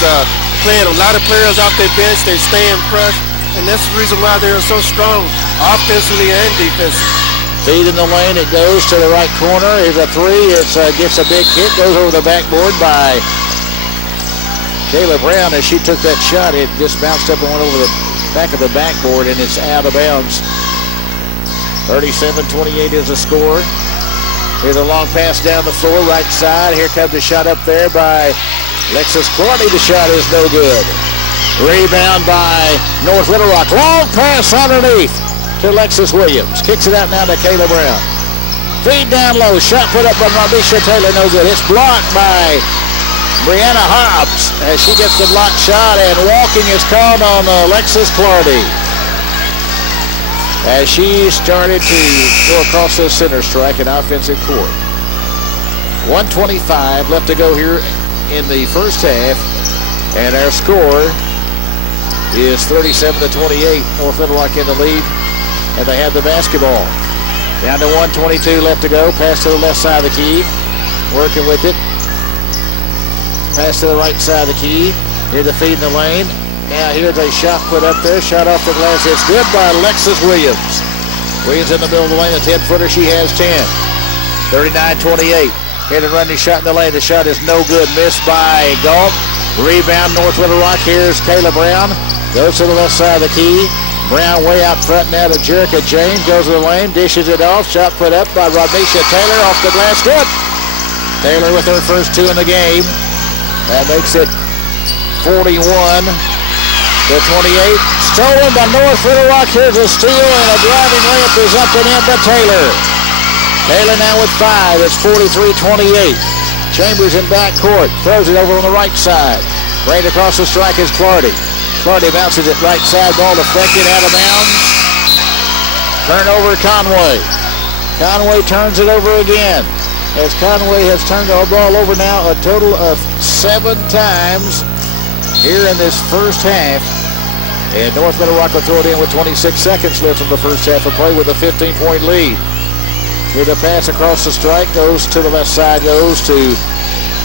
playing a lot of players off their bench. They're staying fresh, and that's the reason why they're so strong offensively and defensively. Feed in the lane. It goes to the right corner. Here's a 3. It gets a big hit. Goes over the backboard by Kayla Brown. As she took that shot, it just bounced up and went over the back of the backboard, and it's out of bounds. 37-28 is the score. Here's a long pass down the floor, right side. Here comes the shot up there by Lexus Clardy. The shot is no good. Rebound by North Little Rock. Long pass underneath to Lexus Williams. Kicks it out now to Kayla Brown. Feed down low. Shot put up by Mardisha Taylor. No good. It's blocked by Brianna Hobbs as she gets the block shot, and walking is called on Alexis Clardy as she started to go across the center strike in offensive court. 1:25 left to go here in the first half, and our score is 37-28. North Little Rock in the lead, and they have the basketball. Down to 1:22 left to go. Pass to the left side of the key. Working with it. Pass to the right side of the key. Here's the feed in the lane. Now here's a shot put up there. Shot off the glass. It's good by Alexis Williams. Williams in the middle of the lane. A 10-footer. She has 10. 39-28. Hit and running shot in the lane. The shot is no good. Missed by Galt. Rebound North Little Rock. Here's Kayla Brown. Goes to the left side of the key. Brown way out front now to Jerica James. Goes to the lane. Dishes it off. Shot put up by Rodnisha Taylor. Off the glass. Good. Taylor with her first 2 in the game. That makes it 41-28. Stolen by North Little Rock. Here's a steal, and a driving layup is up and in by Taylor. Taylor now with 5. It's 43-28. Chambers in backcourt. Throws it over on the right side. Right across the strike is Clardy. Clardy bounces it right side. Ball deflected out of bounds. Turnover Conway. Conway turns it over again. As Conway has turned the ball over now a total of 7 times here in this first half. And North Little Rock will throw it in with 26 seconds left in the first half of play with a 15-point lead. Here the pass across the strike goes to the left side, goes to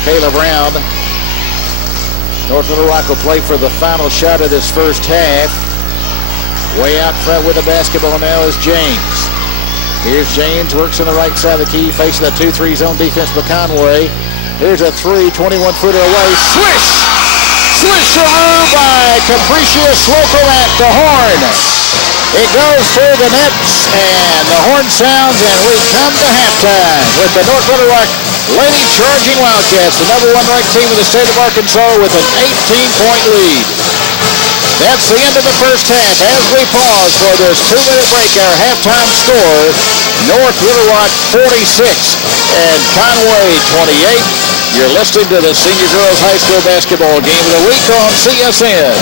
Kayla Brown. North Little Rock will play for the final shot of this first half. Way out front with the basketball now is James. Here's James, works on the right side of the key, facing a 2-3 zone defense by Conway. Here's a 3, 21-footer away. Swish! Swisheroo by Capricia Slokolat to Horn. It goes through the nets, and the horn sounds, and we come to halftime with the North Little Rock Lady Charging Wildcats, the #1 ranked team in the state of Arkansas with an 18-point lead. That's the end of the first half. As we pause for this 2-minute break, our halftime score, North Little Rock 46 and Conway 28. You're listening to the Senior Girls High School Basketball Game of the Week on CSN.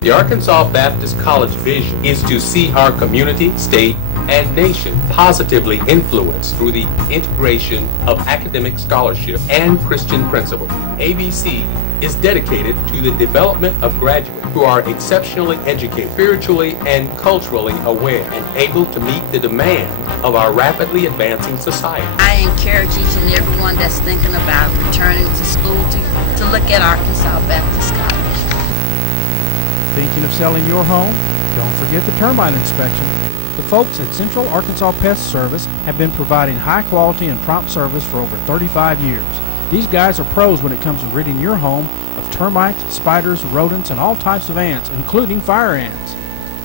The Arkansas Baptist College vision is to see our community, state, and nation positively influenced through the integration of academic scholarship and Christian principle. ABC is dedicated to the development of graduates who are exceptionally educated, spiritually and culturally aware, and able to meet the demand of our rapidly advancing society. I encourage each and everyone that's thinking about returning to school to look at Arkansas Baptist College. Thinking of selling your home? Don't forget the termite inspection. The folks at Central Arkansas Pest Service have been providing high quality and prompt service for over 35 years. These guys are pros when it comes to ridding your home of termites, spiders, rodents, and all types of ants, including fire ants.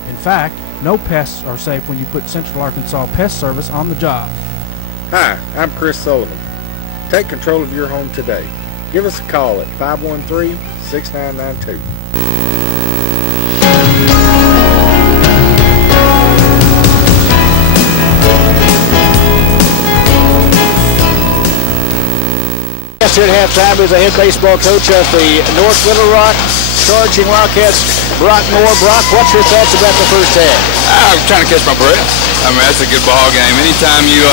In fact, no pests are safe when you put Central Arkansas Pest Service on the job. Hi, I'm Chris Sullivan. Take control of your home today. Give us a call at 513-6992. Here at halftime is the head baseball coach of the North Little Rock Charging Wildcats, Brock Moore. Brock, what's your thoughts about the first half? I'm trying to catch my breath. I mean, that's a good ball game. Anytime you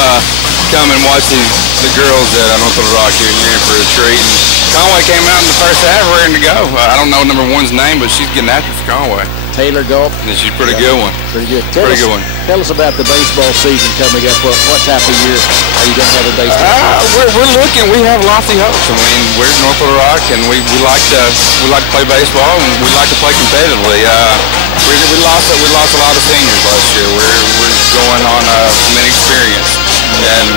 come and watch the girls at North Little Rock, you're in for a treat. And Conway came out in the first half ready to go. I don't know number 1's name, but she's getting after for Conway. Taylor Galt. And she's a pretty good one. Pretty good. Pretty good one. Tell us about the baseball season coming up. What type of year are you going to have in baseball? We're looking. We have lofty hopes. I mean, we're at North Little Rock, and we like to play baseball, and we like to play competitively. We lost a lot of seniors last year. We're going on some inexperience, and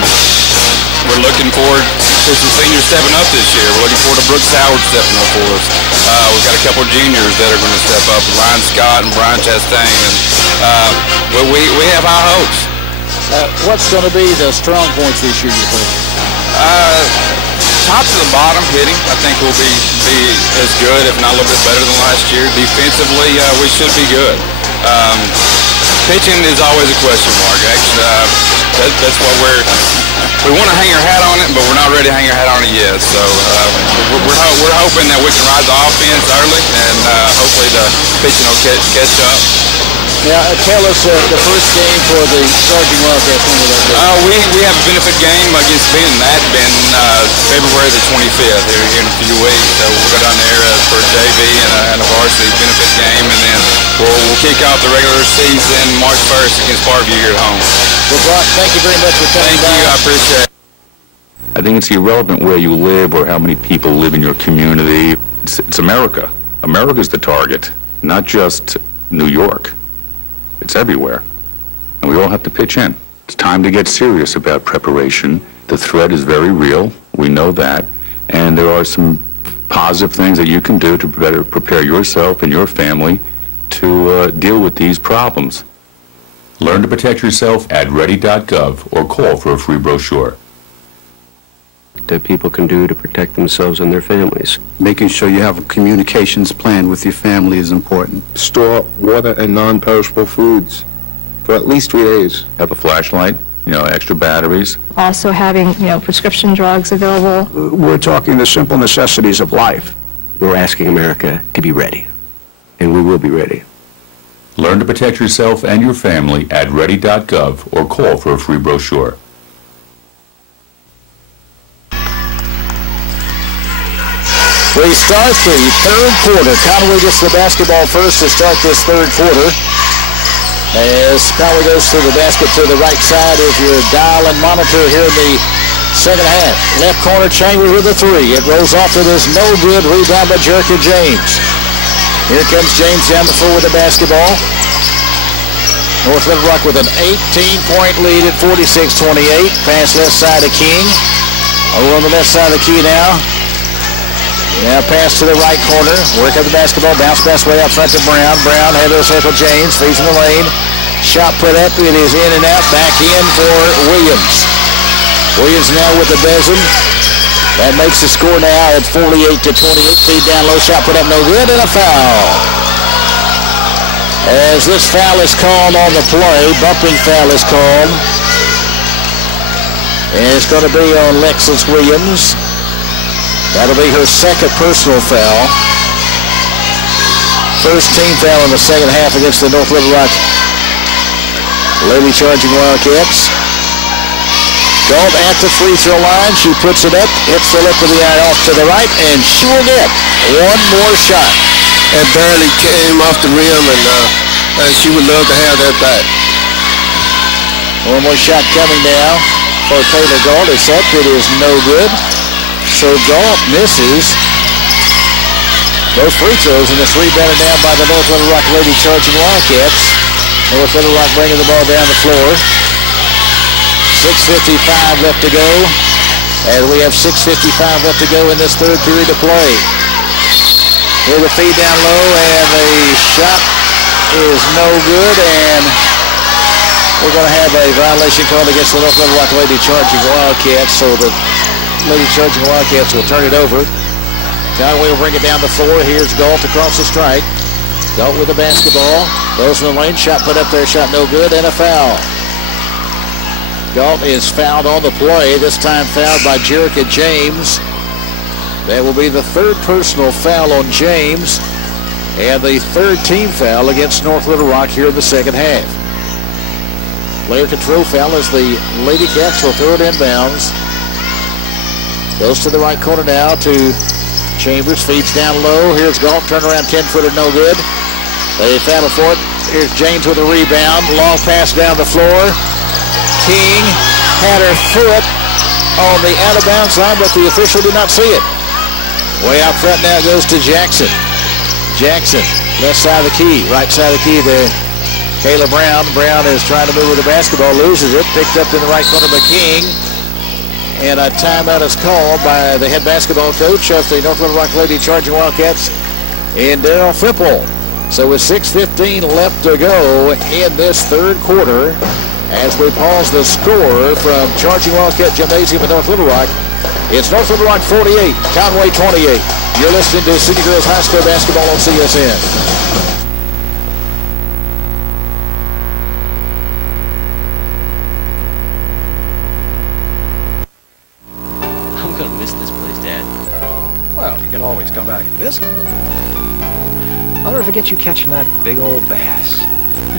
we're looking forward to some seniors stepping up this year. We're looking forward to Brooks Howard stepping up for us. We've got a couple of juniors that are going to step up, Ryan Scott and Brian Chastain. But we have high hopes. What's going to be the strong points this year, you think? Top to the bottom hitting, I think will be as good, if not a little bit better than last year. Defensively, we should be good. Pitching is always a question mark. Actually, that's what we want to hang our hat on it, but we're not ready to hang our hat on it yet. So we're hoping that we can ride the offense early, and hopefully the pitching will catch up. Now, tell us the first game for the Charging Wildcats. We have a benefit game against Benton. That been February the 25th here in a few weeks. So we'll go down there for a JV and a varsity benefit game, and then we'll kick off the regular season March 1st against Parkview here at home. Well, Brock, thank you very much for coming by. Thank you. I appreciate it. I think it's irrelevant where you live or how many people live in your community. It's America. America's the target, not just New York. It's everywhere, and we all have to pitch in. It's time to get serious about preparation. The threat is very real, we know that, and there are some positive things that you can do to better prepare yourself and your family to deal with these problems. Learn to protect yourself at ready.gov or call for a free brochure. That people can do to protect themselves and their families. Making sure you have a communications plan with your family is important. Store water and non-perishable foods for at least 3 days. Have a flashlight, extra batteries. Also having, prescription drugs available. We're talking the simple necessities of life. We're asking America to be ready, and we will be ready. Learn to protect yourself and your family at ready.gov or call for a free brochure. We start the third quarter. Conway gets the basketball first to start this third quarter. As Conway goes to the basket to the right side of your dial and monitor here in the second half. Left corner, Chambers with a three. It rolls off. It is no good. Rebound by Jericho James. Here comes James down the floor with the basketball. North Little Rock with an 18-point lead at 46-28. Pass left side of King. Over on the left side of the key now. Now pass to the right corner. Work up the basketball. Bounce pass way out front to Brown. Brown head of the circle. James feeds in the lane. Shot put up. It is in and out. Back in for Williams. Williams now with the dozen. That makes the score now at 48-28. Feed down low. Shot put up no good. And a foul. As this foul is called on the play. Bumping foul is called. And it's going to be on Lexus Williams. That'll be her second personal foul. First team foul in the second half against the North Little Rock Lady Charging Wildcats. Galt at the free throw line. She puts it up, hits the lip of the eye off to the right, and she will get one more shot. It barely came off the rim, and she would love to have that back. One more shot coming now for Taylor Galt. It's up. It is no good. So Galt misses both free throws, and it's rebounded down by the North Little Rock Lady Charging Wildcats. North Little Rock bringing the ball down the floor. 6:55 left to go, and we have 6:55 left to go in this third period of play. Here the feed down low, and the shot is no good, and we're going to have a violation called against the North Little Rock Lady Charging Wildcats, so the Lady Charging Wildcats will turn it over. Conway will bring it down the floor. Here's Galt across the strike. Galt with the basketball. Goes in the lane. Shot put up there. Shot no good. And a foul. Galt is fouled on the play. This time fouled by Jerica James. That will be the third personal foul on James. And the third team foul against North Little Rock here in the second half. Player control foul as the Lady Cats will throw it inbounds. Goes to the right corner now to Chambers. Feeds down low. Here's Galt. Turnaround 10-footer, no good. They battle for it. Here's James with a rebound. Long pass down the floor. King had her foot on the out-of-bounds line, but the official did not see it. Way out front now goes to Jackson. Jackson, left side of the key. Right side of the key to Kayla Brown. Brown is trying to move with the basketball. Loses it. Picked up in the right corner by King. And a timeout is called by the head basketball coach of the North Little Rock Lady Charging Wildcats in Daryl Fipple. So with 6:15 left to go in this third quarter, as we pause the score from Charging Wildcat Gymnasium in North Little Rock, it's North Little Rock 48, Conway 28. You're listening to City Girls High School basketball on CSN. to come back and visit. I'll never forget you catching that big old bass.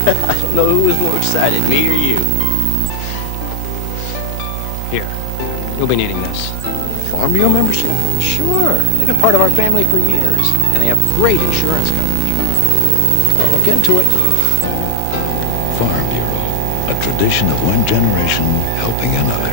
I don't know who was more excited, me or you. Here, you'll be needing this. Farm Bureau membership? Sure. They've been part of our family for years, and they have great insurance coverage. I'll look into it. Farm Bureau, a tradition of one generation helping another.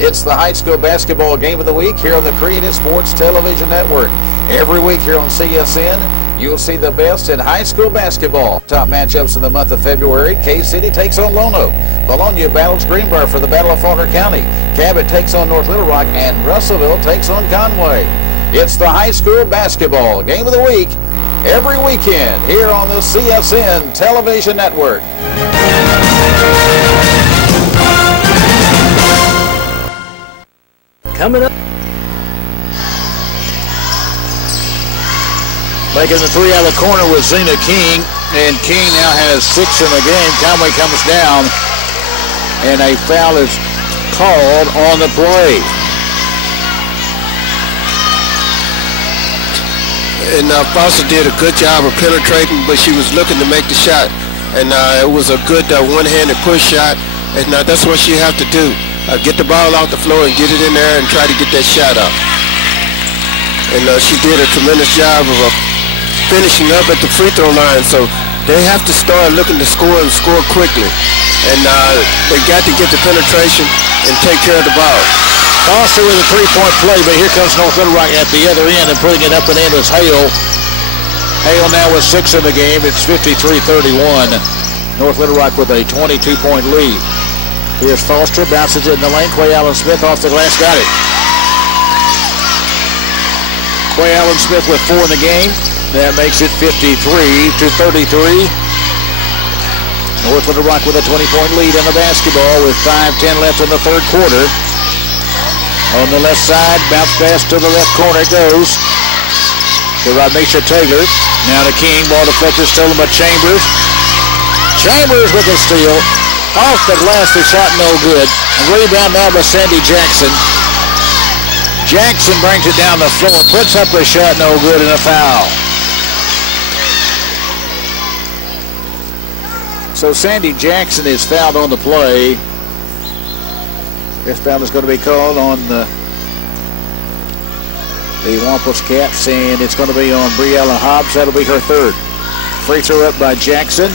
It's the high school basketball game of the week here on the Creative Sports Television Network. Every week here on CSN, you'll see the best in high school basketball. Top matchups in the month of February. K-City takes on Lono. Bologna battles Greenbrier for the Battle of Faulkner County. Cabot takes on North Little Rock, and Russellville takes on Conway. It's the high school basketball game of the week every weekend here on the CSN Television Network. Coming up. Making the three out of the corner with Zena King, and King now has 6 in the game. Conway comes down, and a foul is called on the play. And Foster did a good job of penetrating, but she was looking to make the shot. And it was a good one-handed push shot, and that's what she have to do. Get the ball off the floor and get it in there and try to get that shot up. And she did a tremendous job of finishing up at the free throw line, so they have to start looking to score and score quickly. And they got to get the penetration and take care of the ball. Foster with a three-point play, but here comes North Little Rock at the other end, and putting it up and in is Hale. Hale now with 6 in the game. It's 53-31. North Little Rock with a 22-point lead. Here's Foster, bounces it in the lane. Quay Allen Smith off the glass, got it. Quay Allen Smith with 4 in the game. That makes it 53-33. North Little Rock with a 20-point lead in the basketball with 5:10 left in the third quarter. On the left side, bounce pass to the left corner goes to Rodmisha Taylor. Now to King, ball deflected, stolen by Chambers. Chambers with the steal. Off the glass, the shot no good. Rebound now by Sandy Jackson. Jackson brings it down the floor, puts up a shot no good, and a foul. So Sandy Jackson is fouled on the play. This foul is going to be called on the Wampus Cats, and it's going to be on Briella Hobbs. That'll be her third. Free throw up by Jackson.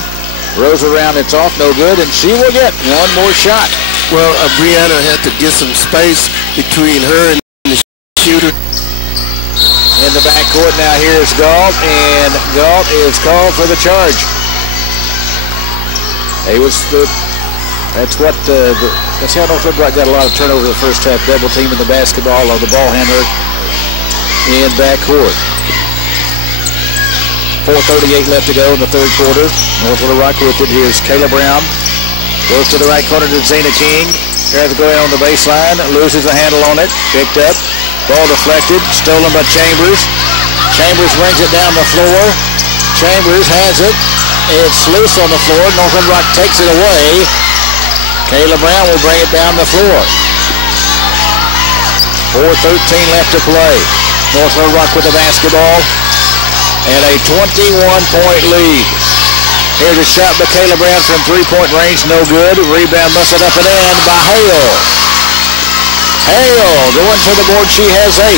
Rolls around, it's off, no good, and she will get one more shot. Well, Brianna had to get some space between her and the shooter. In the backcourt now, here's Galt, and Galt is called for the charge. That's how North Little Rock got a lot of turnover the first half. Double team in the basketball on the ball handler in backcourt. 4:38 left to go in the third quarter. North Little Rock with it. Here's Kayla Brown. Goes to the right corner to Zena King. Tries to go in on the baseline. Loses a handle on it. Picked up. Ball deflected. Stolen by Chambers. Chambers brings it down the floor. Chambers has it. It's loose on the floor. North Little Rock takes it away. Kayla Brown will bring it down the floor. 4:13 left to play. North Little Rock with the basketball. And a 21-point lead. Here's a shot by Kayla Brown from three-point range, no good. Rebound busted up and in by Hale. Hale going to the board, she has 8.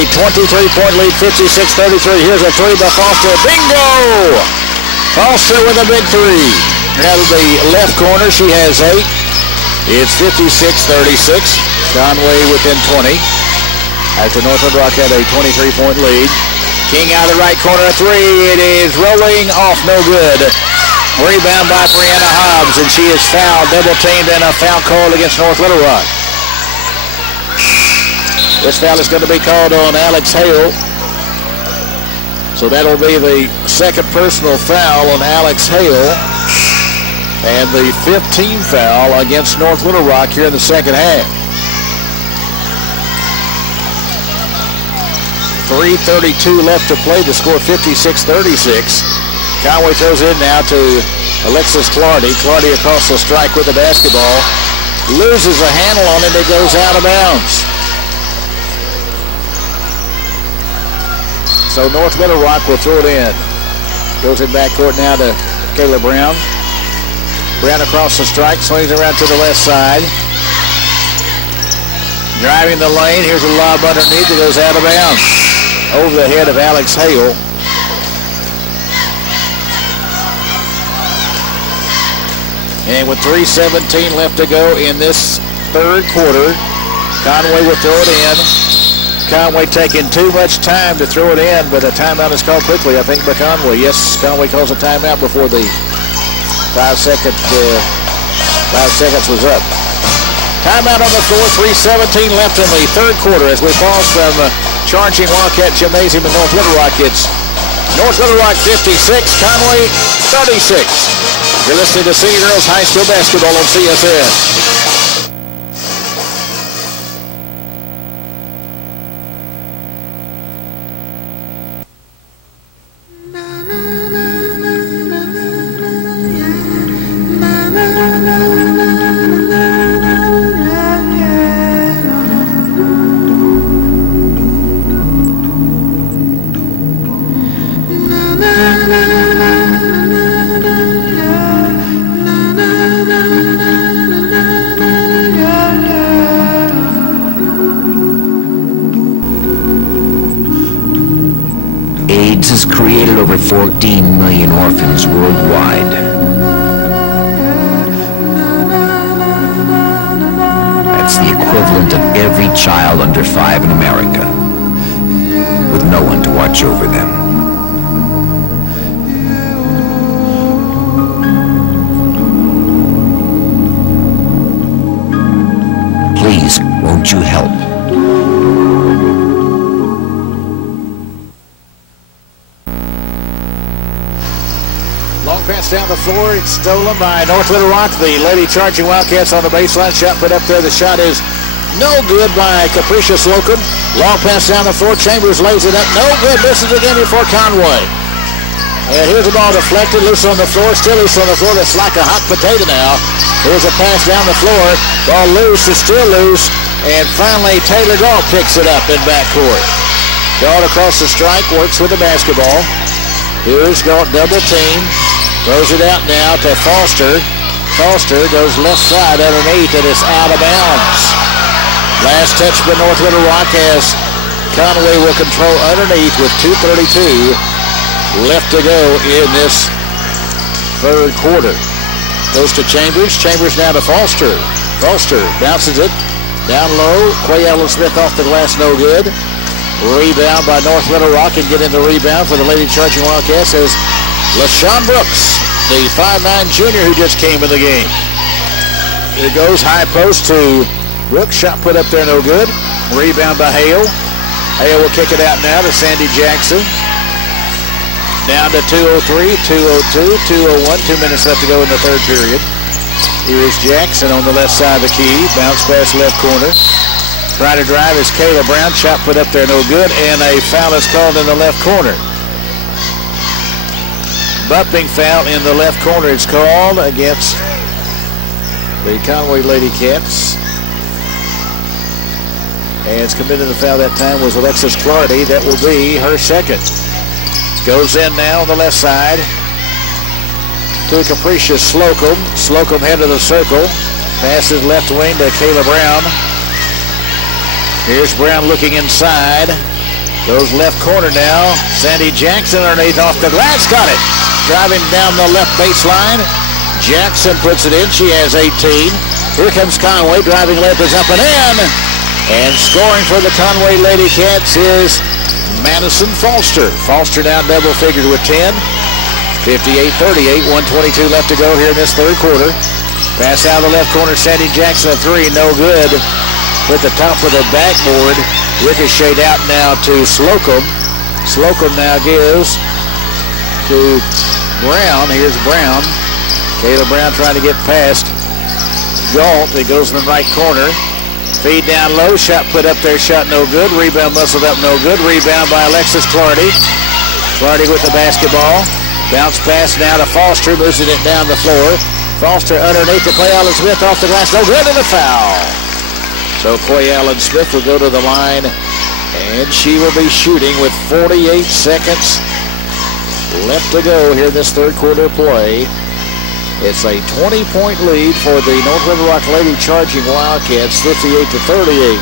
A 23-point lead, 56-33. Here's a three by Foster. Bingo! Foster with a big three. Out of the left corner, she has 8. It's 56-36. Conway within 20. After North Little Rock had a 23-point lead. King out of the right corner, a three. It is rolling off, no good. Rebound by Brianna Hobbs, and she is fouled, double teamed, and a foul call against North Little Rock. This foul is going to be called on Alex Hale. So that'll be the second personal foul on Alex Hale, and the 5th team foul against North Little Rock here in the second half. 3:32 left to play. The score 56-36. Conway throws it in now to Alexis Clardy. Clardy across the strike with the basketball. Loses a handle on it. It goes out of bounds. So North Little Rock will throw it in. Goes in backcourt now to Kayla Brown. Brown across the strike, swings around to the left side. Driving the lane, here's a lob underneath, it goes out of bounds. Over the head of Alex Hale. And with 3:17 left to go in this third quarter, Conway will throw it in. Conway taking too much time to throw it in, but a timeout is called quickly, I think, by Conway. Yes, Conway calls a timeout before the 5 seconds was up. Timeout on the floor, 3:17 left in the third quarter as we pause from charging Wildcat Gymnasium in North Little Rock. It's North Little Rock 56, Conway 36. You're listening to Senior Girls High School Basketball on CSN. AIDS has created over 14 million orphans worldwide. That's the equivalent of every child under 5 in America, with no one to watch over them. Please, won't you help? Pass down the floor. It's stolen by North Little Rock. The Lady Charging Wildcats on the baseline. Shot put up there. The shot is no good by Capricia Slocum. Long pass down the floor. Chambers lays it up. No good. Misses again before Conway. And here's the ball deflected. Loose on the floor. Still loose on the floor. That's like a hot potato now. Here's a pass down the floor. Ball loose. Is still loose. And finally Taylor Galt picks it up in backcourt. Galt across the strike. Works with the basketball. Here's Galt double team. Throws it out now to Foster. Foster goes left side underneath and it's out of bounds. Last touch by North Little Rock as Conway will control underneath with 2:32 left to go in this third quarter. Goes to Chambers. Chambers now to Foster. Foster bounces it down low. Quay Allen Smith off the glass, no good. Rebound by North Little Rock, and get in the rebound for the Lady Charging Wildcats as LaShawn Brooks, the 5'9 junior who just came in the game. It goes high post to Brooks. Shot put up there, no good. Rebound by Hale. Hale will kick it out now to Sandy Jackson. Down to 2:03, 2:02, 2:01. 2 minutes left to go in the third period. Here's Jackson on the left side of the key. Bounce pass left corner. Trying to drive is Kayla Brown. Shot put up there, no good. And a foul is called in the left corner. Bumping foul in the left corner. It's called against the Conway Lady Cats. And it's committed the foul that time was Alexis Clardy. That will be her second. Goes in now on the left side to Capricia Slocum. Slocum head of the circle. Passes left wing to Kayla Brown. Here's Brown looking inside. Goes left corner now. Sandy Jackson underneath off the glass. Got it. Driving down the left baseline. Jackson puts it in. She has 18. Here comes Conway. Driving left is up and in. And scoring for the Conway Lady Cats is Madison Foster. Foster down double figures with 10. 58-38. 1:22 left to go here in this third quarter. Pass out of the left corner. Sandy Jackson a three. No good. With the top of the backboard. Ricocheted out now to Slocum. Slocum now gives to Brown. Here's Brown. Kayla Brown trying to get past Galt. It goes in the right corner. Feed down low. Shot put up there. Shot no good. Rebound muscled up. No good. Rebound by Alexis Clardy. Clardy with the basketball. Bounce pass now to Foster. Losing it down the floor. Foster underneath to Quay Allen Smith off the glass. No good, and a foul. So Quay Allen Smith will go to the line And she will be shooting with 48 seconds left to go here in this third quarter play. It's a 20-point lead for the North Little Rock Lady Charging Wildcats, 58-38.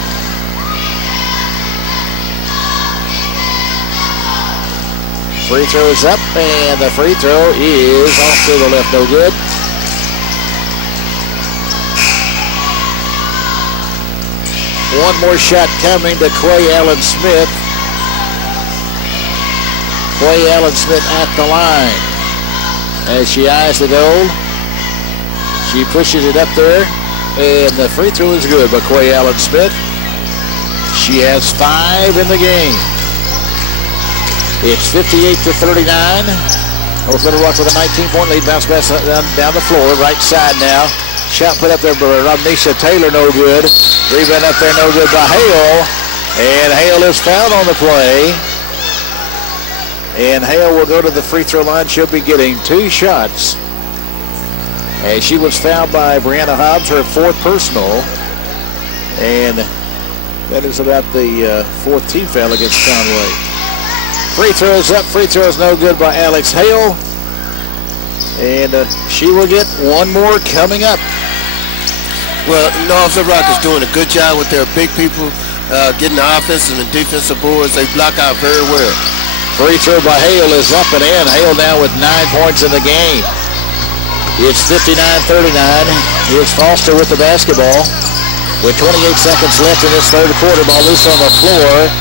Free throw is up, and the free throw is off to the left, no good. One more shot coming to Quay Allen-Smith. Quay Allen-Smith at the line. As she eyes the goal, she pushes it up there, and the free throw is good by Quay Allen-Smith. She has 5 in the game. It's 58-39. North Little Rock with a 19-point lead. Bounce pass down the floor, right side now. Shot put up there by Rodnisha Taylor, no good. Rebound up there, no good by Hale. And Hale is fouled on the play. And Hale will go to the free throw line. She'll be getting 2 shots. As she was fouled by Brianna Hobbs, her 4th personal. And that is about the 4th team foul against Conway. Free throw is up. Free throw is no good by Alex Hale. And she will get one more coming up. Well, North Little Rock is doing a good job with their big people, getting the offensive and defensive boards. They block out very well. Free throw by Hale is up and in. Hale now with 9 points in the game. It's 59-39. Here's Foster with the basketball. With 28 seconds left in this third quarter, ball loose on the floor.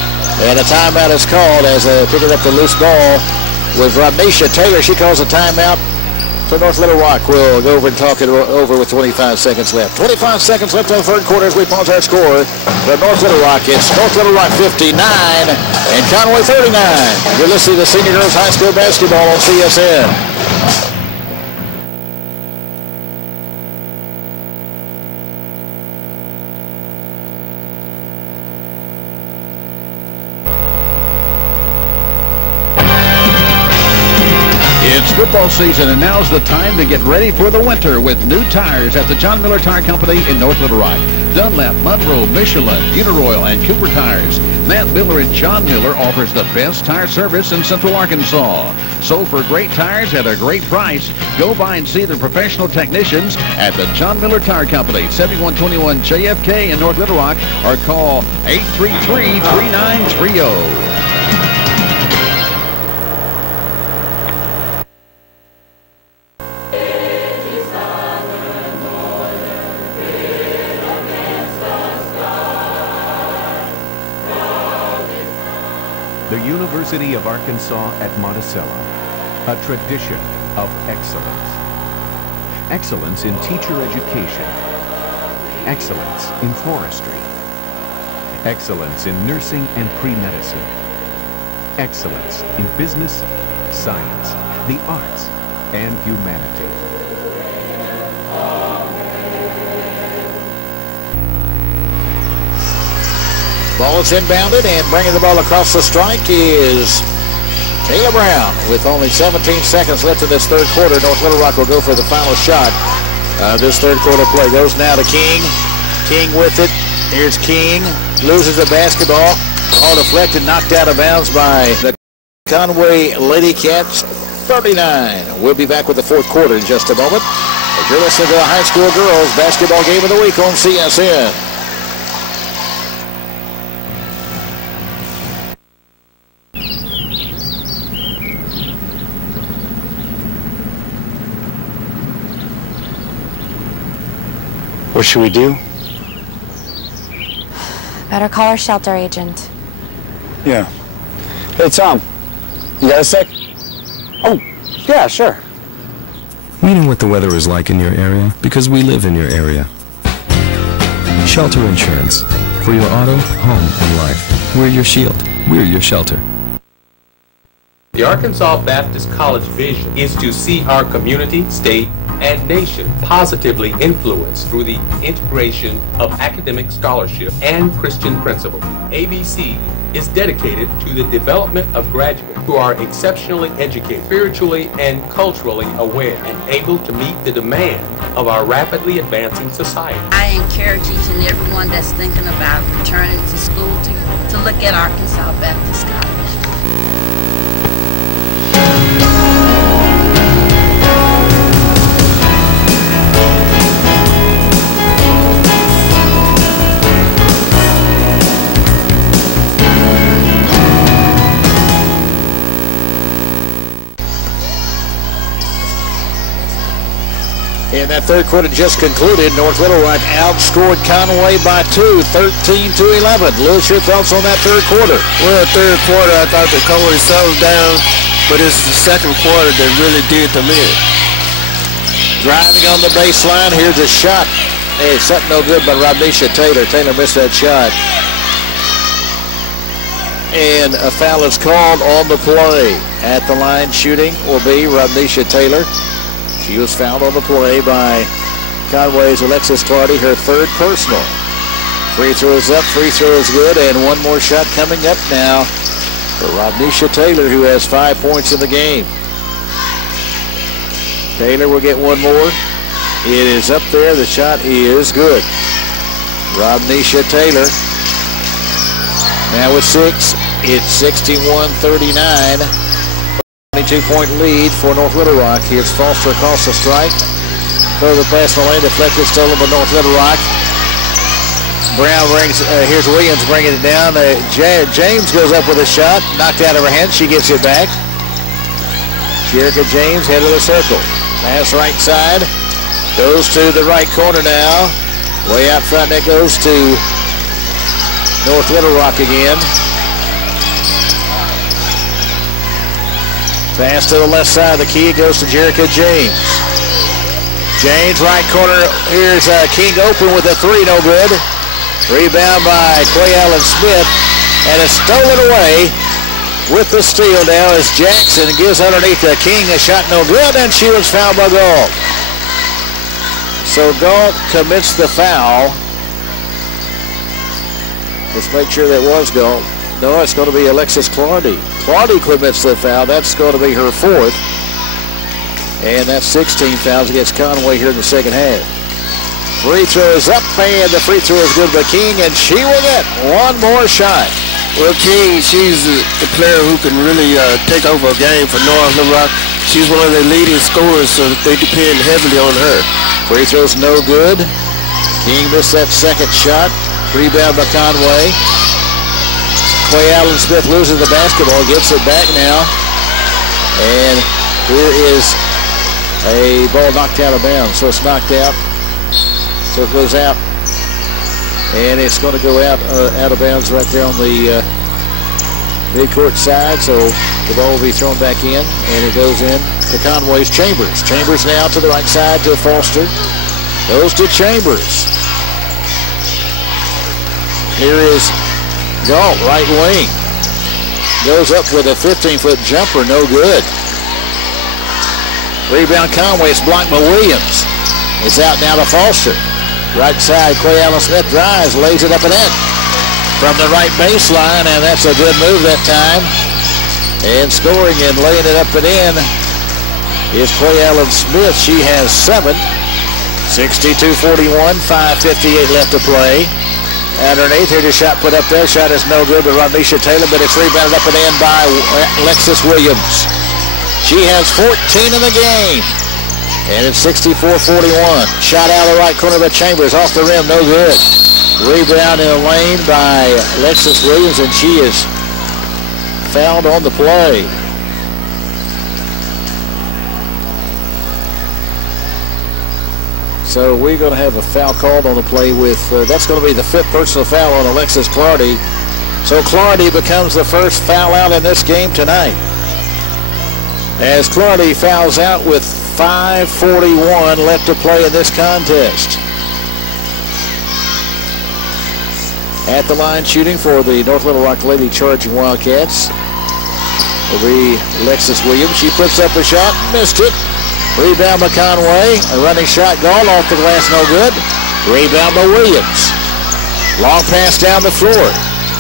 And a timeout is called as they pick up the loose ball with Rodnisha Taylor. She calls a timeout. So North Little Rock will go over and talk it over with 25 seconds left. 25 seconds left in the third quarter as we pause our score. For North Little Rock, it's North Little Rock 59 and Conway 39. You're listening to Senior Girls High School Basketball on CSN. It's football season, and now's the time to get ready for the winter with new tires at the John Miller Tire Company in North Little Rock. Dunlap, Monroe, Michelin, Uniroyal, and Cooper Tires. Matt Miller and John Miller offers the best tire service in Central Arkansas. So for great tires at a great price, go by and see the professional technicians at the John Miller Tire Company, 7121 JFK in North Little Rock, or call 833-3930. The University of Arkansas at Monticello, a tradition of excellence. Excellence in teacher education. Excellence in floristry. Excellence in nursing and pre-medicine. Excellence in business, science, the arts, and humanity. Ball is inbounded, and bringing the ball across the strike is Kayla Brown. With only 17 seconds left in this third quarter, North Little Rock will go for the final shot. This third quarter play goes now to King. King with it. Here's King. Loses the basketball. All deflected, knocked out of bounds by the Conway Lady Cats. 39. We'll be back with the fourth quarter in just a moment. As you're listening to the high school girls basketball game of the week on CSN. What should we do? Better call our shelter agent. Yeah. Hey, Tom. You got a sec? Oh, yeah, sure. We know what the weather is like in your area because we live in your area. Shelter Insurance. For your auto, home, and life. We're your shield. We're your shelter. The Arkansas Baptist College vision is to see our community, state, and nation positively influenced through the integration of academic scholarship and Christian principles. ABC is dedicated to the development of graduates who are exceptionally educated, spiritually and culturally aware, and able to meet the demand of our rapidly advancing society. I encourage each and everyone that's thinking about returning to school to look at Arkansas Baptist College. And that third quarter just concluded. North Little Rock outscored Conway by 2, 13-11. Lewis, your thoughts on that third quarter? Well, third quarter, I thought the Conway settled down, but it's the second quarter that really did them in. Driving on the baseline, here's a shot. Hey, it's something no good by Rodnisha Taylor. Taylor missed that shot. And a foul is called on the play. At the line shooting will be Rodnisha Taylor. She was fouled on the play by Conway's Alexis Clardy, her third personal. Free throw is up, free throw is good, and one more shot coming up now for Rodnisha Taylor, who has 5 points in the game. Taylor will get one more. It is up there. The shot is good. Rodnisha Taylor now with 6. It's 61-39. 22-point lead for North Little Rock. Here's Foster across the strike. Throw the pass in the lane, deflected, stolen by North Little Rock. Brown brings, here's Williams bringing it down. James goes up with a shot, knocked out of her hand. She gets it back. Jerica James, head of the circle. Pass right side, goes to the right corner now. Way out front, that goes to North Little Rock again. Pass to the left side of the key, goes to Jerica James. James, right corner, here's King open with a three, no good. Rebound by Clay Allen Smith, and it's stolen away with the steal now as Jackson gives underneath to King, a shot no good, and she was fouled by Galt. So Galt commits the foul. Let's make sure that was Galt. No, it's going to be Alexis Clardy. Clardy commits the foul. That's going to be her fourth. And that's 16 fouls against Conway here in the second half. Free throw is up, and the free throw is good by King, and she will get one more shot. Well, King, she's the player who can really take over a game for North Little Rock. She's one of their leading scorers, so they depend heavily on her. Free throw's no good. King missed that second shot. Rebound by Conway. Clay Allen Smith loses the basketball, gets it back now. And here is a ball knocked out of bounds. So it's knocked out. So it goes out. And it's going to go out of bounds right there on the midcourt side. So the ball will be thrown back in. And it goes in to Conway's Chambers. Chambers now to the right side to Foster. Goes to Chambers. Here is Galt, right wing. Goes up with a 15-foot jumper, no good. Rebound Conway, it's blocked by Williams. It's out now to Foster. Right side, Clay Allen Smith drives, lays it up and in. From the right baseline, and that's a good move that time. And scoring and laying it up and in is Clay Allen Smith. She has 7. 62-41, 5:58 left to play. Underneath, here's a shot put up there. Shot is no good by Rodnisha Taylor, but it's rebounded up and in by Alexis Williams. She has 14 in the game. And it's 64-41. Shot out of the right corner by Chambers, off the rim, no good. Rebound in the lane by Alexis Williams, and she is fouled on the play. So we're going to have a foul called on the play with, that's going to be the 5th personal foul on Alexis Clardy. So Clardy becomes the first foul out in this game tonight. As Clardy fouls out with 5:41 left to play in this contest. At the line shooting for the North Little Rock Lady Charging Wildcats will be Alexis Williams. She puts up a shot, missed it. Rebound by Conway. A running shot, Galt off the glass, no good. Rebound by Williams. Long pass down the floor.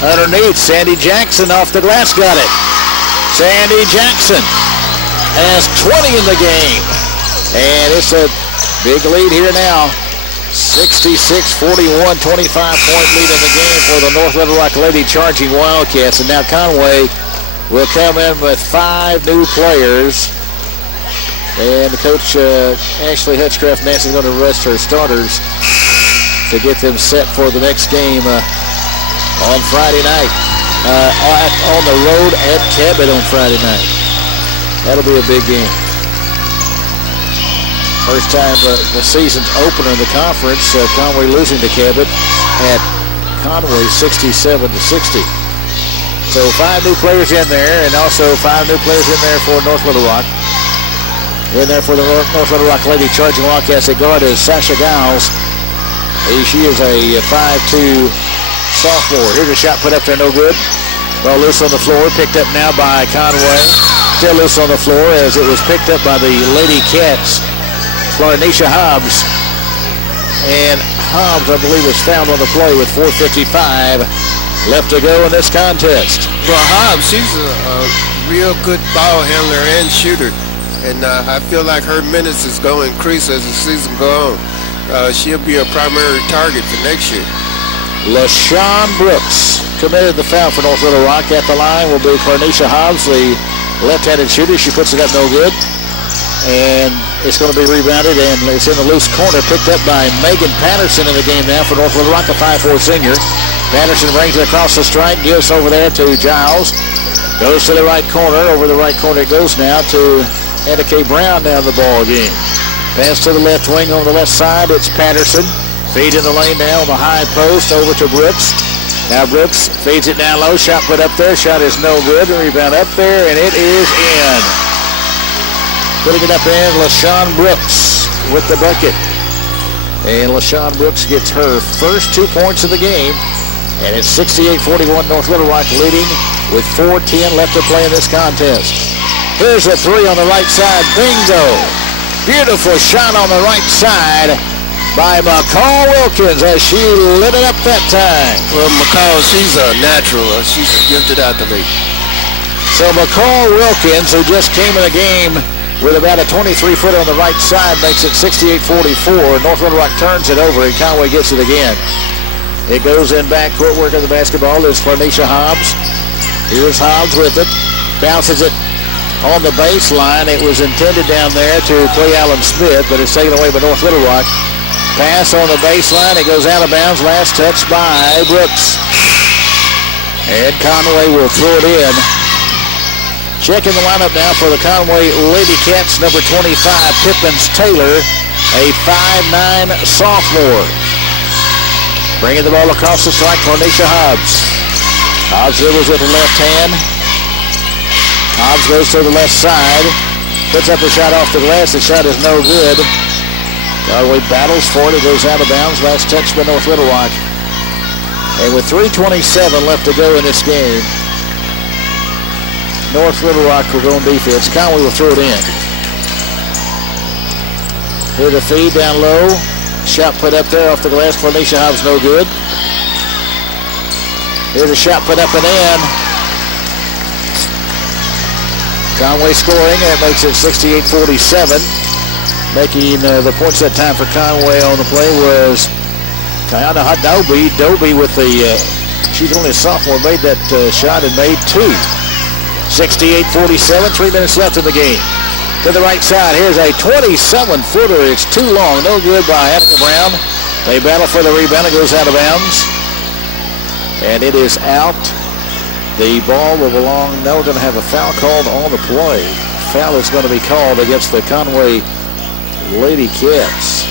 Underneath, Sandy Jackson off the glass, got it. Sandy Jackson has 20 in the game. And it's a Big lead here now. 66-41, 25-point lead in the game for the North Little Rock Lady Charging Wildcats. And now Conway will come in with 5 new players. And Coach Ashley Hutchcraft Nancy is going to rest her starters to get them set for the next game on Friday night. On the road at Cabot on Friday night. That'll be a big game. First time the season's opener in the conference. Conway losing to Cabot at Conway 67-60. So 5 new players in there, and also 5 new players in there for North Little Rock. In there for the North Little Rock Lady Charging Wildcats. At guard is Sasha Giles. She is a 5'2" sophomore. Here's a shot put up there, no good. Ball loose on the floor, picked up now by Conway. Still loose on the floor as it was picked up by the Lady Cats. Clarnisha Hobbs. And Hobbs, I believe, was fouled on the play with 4:55 left to go in this contest. Well, Hobbs, she's a real good ball handler and shooter. And I feel like her minutes is going to increase as the season goes on. She'll be a primary target for next year. LaShawn Brooks committed the foul for North Little Rock. At the line will be Clarnisha Hobbs, the left-handed shooter. She puts it up no good. And it's going to be rebounded, and it's in the loose corner, picked up by Megan Patterson in the game now for North Little Rock, a 5'4" senior. Patterson brings it across the stripe, gives over there to Giles. Goes to the right corner. Over the right corner it goes now to Anna K. Brown down the ball game. Pass to the left wing on the left side. It's Patterson. Feed in the lane now on the high post over to Brooks. Now Brooks feeds it down low. Shot put up there. Shot is no good. Rebound up there, and it is in. Putting it up in, LaShawn Brooks with the bucket. And LaShawn Brooks gets her first 2 points of the game. And it's 68-41, North Little Rock leading with 4:10 left to play in this contest. Here's a 3 on the right side. Bingo! Beautiful shot on the right side by McCall Wilkins as she lit it up that time. Well, McCall, she's a natural. She's a gifted athlete. So McCall Wilkins, who just came in the game with about a 23-footer on the right side, makes it 68-44. North Little Rock turns it over, and Conway gets it again. It goes in backcourt work of the basketball is Clarnisha Hobbs. Here's Hobbs with it. Bounces it on the baseline. It was intended down there to play Alan Smith, but it's taken away by North Little Rock. Pass on the baseline. It goes out of bounds. Last touch by Brooks. And Conway will throw it in. Checking the lineup now for the Conway Lady Cats, number 25, Pippins Taylor, a 5'9" sophomore. Bringing the ball across the strike, Clarnisha Hobbs. Hobbs dribbles with the left hand. Hobbs goes to the left side. Puts up a shot off the glass. The shot is no good. Conway battles for it. It goes out of bounds. Last touch by North Little Rock. And with 3:27 left to go in this game, North Little Rock will go on defense. Conway will throw it in. Here the feed down low. Shot put up there off the glass. Clarnisha Hobbs no good. Here's a shot put up and in. Conway scoring. That makes it 68-47. Making the points that time for Conway on the play was Kiana Doby. Doby with the, she's only a sophomore, made that shot and made 2. 68-47, 3 minutes left in the game. To the right side, here's a 27-footer. It's too long, no good by Annika Brown. They battle for the rebound. It goes out of bounds. And it is out. The ball will belong, now we're going to have a foul called on the play. Foul is going to be called against the Conway Lady Cats.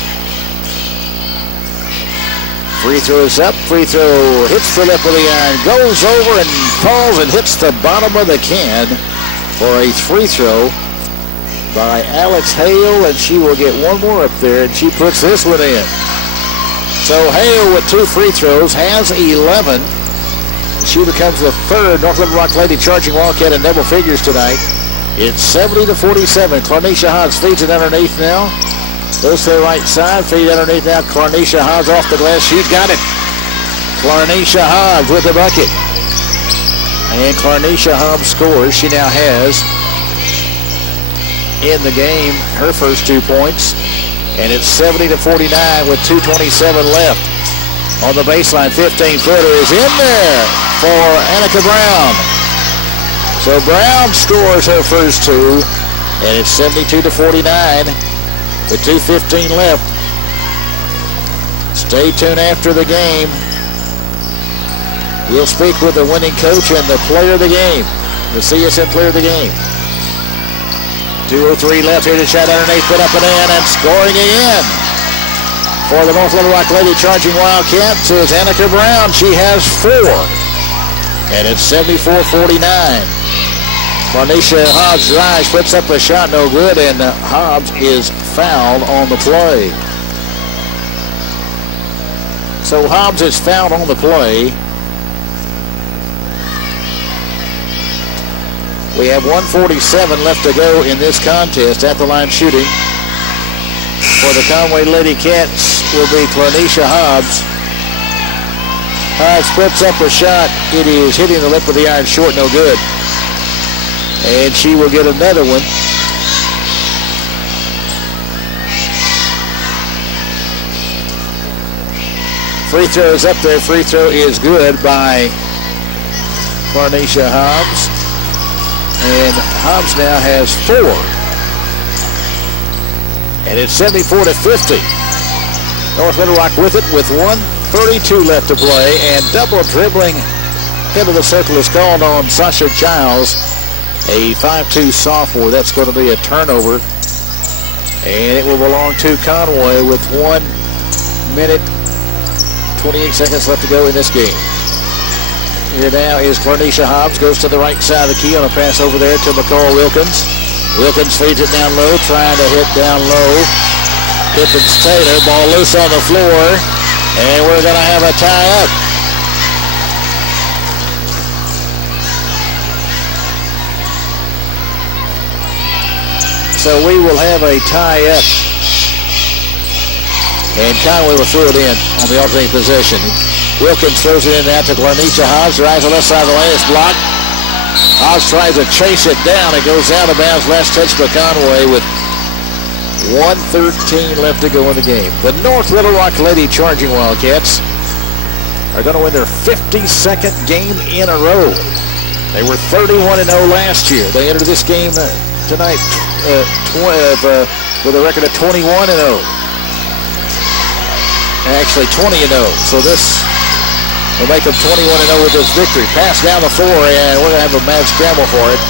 Free throw is up. Free throw hits the lip of the iron, goes over and falls and hits the bottom of the can for a free throw by Alex Hale, and she will get one more up there, and she puts this one in. So Hale with 2 free throws has 11. She becomes the 3rd North Little Rock Lady Charging Wildcat in double figures tonight. It's 70-47. Clarnisha Hobbs feeds it underneath now. Goes to the right side, feed underneath now. Clarnisha Hobbs off the glass. She's got it. Clarnisha Hobbs with the bucket. And Clarnisha Hobbs scores. She now has in the game her first 2 points. And it's 70-49 with 2:27 left. On the baseline, 15-footer is in there for Annika Brown. So Brown scores her first two, and it's 72-49 with 2:15 left. Stay tuned after the game. We'll speak with the winning coach and the player of the game, the CSN player of the game. 2:03 left here to shot underneath, put up and in, and scoring again. For the North Little Rock Lady Charging Wildcats is Annika Brown. She has 4. And it's 74-49. Marnisha Hobbs drives, puts up a shot, no good, and Hobbs is fouled on the play. So Hobbs is fouled on the play. We have 1:47 left to go in this contest. At the line shooting for the Conway Lady Cats will be Clarnisha Hobbs. Hobbs puts up a shot. It is hitting the lip of the iron short, no good. And she will get another one. Free throw is up there. Free throw is good by Clarnisha Hobbs. And Hobbs now has 4. And it's 74-50. North Little Rock with it with 1:32 left to play. And double dribbling into the circle is called on Sasha Giles, a 5'2 sophomore. That's going to be a turnover. And it will belong to Conway with 1 minute, 28 seconds left to go in this game. Here now is Clarnisha Hobbs, goes to the right side of the key on a pass over there to McCall Wilkins. Wilkins feeds it down low, trying to hit down low. Pippins Taylor, ball loose on the floor, and we're going to have a tie-up. So we will have a tie-up. And Conway will throw it in on the alternating possession. Wilkins throws it in now to Clarnisha Hobbs. Drives the left side of the lane. It's blocked. Hobbs tries to chase it down. It goes out of bounds. Last touch by Conway with 1:13 left to go in the game. The North Little Rock Lady Charging Wildcats are going to win their 52nd game in a row. They were 31-0 last year. They entered this game tonight with a record of 21-0. Actually 20-0. So this will make them 21-0 with this victory. Pass down the floor, and we're going to have a mad scramble for it.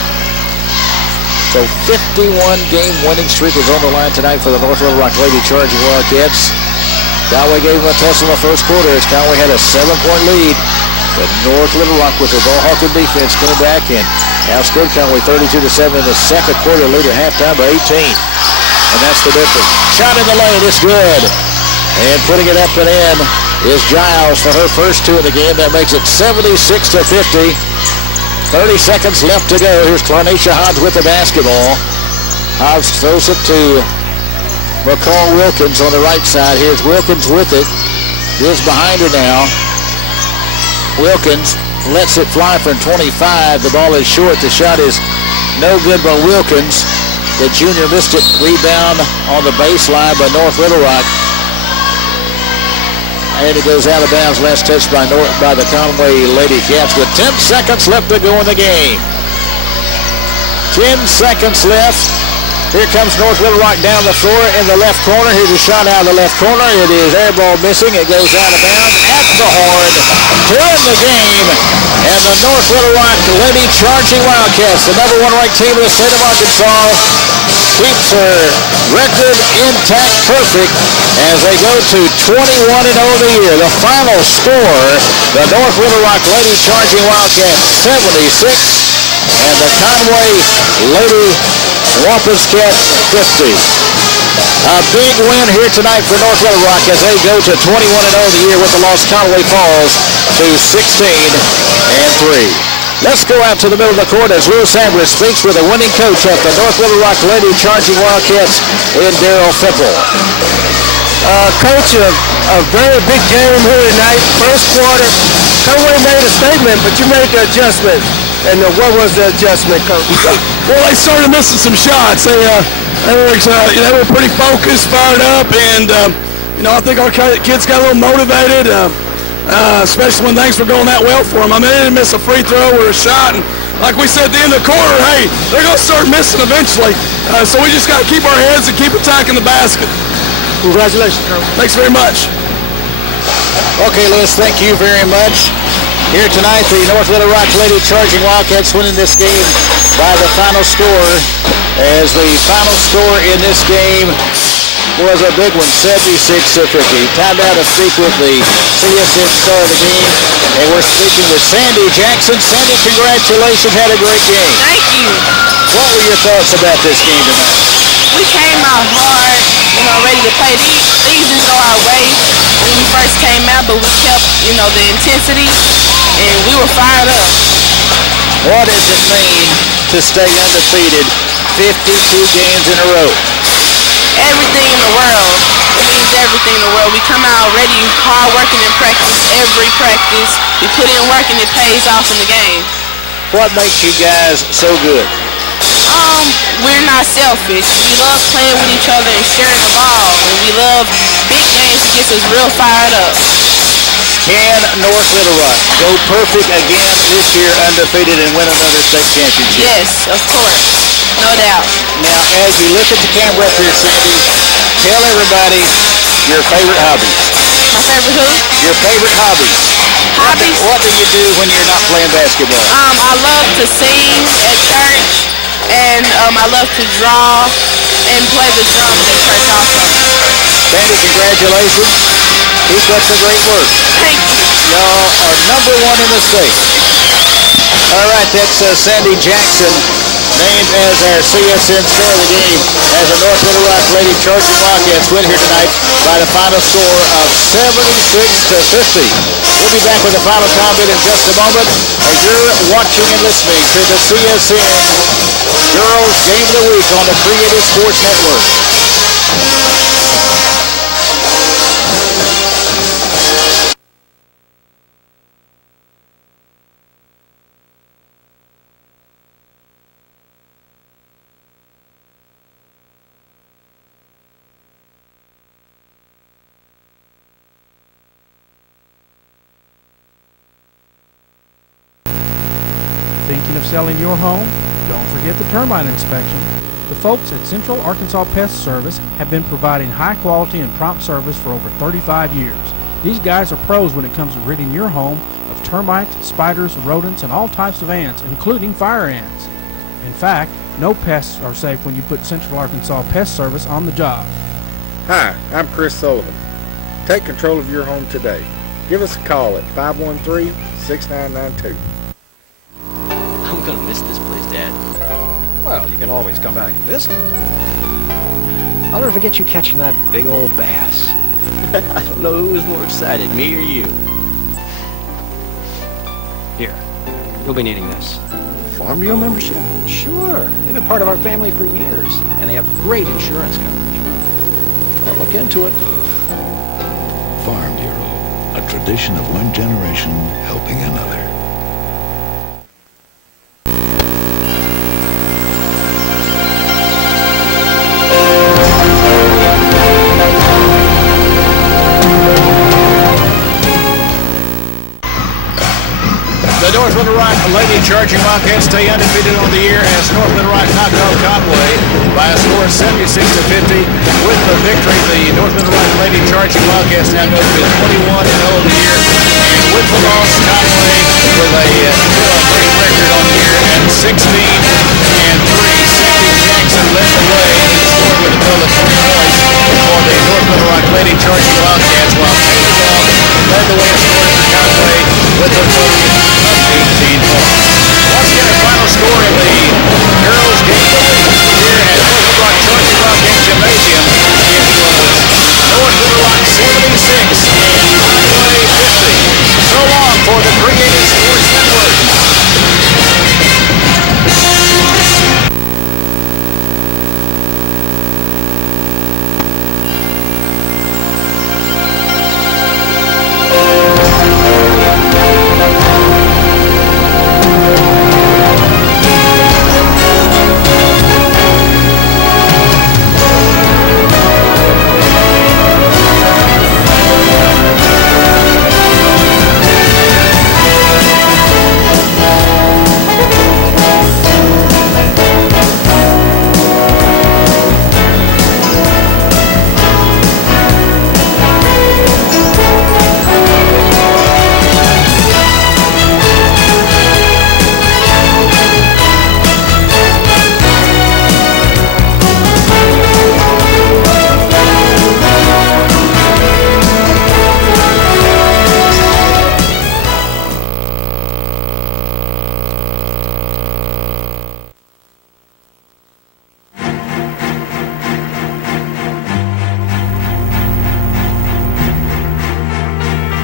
So 51-game winning streak is on the line tonight for the North Little Rock Lady Charging Wildcats. Conway gave them a tussle in the first quarter as Conway had a 7-point lead. But North Little Rock with their ball-hawking defense coming back and outscored Conway 32-7 in the second quarter, lead at halftime by 18. And that's the difference. Shot in the lane, it's good. And putting it up and in is Giles for her first 2 in the game. That makes it 76-50. 30 seconds left to go. Here's Clarnisha Hobbs with the basketball. Hobbs throws it to McCall Wilkins on the right side. Here's Wilkins with it. Is behind her now. Wilkins lets it fly from 25. The ball is short. The shot is no good by Wilkins. The junior missed it. Rebound on the baseline by North Little Rock. And it goes out of bounds. Last touch by the Conway Lady Cats with 10 seconds left to go in the game. 10 seconds left. Here comes North Little Rock down the floor in the left corner. Here's a shot out of the left corner. It is air ball missing. It goes out of bounds at the horn to end the game. And the North Little Rock Lady Charging Wildcats, the #1 ranked team in the state of Arkansas, keeps her record intact perfect as they go to 21-0 the year. The final score, the North Little Rock Lady Charging Wildcats 76 and the Conway Lady Wampus Cat 50. A big win here tonight for North Little Rock as they go to 21-0 the year with the loss. Conway falls to 16-3. Let's go out to the middle of the court as Lewis Ambrose speaks with the winning coach of the North Little Rock Lady Charging Wildcats in Darrell Fipple. Coach, a very big game here tonight. First quarter, Conway made a statement, but you made the adjustment. And what was the adjustment, Coach? Well, they started missing some shots. They They were pretty focused, fired up, and I think our kids got a little motivated, especially when things were going that well for them. I mean, they didn't miss a free throw or a shot, and like we said at the end of the quarter, hey, they're going to start missing eventually. So we just got to keep our heads and keep attacking the basket. Congratulations, Colonel. Thanks very much. Okay, Lewis, thank you very much. Here tonight, the North Little Rock Lady Charging Wildcats winning this game by the final score, as the final score in this game was a big one, 76-50. Time now to speak with the CSN star of the game, and we're speaking with Sandy Jackson. Sandy, congratulations, had a great game. Thank you. What were your thoughts about this game tonight? We came out hard, ready to play. These didn't go our way when we first came out, but we kept, the intensity, and we were fired up. What does it mean to stay undefeated 52 games in a row? Everything in the world. It means everything in the world. We come out already hard working in practice, every practice. We put in work and it pays off in the game. What makes you guys so good? We're not selfish. We love playing with each other and sharing the ball. And we love big games. It gets us real fired up. Can North Little Rock go perfect again this year, undefeated, and win another state championship? Yes, of course. No doubt. Now, as you look at the camera up here, Sandy, tell everybody your favorite hobbies. My favorite who? Your favorite hobbies. Hobbies? What do you do when you're not playing basketball? I love to sing at church, and I love to draw and play the drums at church also. Sandy, congratulations. Keep up the great work. Thank you. Y'all are #1 in the state. All right, that's Sandy Jackson, named as our CSN star of the game, as the North Little Rock Lady Charging Wildcats win here tonight by the final score of 76-50. We'll be back with the final comment in just a moment, as you're watching and listening to the CSN Girls Game of the Week on the Creative Sports Network. Thinking of selling your home? Don't forget the termite inspection. The folks at Central Arkansas Pest Service have been providing high quality and prompt service for over 35 years. These guys are pros when it comes to ridding your home of termites, spiders, rodents, and all types of ants, including fire ants. In fact, no pests are safe when you put Central Arkansas Pest Service on the job. Hi, I'm Chris Sullivan. Take control of your home today. Give us a call at 513-6992. I'm gonna miss this place, Dad. Well, you can always come back and visit. I'll never forget you catching that big old bass. I don't know who was more excited, me or you. Here, you'll be needing this. Farm Bureau membership? Sure. They've been part of our family for years, and they have great insurance coverage. I'll look into it. Farm Bureau, a tradition of one generation helping another. The North Little Rock Lady Charging Wildcats stay undefeated on the year as North Little Rock knocked off Conway by a score of 76-50. With the victory, the North Little Rock Lady Charging Wildcats now go to 21-0 the year. And with the loss, Conway with a great record on the year at 16-3. Sandy Jackson led the way and scored with a total of 20 points for the North Little Rock Lady Charging Wildcats, while Taylor Bell led the way in scoring for Conway with a total of 18 points. Once again, our final score in the girls' game of the week here at North Little Rock Charging Wildcats Gymnasium. It was North Little Rock 76 and Conway 50. So long for the Creative Sports Network.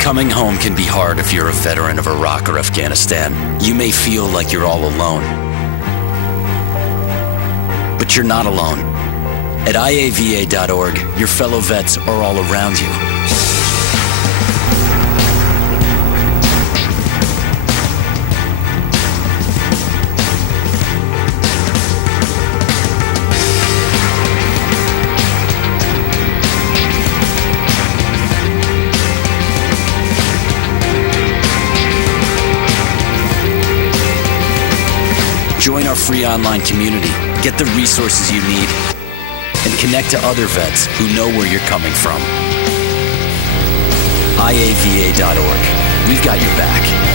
Coming home can be hard if you're a veteran of Iraq or Afghanistan. You may feel like you're all alone. But you're not alone. At IAVA.org, your fellow vets are all around you. Join our free online community, get the resources you need, and connect to other vets who know where you're coming from. IAVA.org. We've got your back.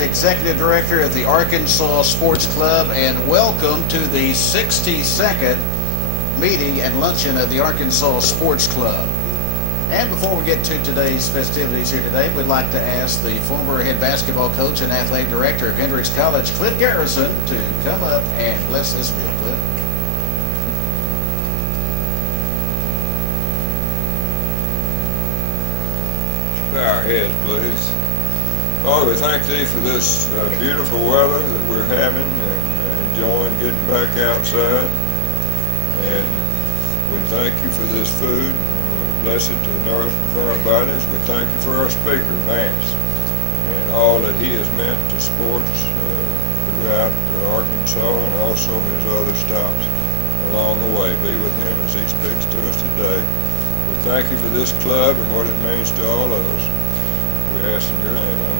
Executive Director of the Arkansas Sports Club, and welcome to the 62nd meeting and luncheon of the Arkansas Sports Club. And before we get to today's festivities here today, we'd like to ask the former head basketball coach and athletic director of Hendrix College, Cliff Garrison, to come up and bless this meal, Cliff. Bow our heads, please. Father, we thank Thee for this beautiful weather that we're having and enjoying getting back outside. And we thank You for this food. And bless it to the nourishment for our bodies. We thank You for our speaker, Vance, and all that he has meant to sports throughout Arkansas and also his other stops along the way. Be with him as he speaks to us today. We thank You for this club and what it means to all of us. We ask in Your name. Amen.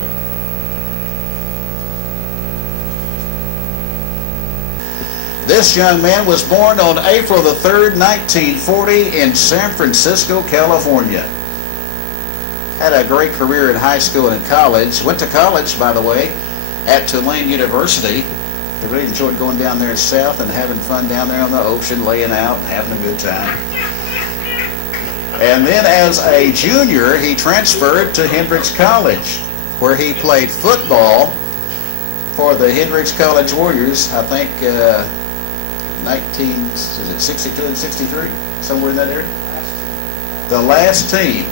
This young man was born on April the 3rd, 1940 in San Francisco, California. Had a great career in high school and college. Went to college, by the way, at Tulane University. I really enjoyed going down there south and having fun down there on the ocean, laying out, having a good time. And then as a junior, he transferred to Hendrix College, where he played football for the Hendrix College Warriors, I think, 62 and 63, somewhere in that area. The last team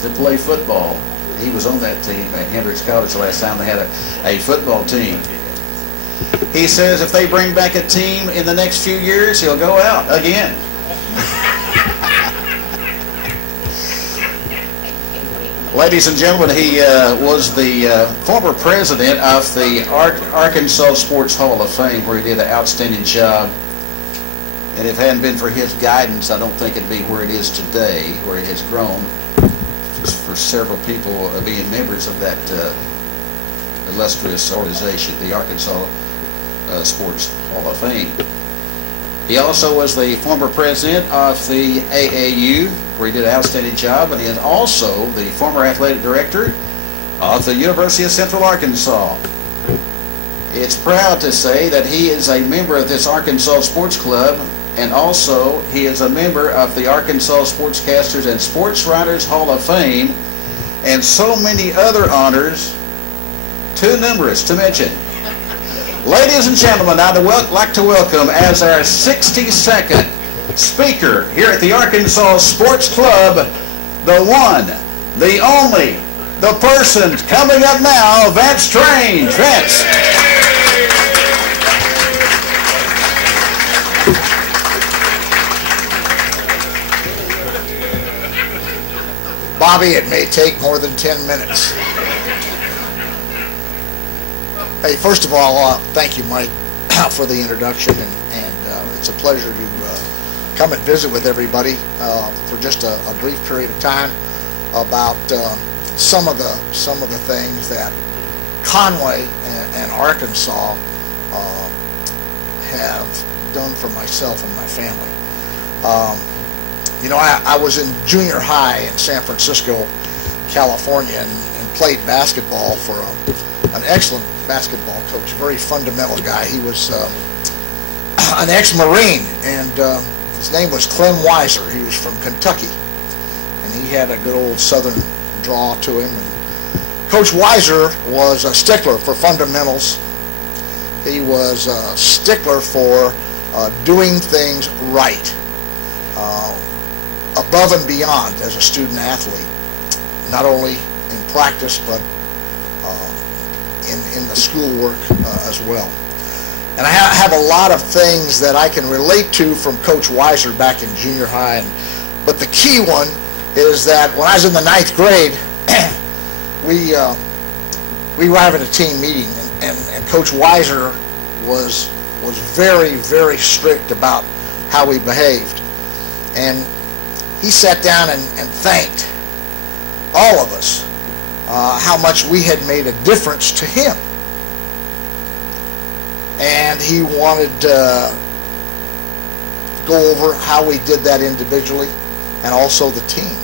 to play football, he was on that team at Hendrix College the last time they had a football team. He says if they bring back a team in the next few years, he'll go out again. Ladies and gentlemen, he was the former president of the Arkansas Sports Hall of Fame, where he did an outstanding job. And if it hadn't been for his guidance, I don't think it'd be where it is today, where it has grown for several people being members of that illustrious organization, the Arkansas Sports Hall of Fame. He also was the former president of the AAU, where he did an outstanding job, and he is also the former athletic director of the University of Central Arkansas. It's proud to say that he is a member of this Arkansas Sports Club, and also he is a member of the Arkansas Sportscasters and Sports Writers Hall of Fame, and so many other honors, too numerous to mention. Ladies and gentlemen, I'd like to welcome as our 62nd speaker here at the Arkansas Sports Club, the one, the only, the person coming up now, Vance Strange. Vance. Bobby, it may take more than 10 minutes. Hey, first of all, thank you, Mike, for the introduction, and it's a pleasure to come and visit with everybody for just a brief period of time about some of the things that Conway and Arkansas have done for myself and my family. You know, I was in junior high in San Francisco California and played basketball for an excellent basketball coach, a very fundamental guy. He was an ex-Marine, and his name was Clem Weiser. He was from Kentucky, and he had a good old Southern draw to him. And Coach Weiser was a stickler for fundamentals. He was a stickler for doing things right, above and beyond as a student athlete, not only in practice but in the schoolwork as well. And I have a lot of things that I can relate to from Coach Weiser back in junior high. But the key one is that when I was in the 9th grade, we were having a team meeting, and Coach Weiser was very, very strict about how we behaved. And he sat down and thanked all of us how much we had made a difference to him. And he wanted to go over how we did that individually and also the team.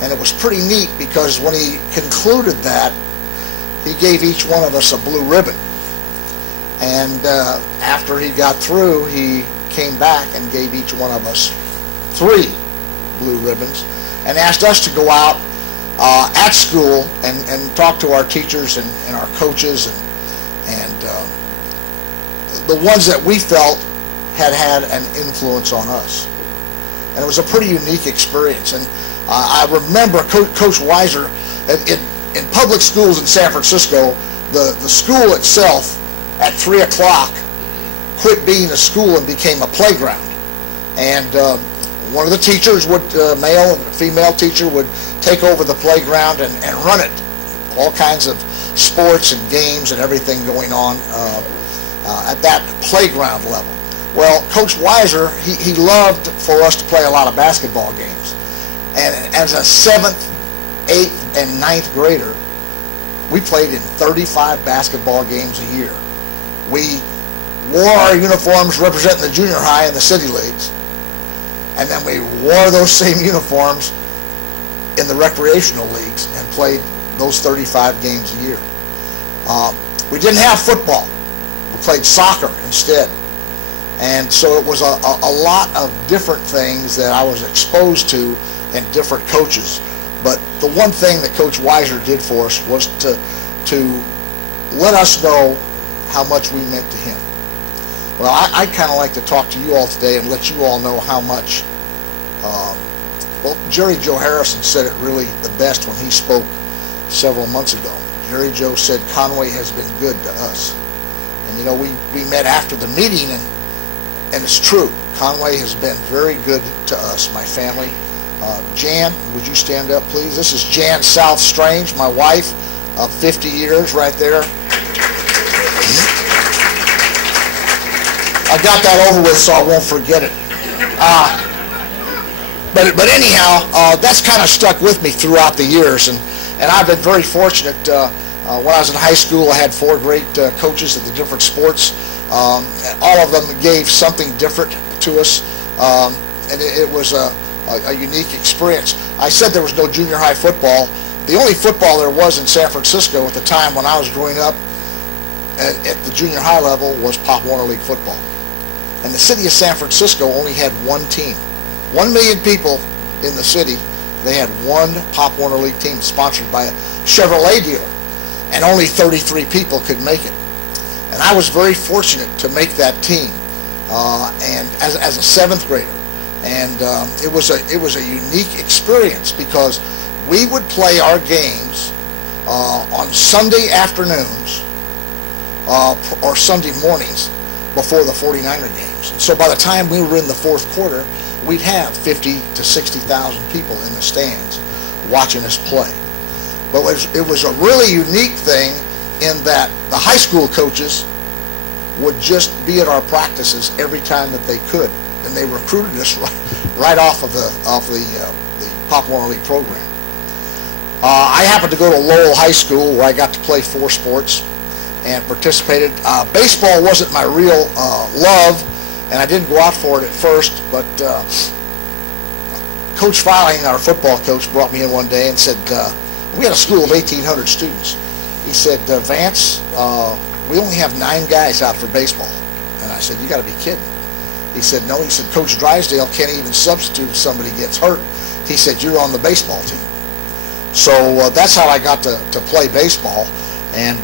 And it was pretty neat because when he concluded that, he gave each one of us a blue ribbon. And after he got through, he came back and gave each one of us 3 blue ribbons and asked us to go out at school and talk to our teachers and our coaches and the ones that we felt had an influence on us. And it was a pretty unique experience. And I remember Coach Weiser, in public schools in San Francisco, the school itself at 3 o'clock quit being a school and became a playground. And one of the teachers would, male and female teacher, would take over the playground and run it. All kinds of sports and games and everything going on at that playground level. Well, Coach Weiser, he loved for us to play a lot of basketball games. And as a 7th, 8th, and 9th grader, we played in 35 basketball games a year. We wore our uniforms representing the junior high in the city leagues, and then we wore those same uniforms in the recreational leagues and played those 35 games a year. We didn't have football. We played soccer instead. And so it was a lot of different things that I was exposed to and different coaches. But the one thing that Coach Weiser did for us was to let us know how much we meant to him. Well, I'd kind of like to talk to you all today and let you all know how much, well, Jerry Joe Harrison said it really the best when he spoke several months ago. Jerry Joe said, Conway has been good to us. And you know, we met after the meeting, and it's true. Conway has been very good to us, my family. Jan, would you stand up, please? This is Jan South Strange, my wife of 50 years right there. I got that over with so I won't forget it. But anyhow, that's kind of stuck with me throughout the years, and I've been very fortunate. When I was in high school, I had 4 great coaches at the different sports. All of them gave something different to us, and it was a unique experience. I said there was no junior high football. The only football there was in San Francisco at the time when I was growing up at the junior high level was Pop Warner League football. And the city of San Francisco only had 1 team. 1 million people in the city. They had 1 Pop Warner League team sponsored by a Chevrolet dealer. And only 33 people could make it. And I was very fortunate to make that team and as a 7th grader. And it was a unique experience because we would play our games on Sunday afternoons or Sunday mornings before the 49er games. And so by the time we were in the 4th quarter, we'd have 50 to 60,000 people in the stands watching us play. But it was a really unique thing in that the high school coaches would just be at our practices every time that they could, and they recruited us right off of the Pop Warner League program. I happened to go to Lowell High School where I got to play 4 sports and participated. Baseball wasn't my real love, and I didn't go out for it at first, but Coach Filing, our football coach, brought me in one day and said, we had a school of 1,800 students. He said, Vance, we only have 9 guys out for baseball. And I said, you got to be kidding. He said, no. He said, Coach Drysdale can't even substitute if somebody gets hurt. He said, you're on the baseball team. So that's how I got to play baseball, and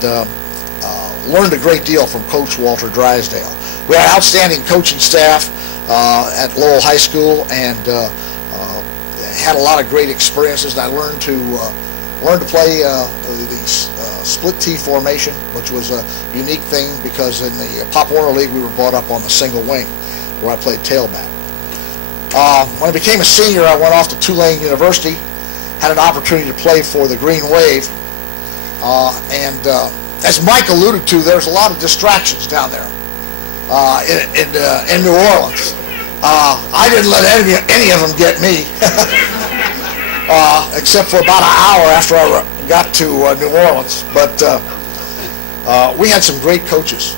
learned a great deal from Coach Walter Drysdale. We had an outstanding coaching staff at Lowell High School, and had a lot of great experiences. And I learned to play the split T formation, which was a unique thing because in the Pop Warner League we were brought up on the single wing, where I played tailback. When I became a senior, I went off to Tulane University, had an opportunity to play for the Green Wave, and as Mike alluded to, there's a lot of distractions down there in New Orleans. I didn't let any of them get me, except for about an hour after I got to New Orleans. But we had some great coaches,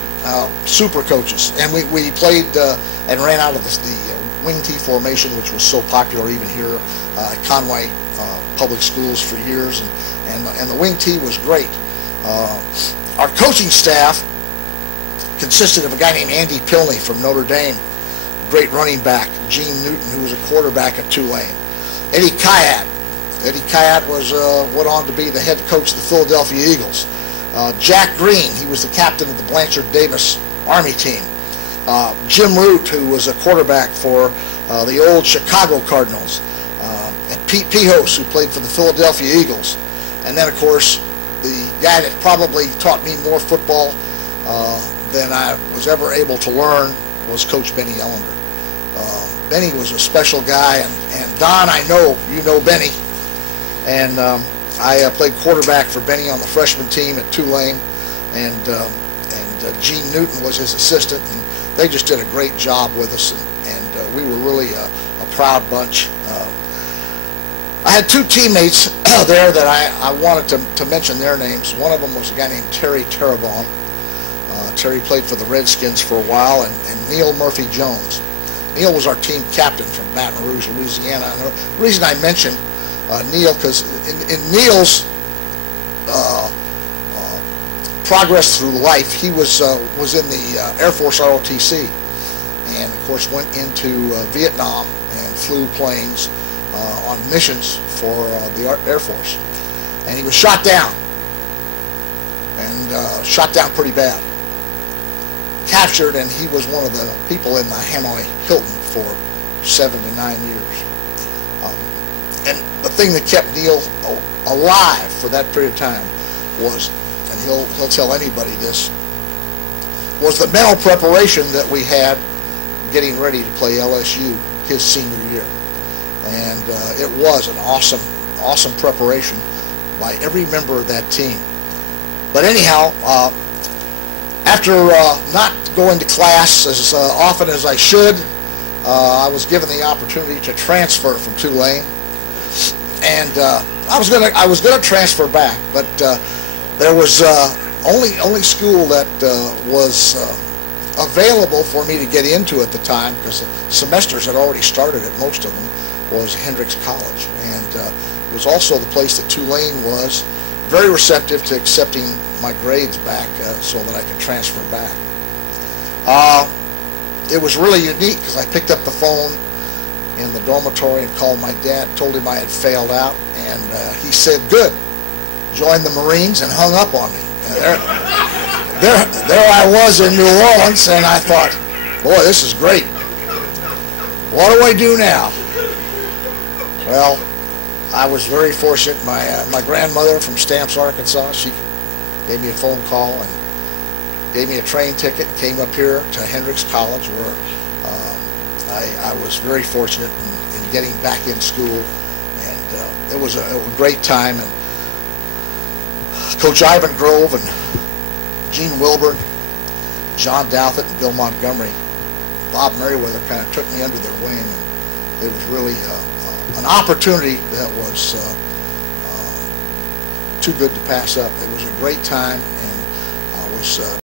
super coaches, and we played and ran out of the wing T formation, which was so popular even here at Conway Public Schools for years, and the wing T was great. Our coaching staff consisted of a guy named Andy Pilney from Notre Dame, great running back, Gene Newton, who was a quarterback at Tulane, Eddie Kayat. Eddie Kayat went on to be the head coach of the Philadelphia Eagles. Jack Green, he was the captain of the Blanchard Davis Army team. Jim Root, who was a quarterback for the old Chicago Cardinals. And Pete Pihos, who played for the Philadelphia Eagles. And then, of course, the guy that probably taught me more football than I was ever able to learn was Coach Benny Ellender. Benny was a special guy, and Don, I know you know Benny. And I played quarterback for Benny on the freshman team at Tulane, and Gene Newton was his assistant, and they just did a great job with us, and we were really a proud bunch. I had 2 teammates there that I wanted to mention their names. One of them was a guy named Terry Terrebonne. Terry played for the Redskins for a while, and Neil Murphy Jones. Neil was our team captain from Baton Rouge, Louisiana. And the reason I mentioned Neil, because in Neil's progress through life, he was in the Air Force ROTC, and of course went into Vietnam and flew planes on missions for the Air Force, and he was shot down, and shot down pretty bad. Captured, and he was one of the people in the Hanoi Hilton for 7 to 9 years. And the thing that kept Neil alive for that period of time was, and he'll tell anybody this, was the mental preparation that we had getting ready to play LSU his senior year. And it was an awesome preparation by every member of that team. But anyhow, after not going to class as often as I should, I was given the opportunity to transfer from Tulane, and I was gonna transfer back, but there was only school that was available for me to get into at the time, because the semesters had already started at most of them, was Hendrix College, and it was also the place that Tulane was very receptive to accepting my grades back so that I could transfer back. It was really unique because I picked up the phone in the dormitory and called my dad, told him I had failed out, and he said, good, join the Marines, and hung up on me. And there I was in New Orleans, and I thought, boy, this is great. What do I do now? Well, I was very fortunate. My grandmother from Stamps, Arkansas, she gave me a phone call and gave me a train ticket, came up here to Hendrix College, where I was very fortunate in getting back in school, and it was a great time. And Coach Ivan Grove and Gene Wilbur, John Douthit, and Bill Montgomery, Bob Merriweather kind of took me under their wing, and it was really an opportunity that was too good to pass up. It was a great time, and I was